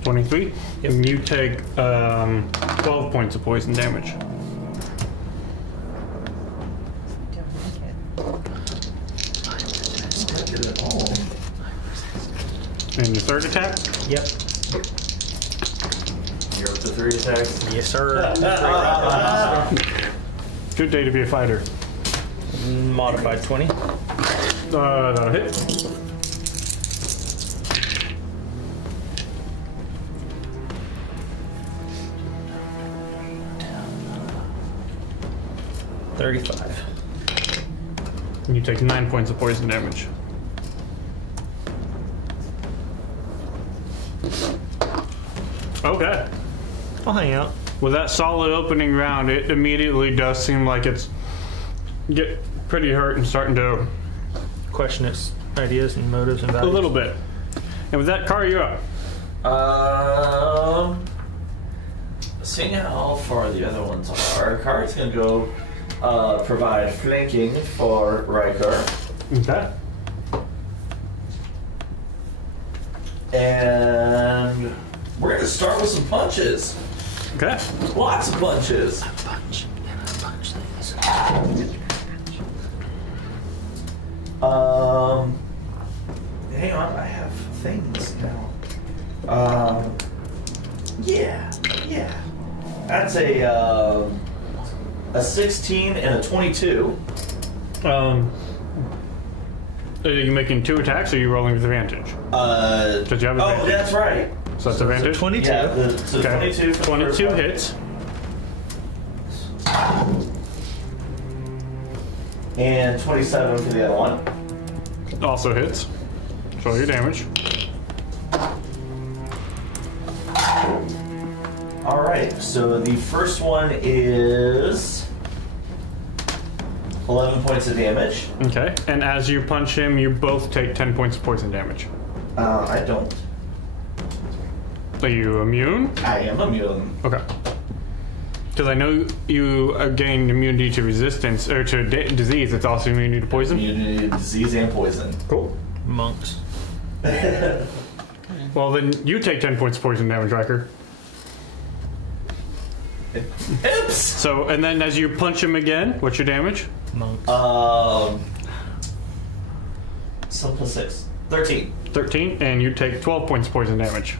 23? Yep. And you take 12 points of poison damage. And your third attack? Yep. You're up to 3 attacks. Yes, sir. Good day to be a fighter. Modified 20. That'll hit. $35. And you take 9 points of poison damage. Okay. I'll hang out. With that solid opening round, it immediately does seem like it's get pretty hurt and starting to Question its ideas and motives and a values. little bit. And with that, Car, you're up. Seeing how far the other ones are, Car's gonna go provide flanking for Riker. Okay. And we're gonna start with some punches. Okay. Lots of punches. Hang on, I have things now. Yeah. That's a 16 and a 22. Are you making 2 attacks or are you rolling with advantage? Did you have advantage? Oh, that's right. So that's advantage? 22. Yeah, so Okay. 22 for the 22 first one. hits. And 27 for the other one. Also hits. Roll your damage. Alright, so the first one is 11 points of damage. Okay. And as you punch him, you both take 10 points of poison damage. I don't. Are you immune? I am immune. Okay. Because I know you gain immunity to resistance, or to disease. It's also immunity to poison. Immunity to disease and poison. Cool. Monks. Well, then you take 10 points of poison damage, Riker. Oops! So, and then as you punch him again, what's your damage? Monks. 7 plus 6. 13. 13, and you take 12 points of poison damage.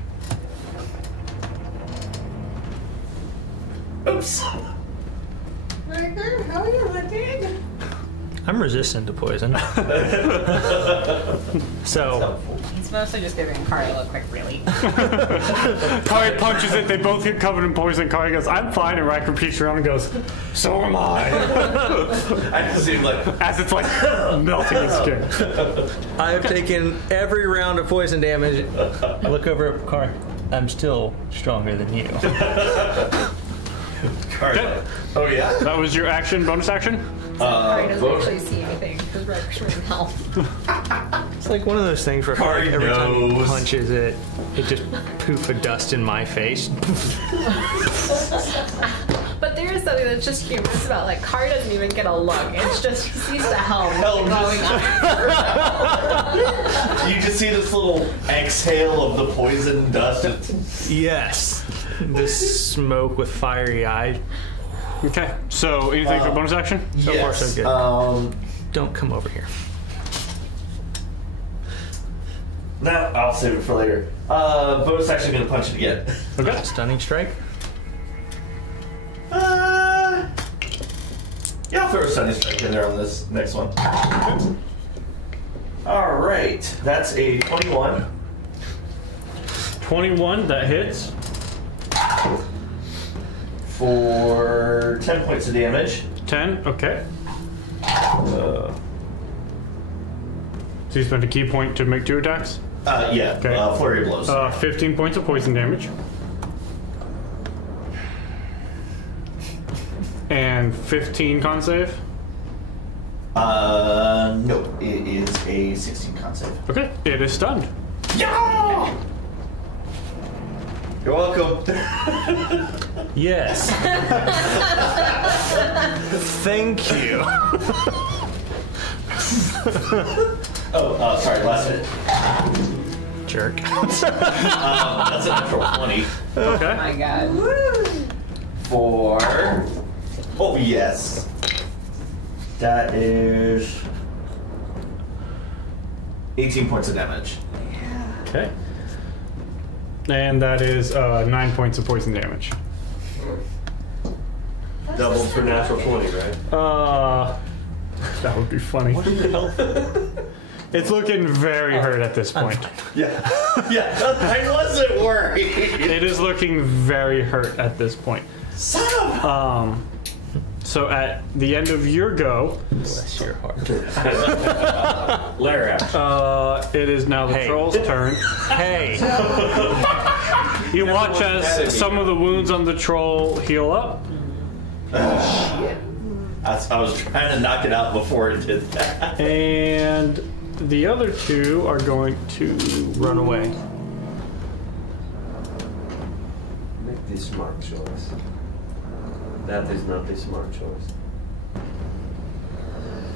Oops! Riker, how are you looking? I'm resistant to poison. So, He's mostly just giving Kari a quick really. Kari punches it, they both get covered in poison. Kari goes, I'm fine, and Riker peeks around and goes, so am I. I just seem like. As it's like melting his skin. I have taken every round of poison damage. I look over at Car. I'm still stronger than you. Okay. Oh, yeah? That was your action, bonus action? Kari doesn't vote. actually see anything because Riker's running health. It's like one of those things where I feel Car like every time he knows. punches it, it just poof of dust in my face. But there is something that's just humorous about like Kari doesn't even get a look. It's just he sees the helm Helm glowing up. You just see this little exhale of the poison dust. Yes. This smoke with fiery eyes. Okay. So anything for bonus action? So far, so good. Don't come over here. No, I'll save it for later. Bonus action, gonna punch it again. Okay. Stunning strike. Yeah, I'll throw a stunning strike in there on this next one. All right, that's a 21. 21, that hits. For 10 points of damage. 10, okay. So you spent a key point to make 2 attacks? Yeah, Okay. flurry of blows. 15 points of poison damage. And 15 con save? No, it is a 16 con save. Okay, it is stunned. Yeah! You're welcome. Yes. Thank you. Sorry, last hit. Jerk. That's a natural 20. Okay. Oh my god. For... Oh, yes. That is 18 points of damage. Okay. And that is 9 points of poison damage. Doubled for natural 20, right? That would be funny. It's looking very hurt at this point. Yeah. Yeah, I wasn't worried. It is looking very hurt at this point. Son of So at the end of your go, Bless your heart. Lair action. it is now the Hey. troll's turn. Hey. You watch as some of the wounds on the troll heal up. I was trying to knock it out before it did that. And the other 2 are going to Run away. Make the smart choice. That is not the smart choice.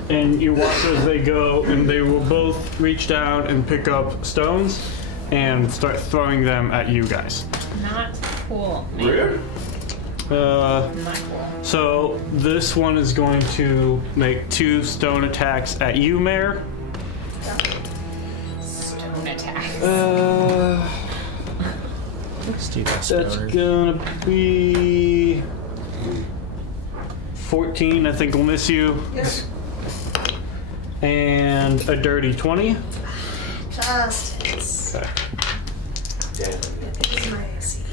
And you watch as they go, and they will both reach down and pick up stones and start throwing them at you guys. Not cool. Rude. Not cool. So this one is going to make 2 stone attacks at you, Mare. Stone attacks. Let's do that. That's Stoner. gonna be 14. I think will miss you. Yes. And a dirty 20. Just hits. Okay. Damn. It is my AC.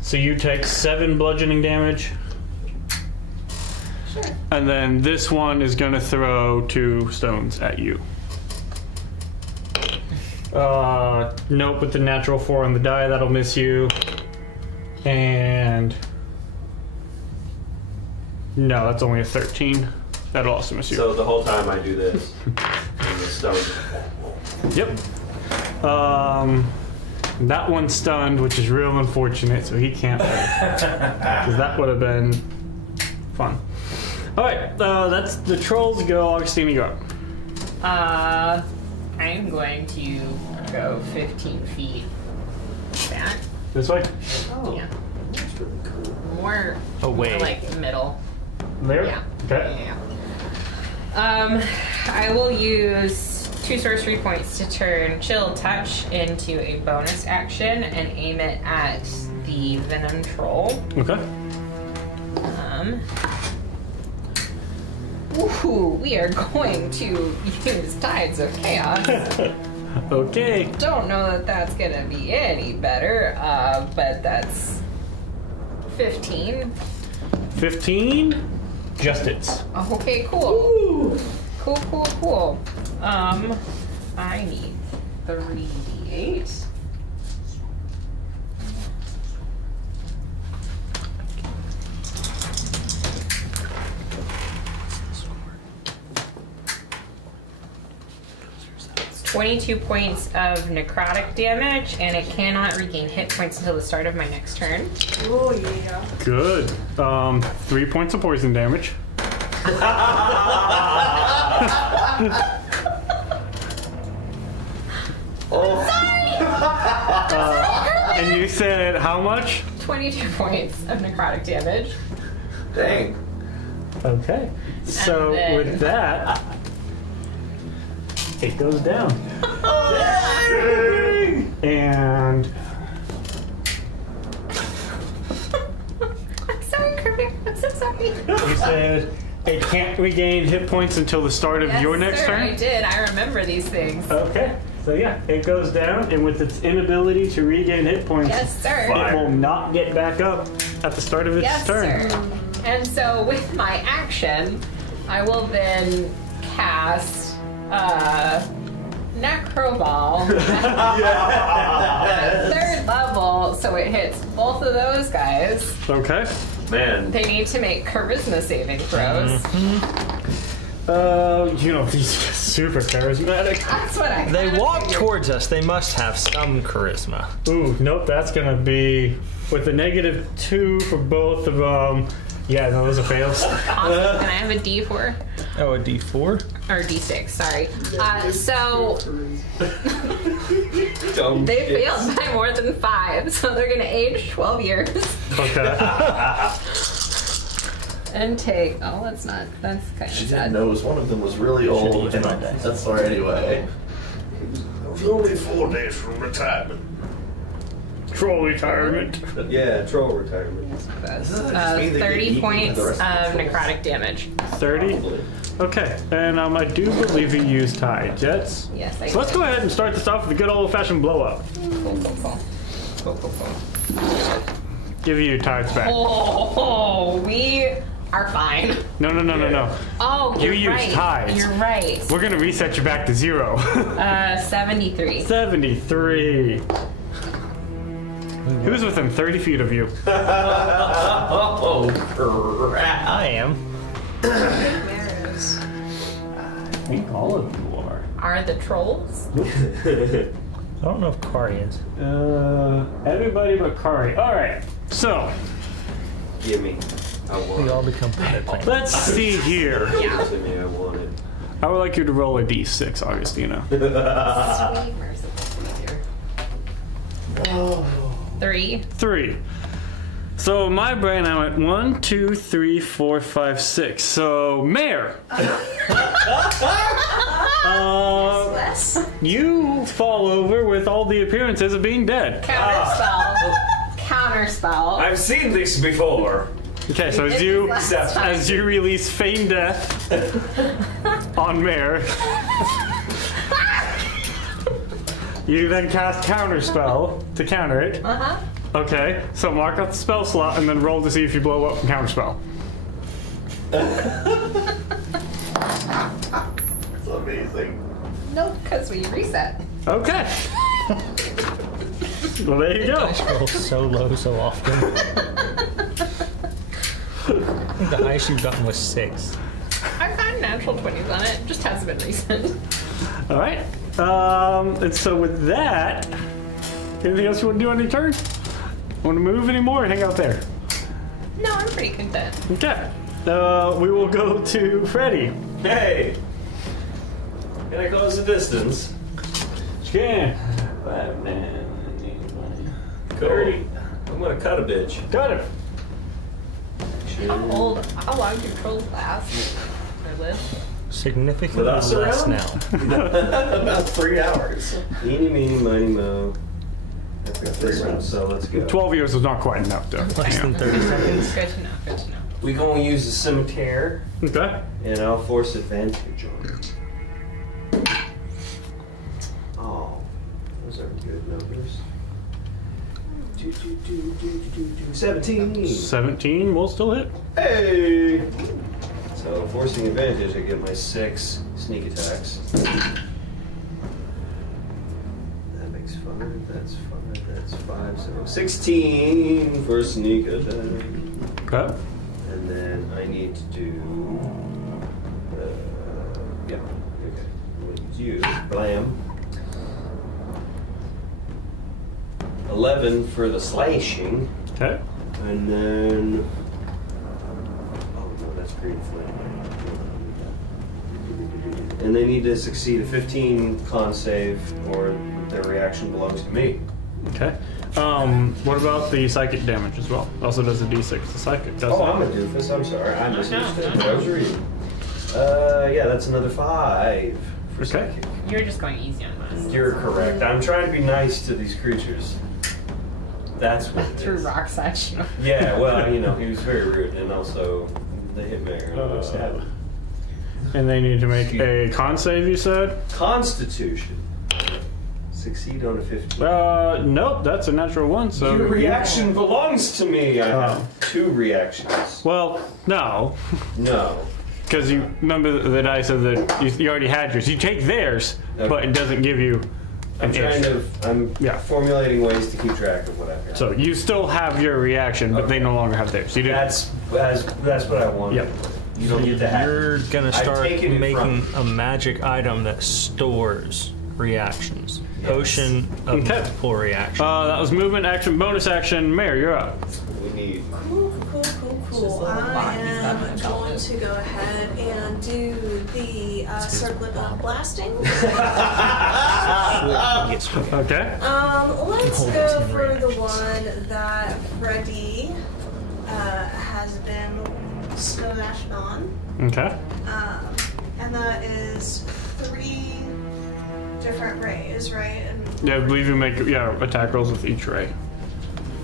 So you take 7 bludgeoning damage. Sure. And then this one is going to throw 2 stones at you. Nope, with the natural 4 on the die, that'll miss you. And... no, that's only a 13. That'll also miss you. So the whole time I do this, and the stone. Yep. That one's stunned, which is real unfortunate, so he can't because that would have been fun. Alright, that's the trolls go. Augustine, you go. I'm going to go 15 feet back. This way? Yeah. More, Away. more like middle. There? Yeah. Okay. Yeah. I will use 2 sorcery points to turn Chill Touch into a bonus action and aim it at the Venom Troll. Okay. Ooh, we are going to use Tides of Chaos. Okay. Don't know that that's gonna be any better, but that's 15. 15. Just hits. Okay, cool. Cool. I need 3d8. It's 22 points of necrotic damage, and it cannot regain hit points until the start of my next turn. Oh yeah. Good. 3 points of poison damage. And you said how much? 22 points of necrotic damage. Dang. Okay. So then- with that, it goes down. And I'm sorry, Kirby. I'm so sorry. you said it can't regain hit points until the start of your next sir, turn? I did. I remember these things. Okay. So yeah, it goes down, and with its inability to regain hit points, Yes, sir. it will not get back up at the start of its Yes, turn. sir. And so with my action, I will then cast Necroball at 3rd level, so it hits both of those guys. Okay. Man. They need to make charisma saving throws. He's super charismatic. That's what I They kinda walk figured. towards us. They must have some charisma. Ooh, nope, that's gonna be with a -2 for both of them. Yeah, no, those are fails. Awesome. Can I have a D4? Oh, a D4? Or D6, sorry. So Dumb they shit. failed by more than 5, so they're gonna age 12 years. Okay. And take, oh, that's kind She of didn't sad. know one of them was really old, and that's all right anyway. I was only 4 days from retirement. Troll retirement. Yeah, troll retirement. That's, Doesn't that just mean they get 30 eaten points the of rest of the trolls? necrotic damage. 30? Okay, and I do believe you used tide jets. Yes, I So let's go ahead and start this off with a good old-fashioned blow-up. Give you your tides back. Oh, we are fine. No. Oh, You you're used right. tides. You're right. We're gonna reset you back to 0. 73. 73. Who's within 30 feet of you? Oh, crap. I am. Arrows. I think all of you are. Are the trolls? I don't know if Kari is. Everybody but Kari. Alright, so Gimme. I want We it. all become planet plane. let's see here. Give it to me, I want it. I would like you to roll a d6, Augustina. Sweet merciful Savior. 3. 3. So my brain, I went 1, 2, 3, 4, 5, 6. So, Mayor. Less. You fall over with all the appearances of being dead. Counterspell. Counterspell. I've seen this before. Okay, so This is last time. as you release feign death on Mare, you then cast counterspell to counter it. Uh-huh. Okay, so mark out the spell slot and then roll to see if you blow up from counterspell. It's amazing. Nope, because we reset. Okay. Well, there you go. Roll so low so often. I think the highest you've gotten was 6. I've gotten natural 20s on it. Just hasn't been recent. All right. And so with that, anything else you want to do on your turn? Want to move anymore or hang out there? No, I'm pretty content. Okay. We will go to Freddy. Hey! Can I close the distance? Scan. 5, 10, Cool. 30. I'm gonna cut a bitch. Got it. How long do trolls last? Or live? Significantly With us less around? now. About 3 hours. Eeny, meeny, miny, mo. I've got 3 rounds, so let's go. 12 years was not quite enough, though. Less than 30 seconds. Good to know, good to know. We gonna use the scimitar, Okay. and I'll force advantage on it. Oh, those are good numbers. 17. 17 will still hit. Hey! So forcing advantage, I get my 6 sneak attacks. That makes 5. That's 5. That's 5. So 16 for sneak attack. Okay. And then I need to do. Yeah. Okay. We'll use blam. 11 for the slashing, Okay. and then. Oh no, that's green flame. And they need to succeed a 15 con save, or their reaction belongs to me. Okay. What about the psychic damage as well? Also does a d6 to psychic, doesn't Oh, it? I'm a doofus. I'm sorry. I misunderstood. I was reading. Yeah, that's another 5 for Okay. psychic. You're just going easy on us. You're correct. I'm trying to be nice to these creatures. That's what it Threw is. rocks at you. Yeah, well, you know, he was very rude, and also they hit me. And they need to make a con save, you said? Constitution. Succeed on a 15. Nope, that's a natural 1, so... Your reaction belongs to me. I have 2 reactions. Well, no. No. Because you remember the dice of you already had yours. You take theirs, Okay. but it doesn't give you I'm Yeah. formulating ways to keep track of what I've got. So you still have your reaction, but they no longer have theirs. You do. That's what I want. Yep. You don't get to have. You're gonna I've start taken it making from- a magic item that stores reactions. Yes. Potion of Okay. multiple reactions. That was movement, action, bonus action. Mayor, you're up. We need. Cool. I am going to go ahead and do the circlet of blasting. Okay. Let's Hold go 10 for the reactions. one that Freddy has been smashed on. Okay. And that is 3 different rays, right? And Yeah, I believe you make attack rolls with each ray.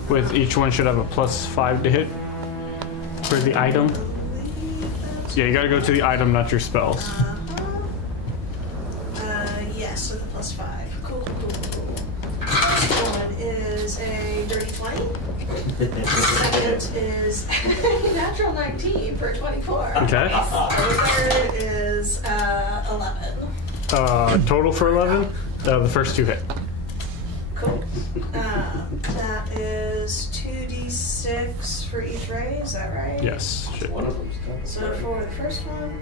With each one should have a +5 to hit for the item. Yeah, you gotta go to the item, not your spells. Yes, with a +5. Cool. First one is a dirty 20. Second is a natural 19 for 24. Okay. The third is 11. Total for 11. The first 2 hit. Cool. That is 2d6 for each ray, is that right? Yes. Shit. One of them's done. So for the first one,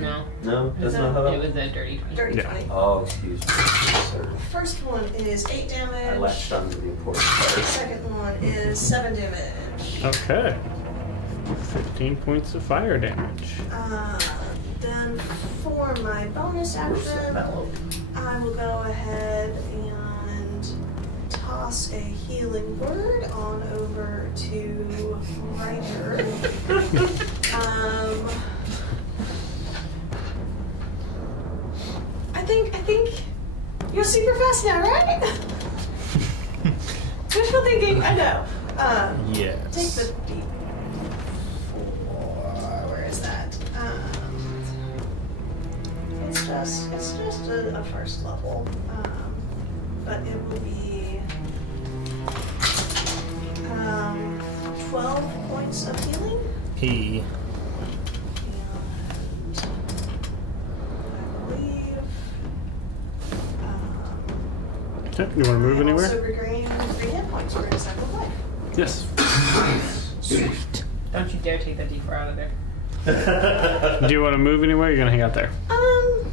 No, No, that's No, not how it that. was a dirty 20. dirty Yeah. 20. Oh, excuse me. Sorry. First one is 8 I damage. latched onto the important part. Second one is 7 damage. Okay. 15 points of fire damage. Then for my bonus action, Mellow. I will go ahead and toss a healing word on over to Ryder. I think you're super fast now, right? Wishful thinking, I know. Yes. Take the D4. Where is that? It's just a first level, but it will be 12 points of healing. He. And I believe. Okay. You want to move anywhere? Also regain 3 hit points for a cycle of life. Yes. Don't you dare take that D4 out of there. Do you want to move anywhere? Or you're gonna hang out there. I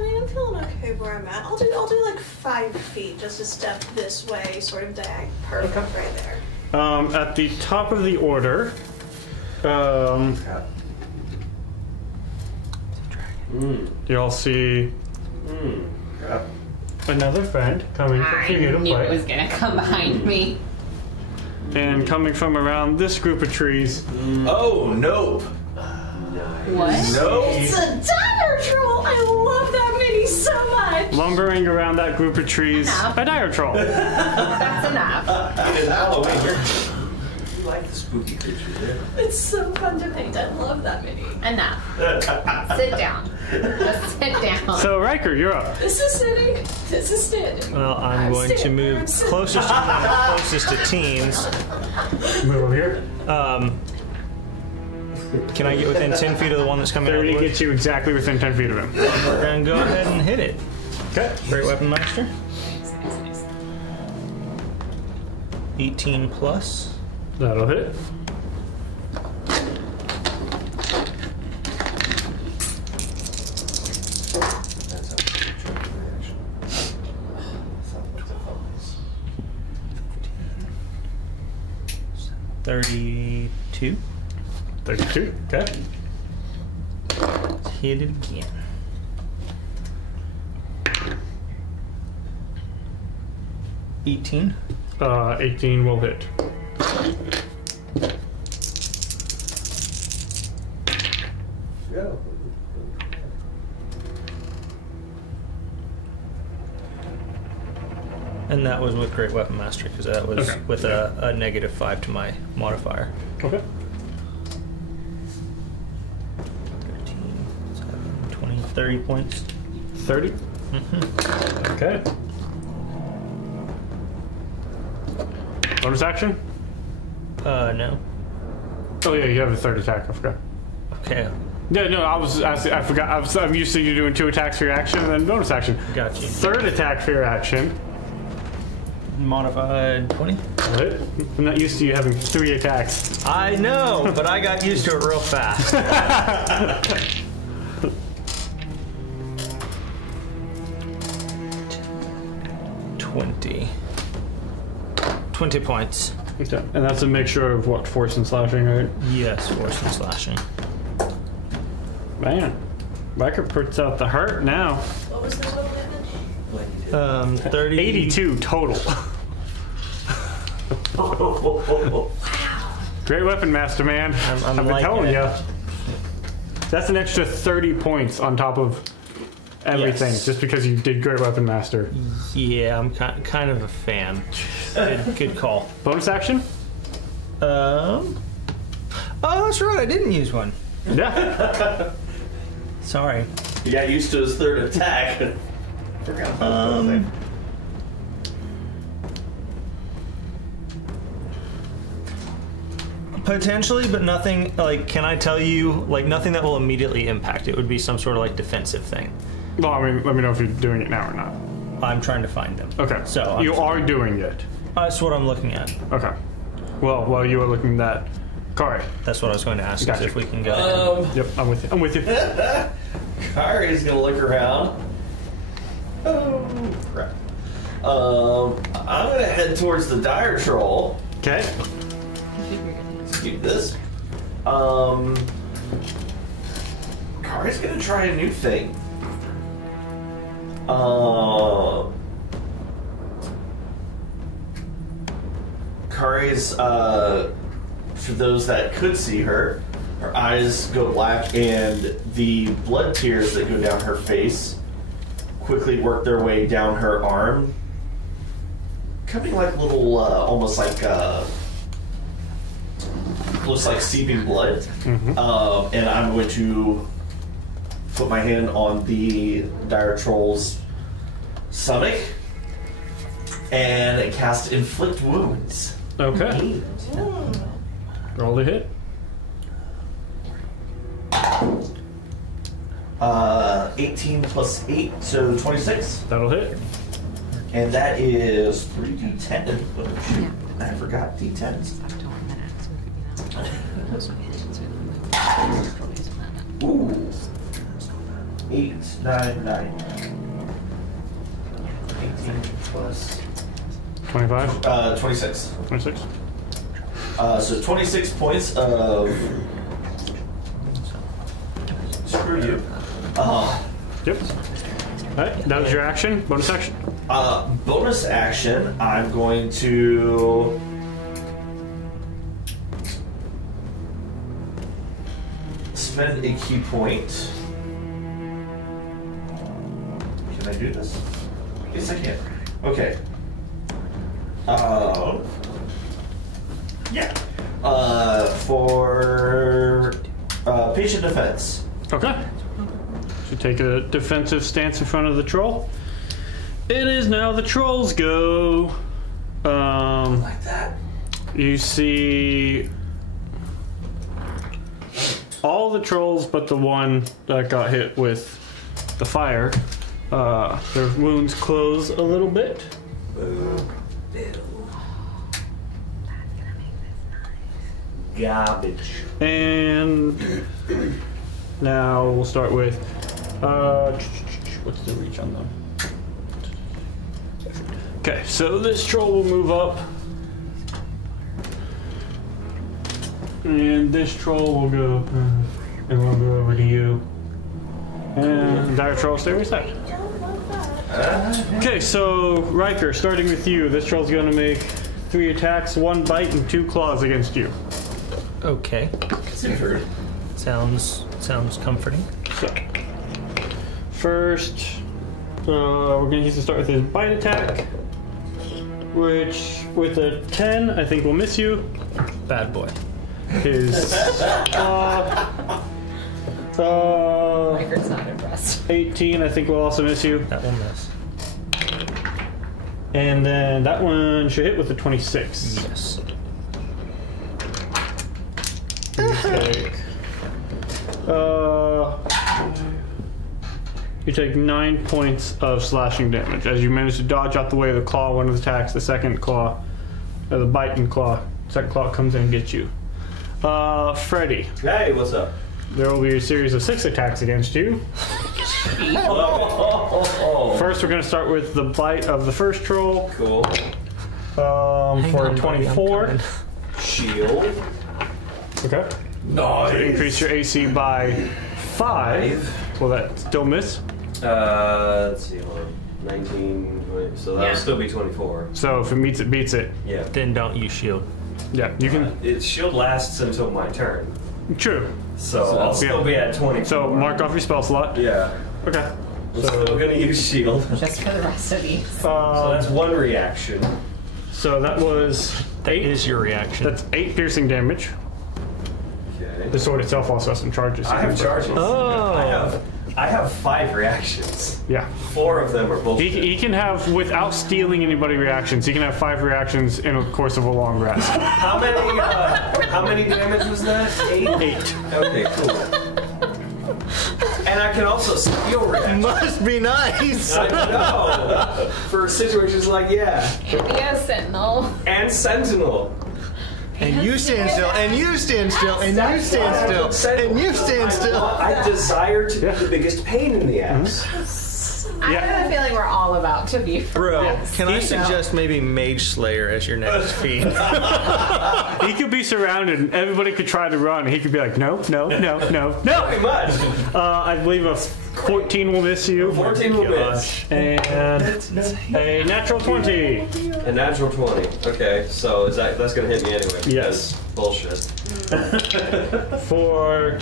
mean, I'm feeling okay where I'm at. I'll do like 5 feet, just a step this way, sort of perfect right there. At the top of the order, you all see Crap. another friend coming I for you to knew it was play, gonna come behind me. and coming from around this group of trees. Oh, nope. What? Nope. It's a dire troll! I love that mini so much! Lumbering around that group of trees, Enough. a dire troll. That's enough. It is Halloween. You like the spooky creatures, yeah? It's so fun to paint. I love that mini. Enough. Sit down. Just sit down. So Riker, you're up. This is sitting. This is standing. Well, I'm going to standing. move I'm sitting. closest to teens. Move over here. Can I get within 10 feet of the one that's coming out? 30 gets you exactly within 10 feet of him. We're gonna go ahead and hit it. Okay. Great Weapon Master. 18 plus. That'll hit. That's how you track reaction. 32. 32. Okay. Hit it again. 18. 18 will hit. Go. And that was with Great Weapon Mastery, because that was Okay. with a -5 to my modifier. Okay. 13, 7, 20, 30 points. 30. Okay. Bonus action? No. Oh yeah, you have a third attack. I forgot. Okay. Yeah, no, I forgot. I'm used to you doing 2 attacks for your action and then bonus action. Got you. Third attack for your action. Modified 20. What? I'm not used to you having 3 attacks. I know, but I got used to it real fast. 20 points. Okay. And that's a mixture of what, force and slashing, right? Yes, force and slashing. Man, Riker puts out the hurt now. What was the total damage? 30. 82 total. Great weapon master, man. I'm I've been liking telling it. you. That's an extra 30 points on top of everything, Yes. just because you did great weapon master. Yeah, I'm kind of a fan. Good call. Bonus action? Oh, that's right. I didn't use one. Yeah. Sorry. He got used to his third attack. Forgot about that thing. Potentially, but nothing like. Can I tell you like nothing that will immediately impact? It would be some sort of like defensive thing. Well, I mean, let me know if you're doing it now or not. I'm trying to find them. Okay. So you are doing it. That's what I'm looking at. Okay. Well, while you are looking at that, Kari. That's what I was going to ask. Gotcha. If we can go. Yep, I'm with you. I'm with you. Kari's gonna look around. Oh crap. I'm gonna head towards the dire troll. Okay. Let's keep this. Kari's gonna try a new thing. Kari's, for those that could see her, her eyes go black and the blood tears that go down her face quickly work their way down her arm, coming like little, almost like, looks like seeping blood. And I'm going to put my hand on the dire troll's stomach and cast inflict wounds. Okay. Roll the hit. 18 plus 8, so 26. That'll hit. And that is 3d10. Oh, shoot. I forgot d10s. Ooh. 8, 9, 9. 18 plus 25. 26. 26. So 26 points of. Screw you. Yep. Alright, that was your action. Bonus action. Bonus action, I'm going to. Spend a key point. Can I do this? Yes, I can. Okay. Yeah. For patient defense. Okay. Should take a defensive stance in front of the troll. It is now the troll's go. Like that. You see all the trolls but the one that got hit with the fire. Their wounds close a little bit. Garbage. And now we'll start with what's the reach on them? Okay, so this troll will move up. And this troll will go up and we'll go over to you. And dire troll, stay where you at. Okay, so Riker, starting with you, this troll's going to make 3 attacks, 1 bite, and 2 claws against you. Okay. Sounds comforting. So, first, we're going to use to start with his bite attack, which with a 10, I think will miss you. Bad boy. His Riker's not impressed. 18, I think will also miss you. That will miss. And then that one should hit with a 26. Yes. You take 9 points of slashing damage as you manage to dodge out the way of the claw, one of the attacks, the second claw, the biting claw, second claw comes in and gets you. Freddy. Hey, what's up? There will be a series of 6 attacks against you. First, we're going to start with the bite of the first troll. Cool. For a 24. Shield. Okay. Nice. So increase your AC by 5. Will that still miss? Let's see, hold on. 19, 20, so that'll still be 24. So if it meets it, beats it. Yeah. Then don't use shield. Yeah, you can. Its shield lasts until my turn. True. So I'll still be at 24. So mark off your spell slot. Yeah. Okay. I'm still gonna use shield. Just for the rest of these. So that's 1 reaction. So that was 8. Is your reaction. That's 8 piercing damage. Okay. The sword itself also has some charges. I have charges. Oh. I have 5 reactions. Yeah. 4 of them are bullshit. He can have, without stealing anybody reactions, he can have 5 reactions in the course of a long rest. How many damage was that? 8? 8. Okay, cool. And I can also steal reactions. Must be nice. I know. For situations like, And he has Sentinel. and Sentinel. And you stand still, and you stand still, and you stand still, and you stand still. I desire to be the biggest pain in the ass. I have a feeling we're all about to be Bro, can I suggest maybe Mage Slayer as your next feat? He could be surrounded and everybody could try to run. He could be like, no, no, no, no, no. Pretty much. I believe a 14 will miss you. 14 will miss. And a natural 20. A natural 20. Okay, so that's gonna hit me anyway. Yes. Bullshit. For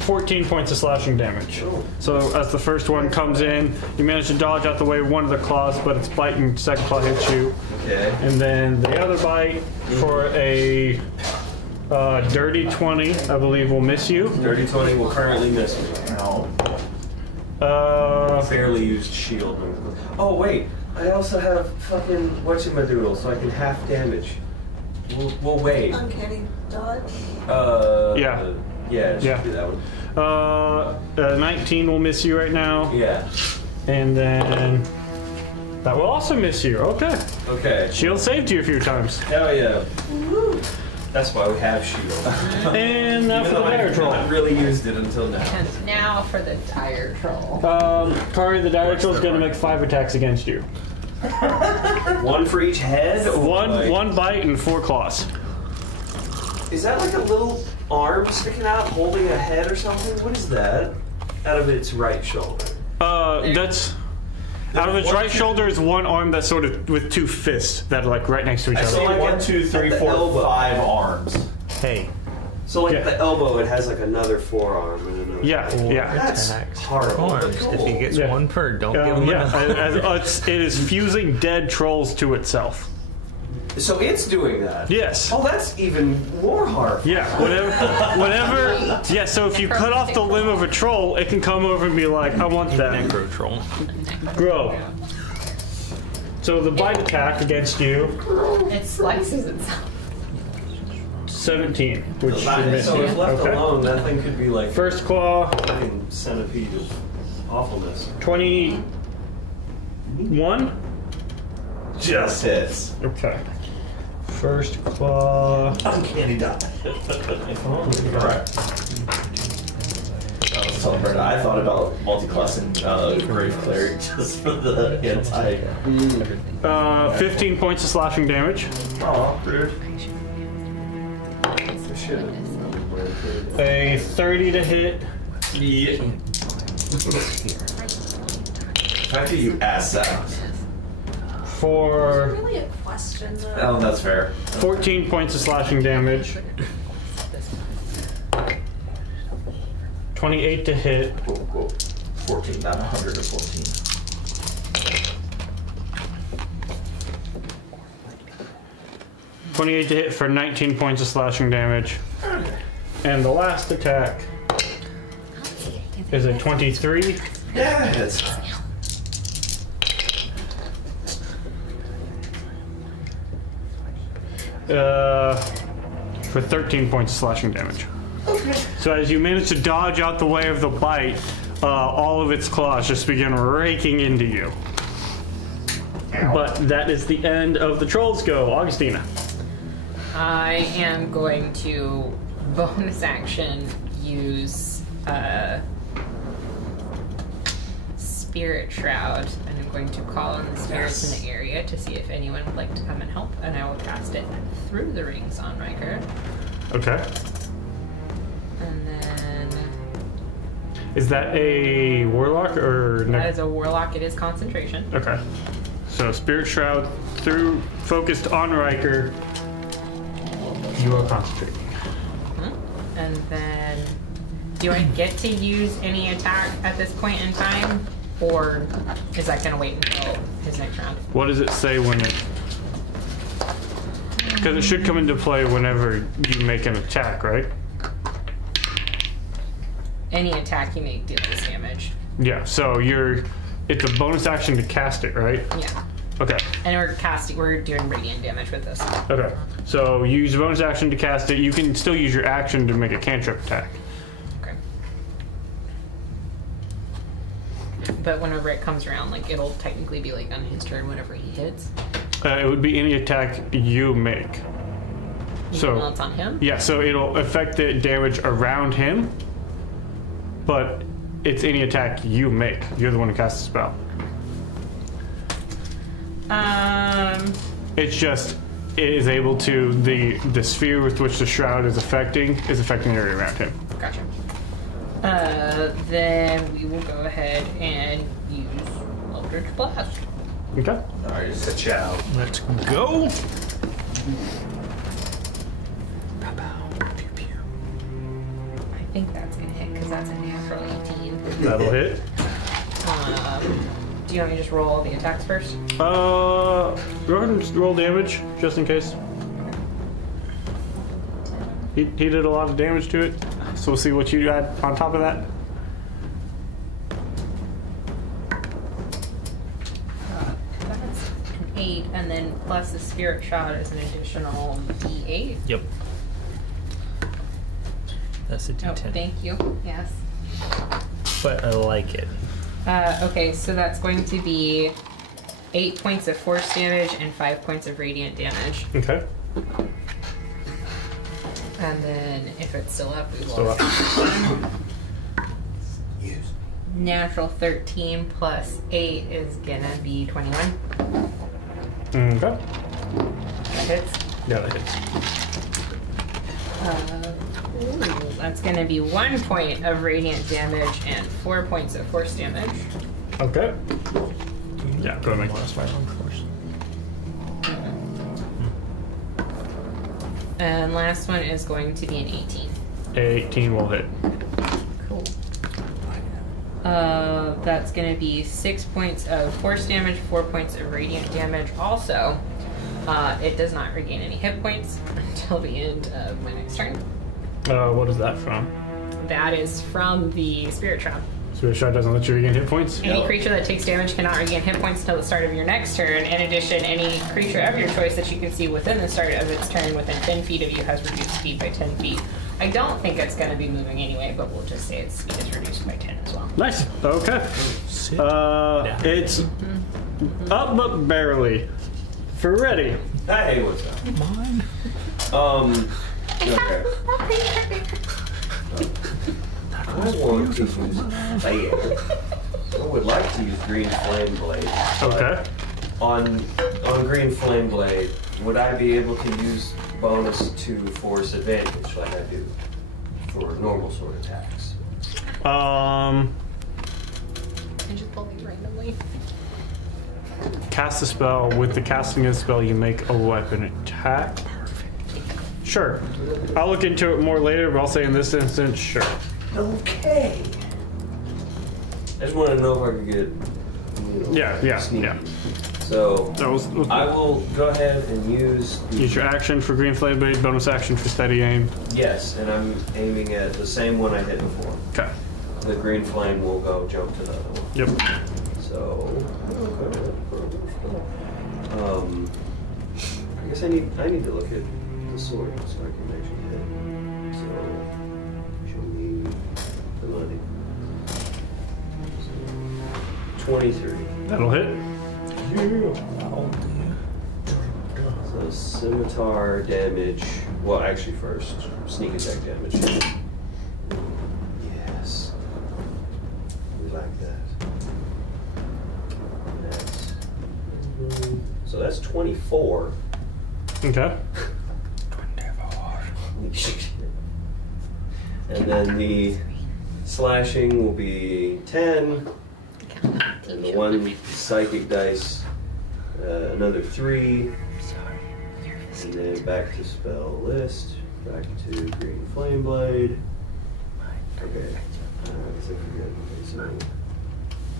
14 points of slashing damage. So as the first one comes in, you manage to dodge out the way of one of the claws, but its biting second claw hits you. Okay. And then the other bite for a dirty 20, I believe, will miss you. Dirty 20 will currently miss me. Barely used shield. Oh wait, I also have fucking whatchamadoodle, so I can half damage. We'll wait. Uncanny dodge. Yeah. Yeah, it should be that one. 19 will miss you right now. Yeah. And then that will also miss you. Okay. Okay. Shield saved you a few times. Hell yeah. That's why we have shield. And now for the dire troll. I've really used it until now. And now for the dire troll. Kari, the dire troll is going to make 5 attacks against you. 1 for each head? Or One bite and 4 claws. Is that like a little arm sticking out holding a head or something? What is that? Out of its right shoulder. That's... Out of its right shoulder is one arm that's sort of with 2 fists that are like right next to each other. So like 1, 2, 3, 4, 5 arms. Hey. So like the elbow, it has like another forearm and another. Yeah, yeah. That's Attacks. horrible. Arms. If he gets Yeah. one per, don't give him another. It is fusing dead trolls to itself. So it's doing that. Yes. Oh, that's even more horrible. Yeah, whenever. Yeah, so if you cut off the limb of a troll, it can come over and be like, I want that. Necro troll. Grow. So the bite attack against you, It slices itself. 17, which should miss So you. if left Okay. alone, that thing could be like First claw, a fucking centipede of awfulness. 21. Just hits. Okay. First claw. Uncanny dodge. Correct. I thought about multi-classing Grave Cleric just for the anti. 15 points of slashing damage. Oh, rude. A 30 to hit. Yeah. Try to you ass out. For Really a question though. Oh, that's fair. 14 points of slashing damage. 28 to hit. Cool. 14, not 114. $28 to hit for 19 points of slashing damage. And the last attack is a 23. Yeah, it's for 13 points of slashing damage. Okay. So as you manage to dodge out the way of the bite, all of its claws just begin raking into you. But that is the end of the Trolls Go. Augustina. I am going to bonus action use Spirit Shroud, and I'm going to call on the spirits in the area to see if anyone would like to come and help, and I will cast it through the rings on Riker. Okay. And then... Is that a warlock or... That is a warlock. It is concentration. Okay. So Spirit Shroud through focused on Riker. You are concentrating. And then, do I get to use any attack at this point in time, or is that going to wait until his next round? What does it say when it... Because it should come into play whenever you make an attack, right? Any attack you make deals damage. Yeah, so it's a bonus action to cast it, right? Yeah. Okay. And we're doing radiant damage with this. Okay. So you use a bonus action to cast it. You can still use your action to make a cantrip attack. Okay. But whenever it comes around, like, it'll technically be like on his turn whenever he hits. It would be any attack you make. Even though it's on him? Yeah, so it'll affect the damage around him, but it's any attack you make. You're the one who casts the spell. It's just it is able to the sphere with which the shroud is affecting the area around him. Gotcha. Then we will go ahead and use Eldritch Blast. Okay. alright. It's a chow. Let's go. I think that's gonna hit because that's a natural 18. That'll hit. Do you want me to just roll the attacks first? Go ahead and just roll damage, just in case. He did a lot of damage to it, so we'll see what you add on top of that. That's an 8, and then plus the Spirit Shot is an additional D8. Yep. That's a Oh, D10. thank you. Yes. But I like it. Okay, so that's going to be 8 points of force damage and 5 points of radiant damage. Okay. And then if it's still up, we will. Still up. Natural 13 plus 8 is gonna be 21. Okay. That hits. Yeah, that hits. Ooh, that's gonna be 1 point of radiant damage and 4 points of force damage. Okay. Yeah, go ahead. Last my own force. And last one is going to be an 18. 18 will hit. Cool. That's gonna be 6 points of force damage, 4 points of radiant damage. Also, it does not regain any hit points until the end of my next turn. What is that from? That is from the Spirit Trap. Spirit Shot doesn't let you regain hit points? Any creature that takes damage cannot regain hit points until the start of your next turn. In addition, any creature of your choice that you can see within the start of its turn within 10 feet of you has reduced speed by 10 feet. I don't think it's going to be moving anyway, but we'll just say its speed is reduced by 10 as well. Nice. Okay. It's up but barely. For ready. Hey, what's up? Mine. Okay. I want to use fire. I would like to use green flame blade. Okay. On green flame blade, would I be able to use bonus to force advantage like I do for normal sword attacks? And just pull me randomly. Cast a spell. With the casting of the spell, you make a weapon attack. Sure. I'll look into it more later, but I'll say in this instance, sure. Okay. I just want to know if I could get. Yeah. So That was, I will go ahead and use. use your action for green flame blade, bonus action for steady aim. Yes, and I'm aiming at the same one I hit before. Okay. The green flame will go jump to the other one. Yep. So, I guess I need to look at the sword so I can actually hit. So, show me the money. So, 23. That'll hit. So scimitar damage. Well, actually, first sneak attack damage. Yes, we like that. So that's 24. Okay. And then the slashing will be 10. And the one psychic dice, another 3. And then back to spell list, back to green flame blade. Okay. So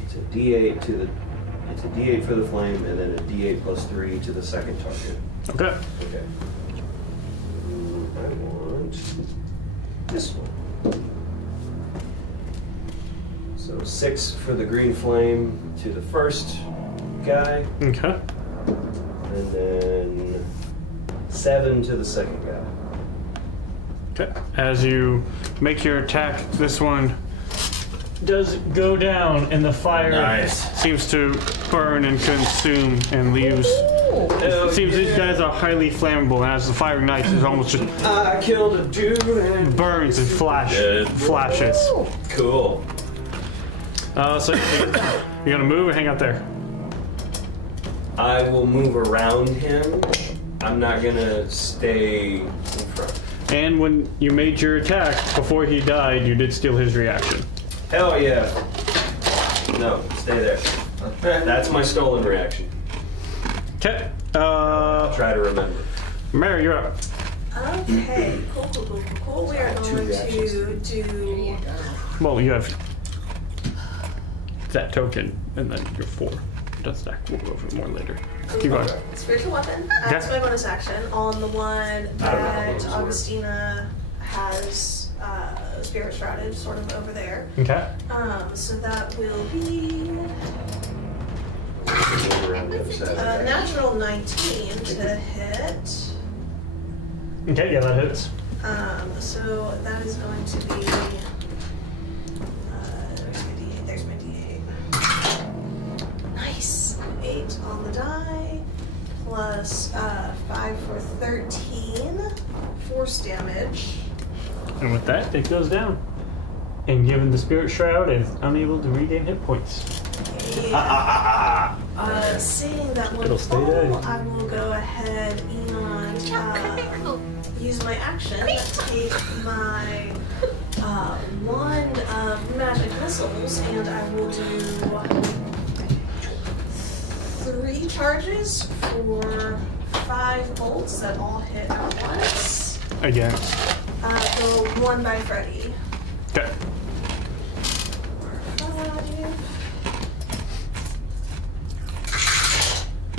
it's a D8 to the. It's a D8 for the flame, and then a D8 plus 3 to the second target. Okay. Okay. I want this one. So 6 for the green flame to the first guy, Okay. and then 7 to the second guy. Okay. As you make your attack, this one does go down, and the fire seems to burn and consume and leaves. It seems these guys are highly flammable, and as the fire ignites, it almost just I killed a dude and burns and flashes. cool. So you're gonna move or hang out there? I will move around him. I'm not gonna stay in front. And when you made your attack, before he died, you did steal his reaction. Hell yeah. No, stay there. That's my stolen reaction. Okay. Try to remember. Mary, you're up. Okay, cool. We are going to do. Well, you have that token, and then your 4. Does stack. We'll go over it more later. Keep going. Spiritual weapon. Okay. That's my bonus action on the one that Augustina has spirit shrouded, sort of over there. Okay. So that will be Around the other side. natural 19 to hit. Okay, yeah, that hits. So that is going to be. There's my D8. Nice. 8 on the die. Plus 5 for 13. Force damage. And with that, it goes down. And given the spirit shroud, is unable to regain hit points. Yeah. Seeing that one It'll stay there. fall, I will go ahead and use my action to take my wand of magic missiles, and I will do 3 charges for 5 bolts that all hit at once. Again. Go 1 by Freddy. Okay.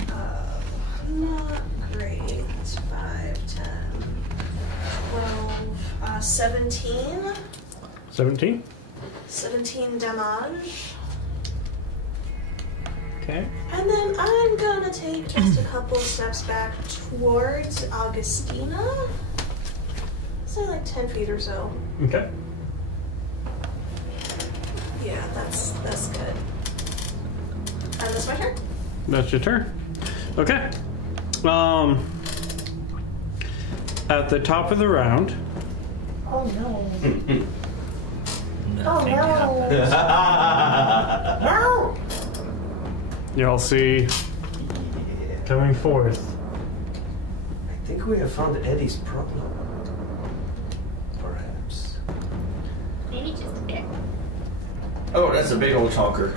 5. Not great. 5, 10, 12, 17. 17. 17 damage. Okay. And then I'm gonna take just a couple steps back towards Augustina. Say like 10 feet or so. Okay. Yeah, that's good. And that's my turn. That's your turn. Okay. At the top of the round, Oh no. Oh no. No! you'll see coming forth. I think we have found Eddie's problem. Perhaps. Maybe just a bit. Oh, that's a big old chonker.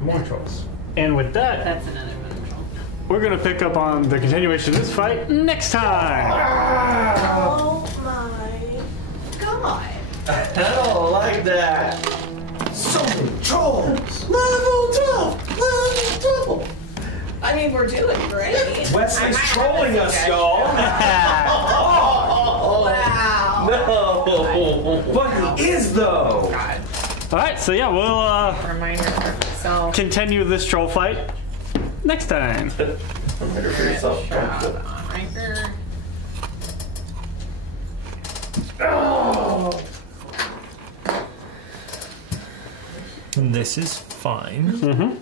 More trolls. And with that, That's another one. we're gonna pick up on the continuation of this fight next time. Oh my god. I don't like that. So many trolls! Level 12! I mean, we're doing great. Wesley's trolling us, y'all! Wow. No! But he is, though! God. All right, so yeah, we'll Reminder for myself. continue this troll fight next time. Reminder for yourself. Shroud on Riker. This is fine.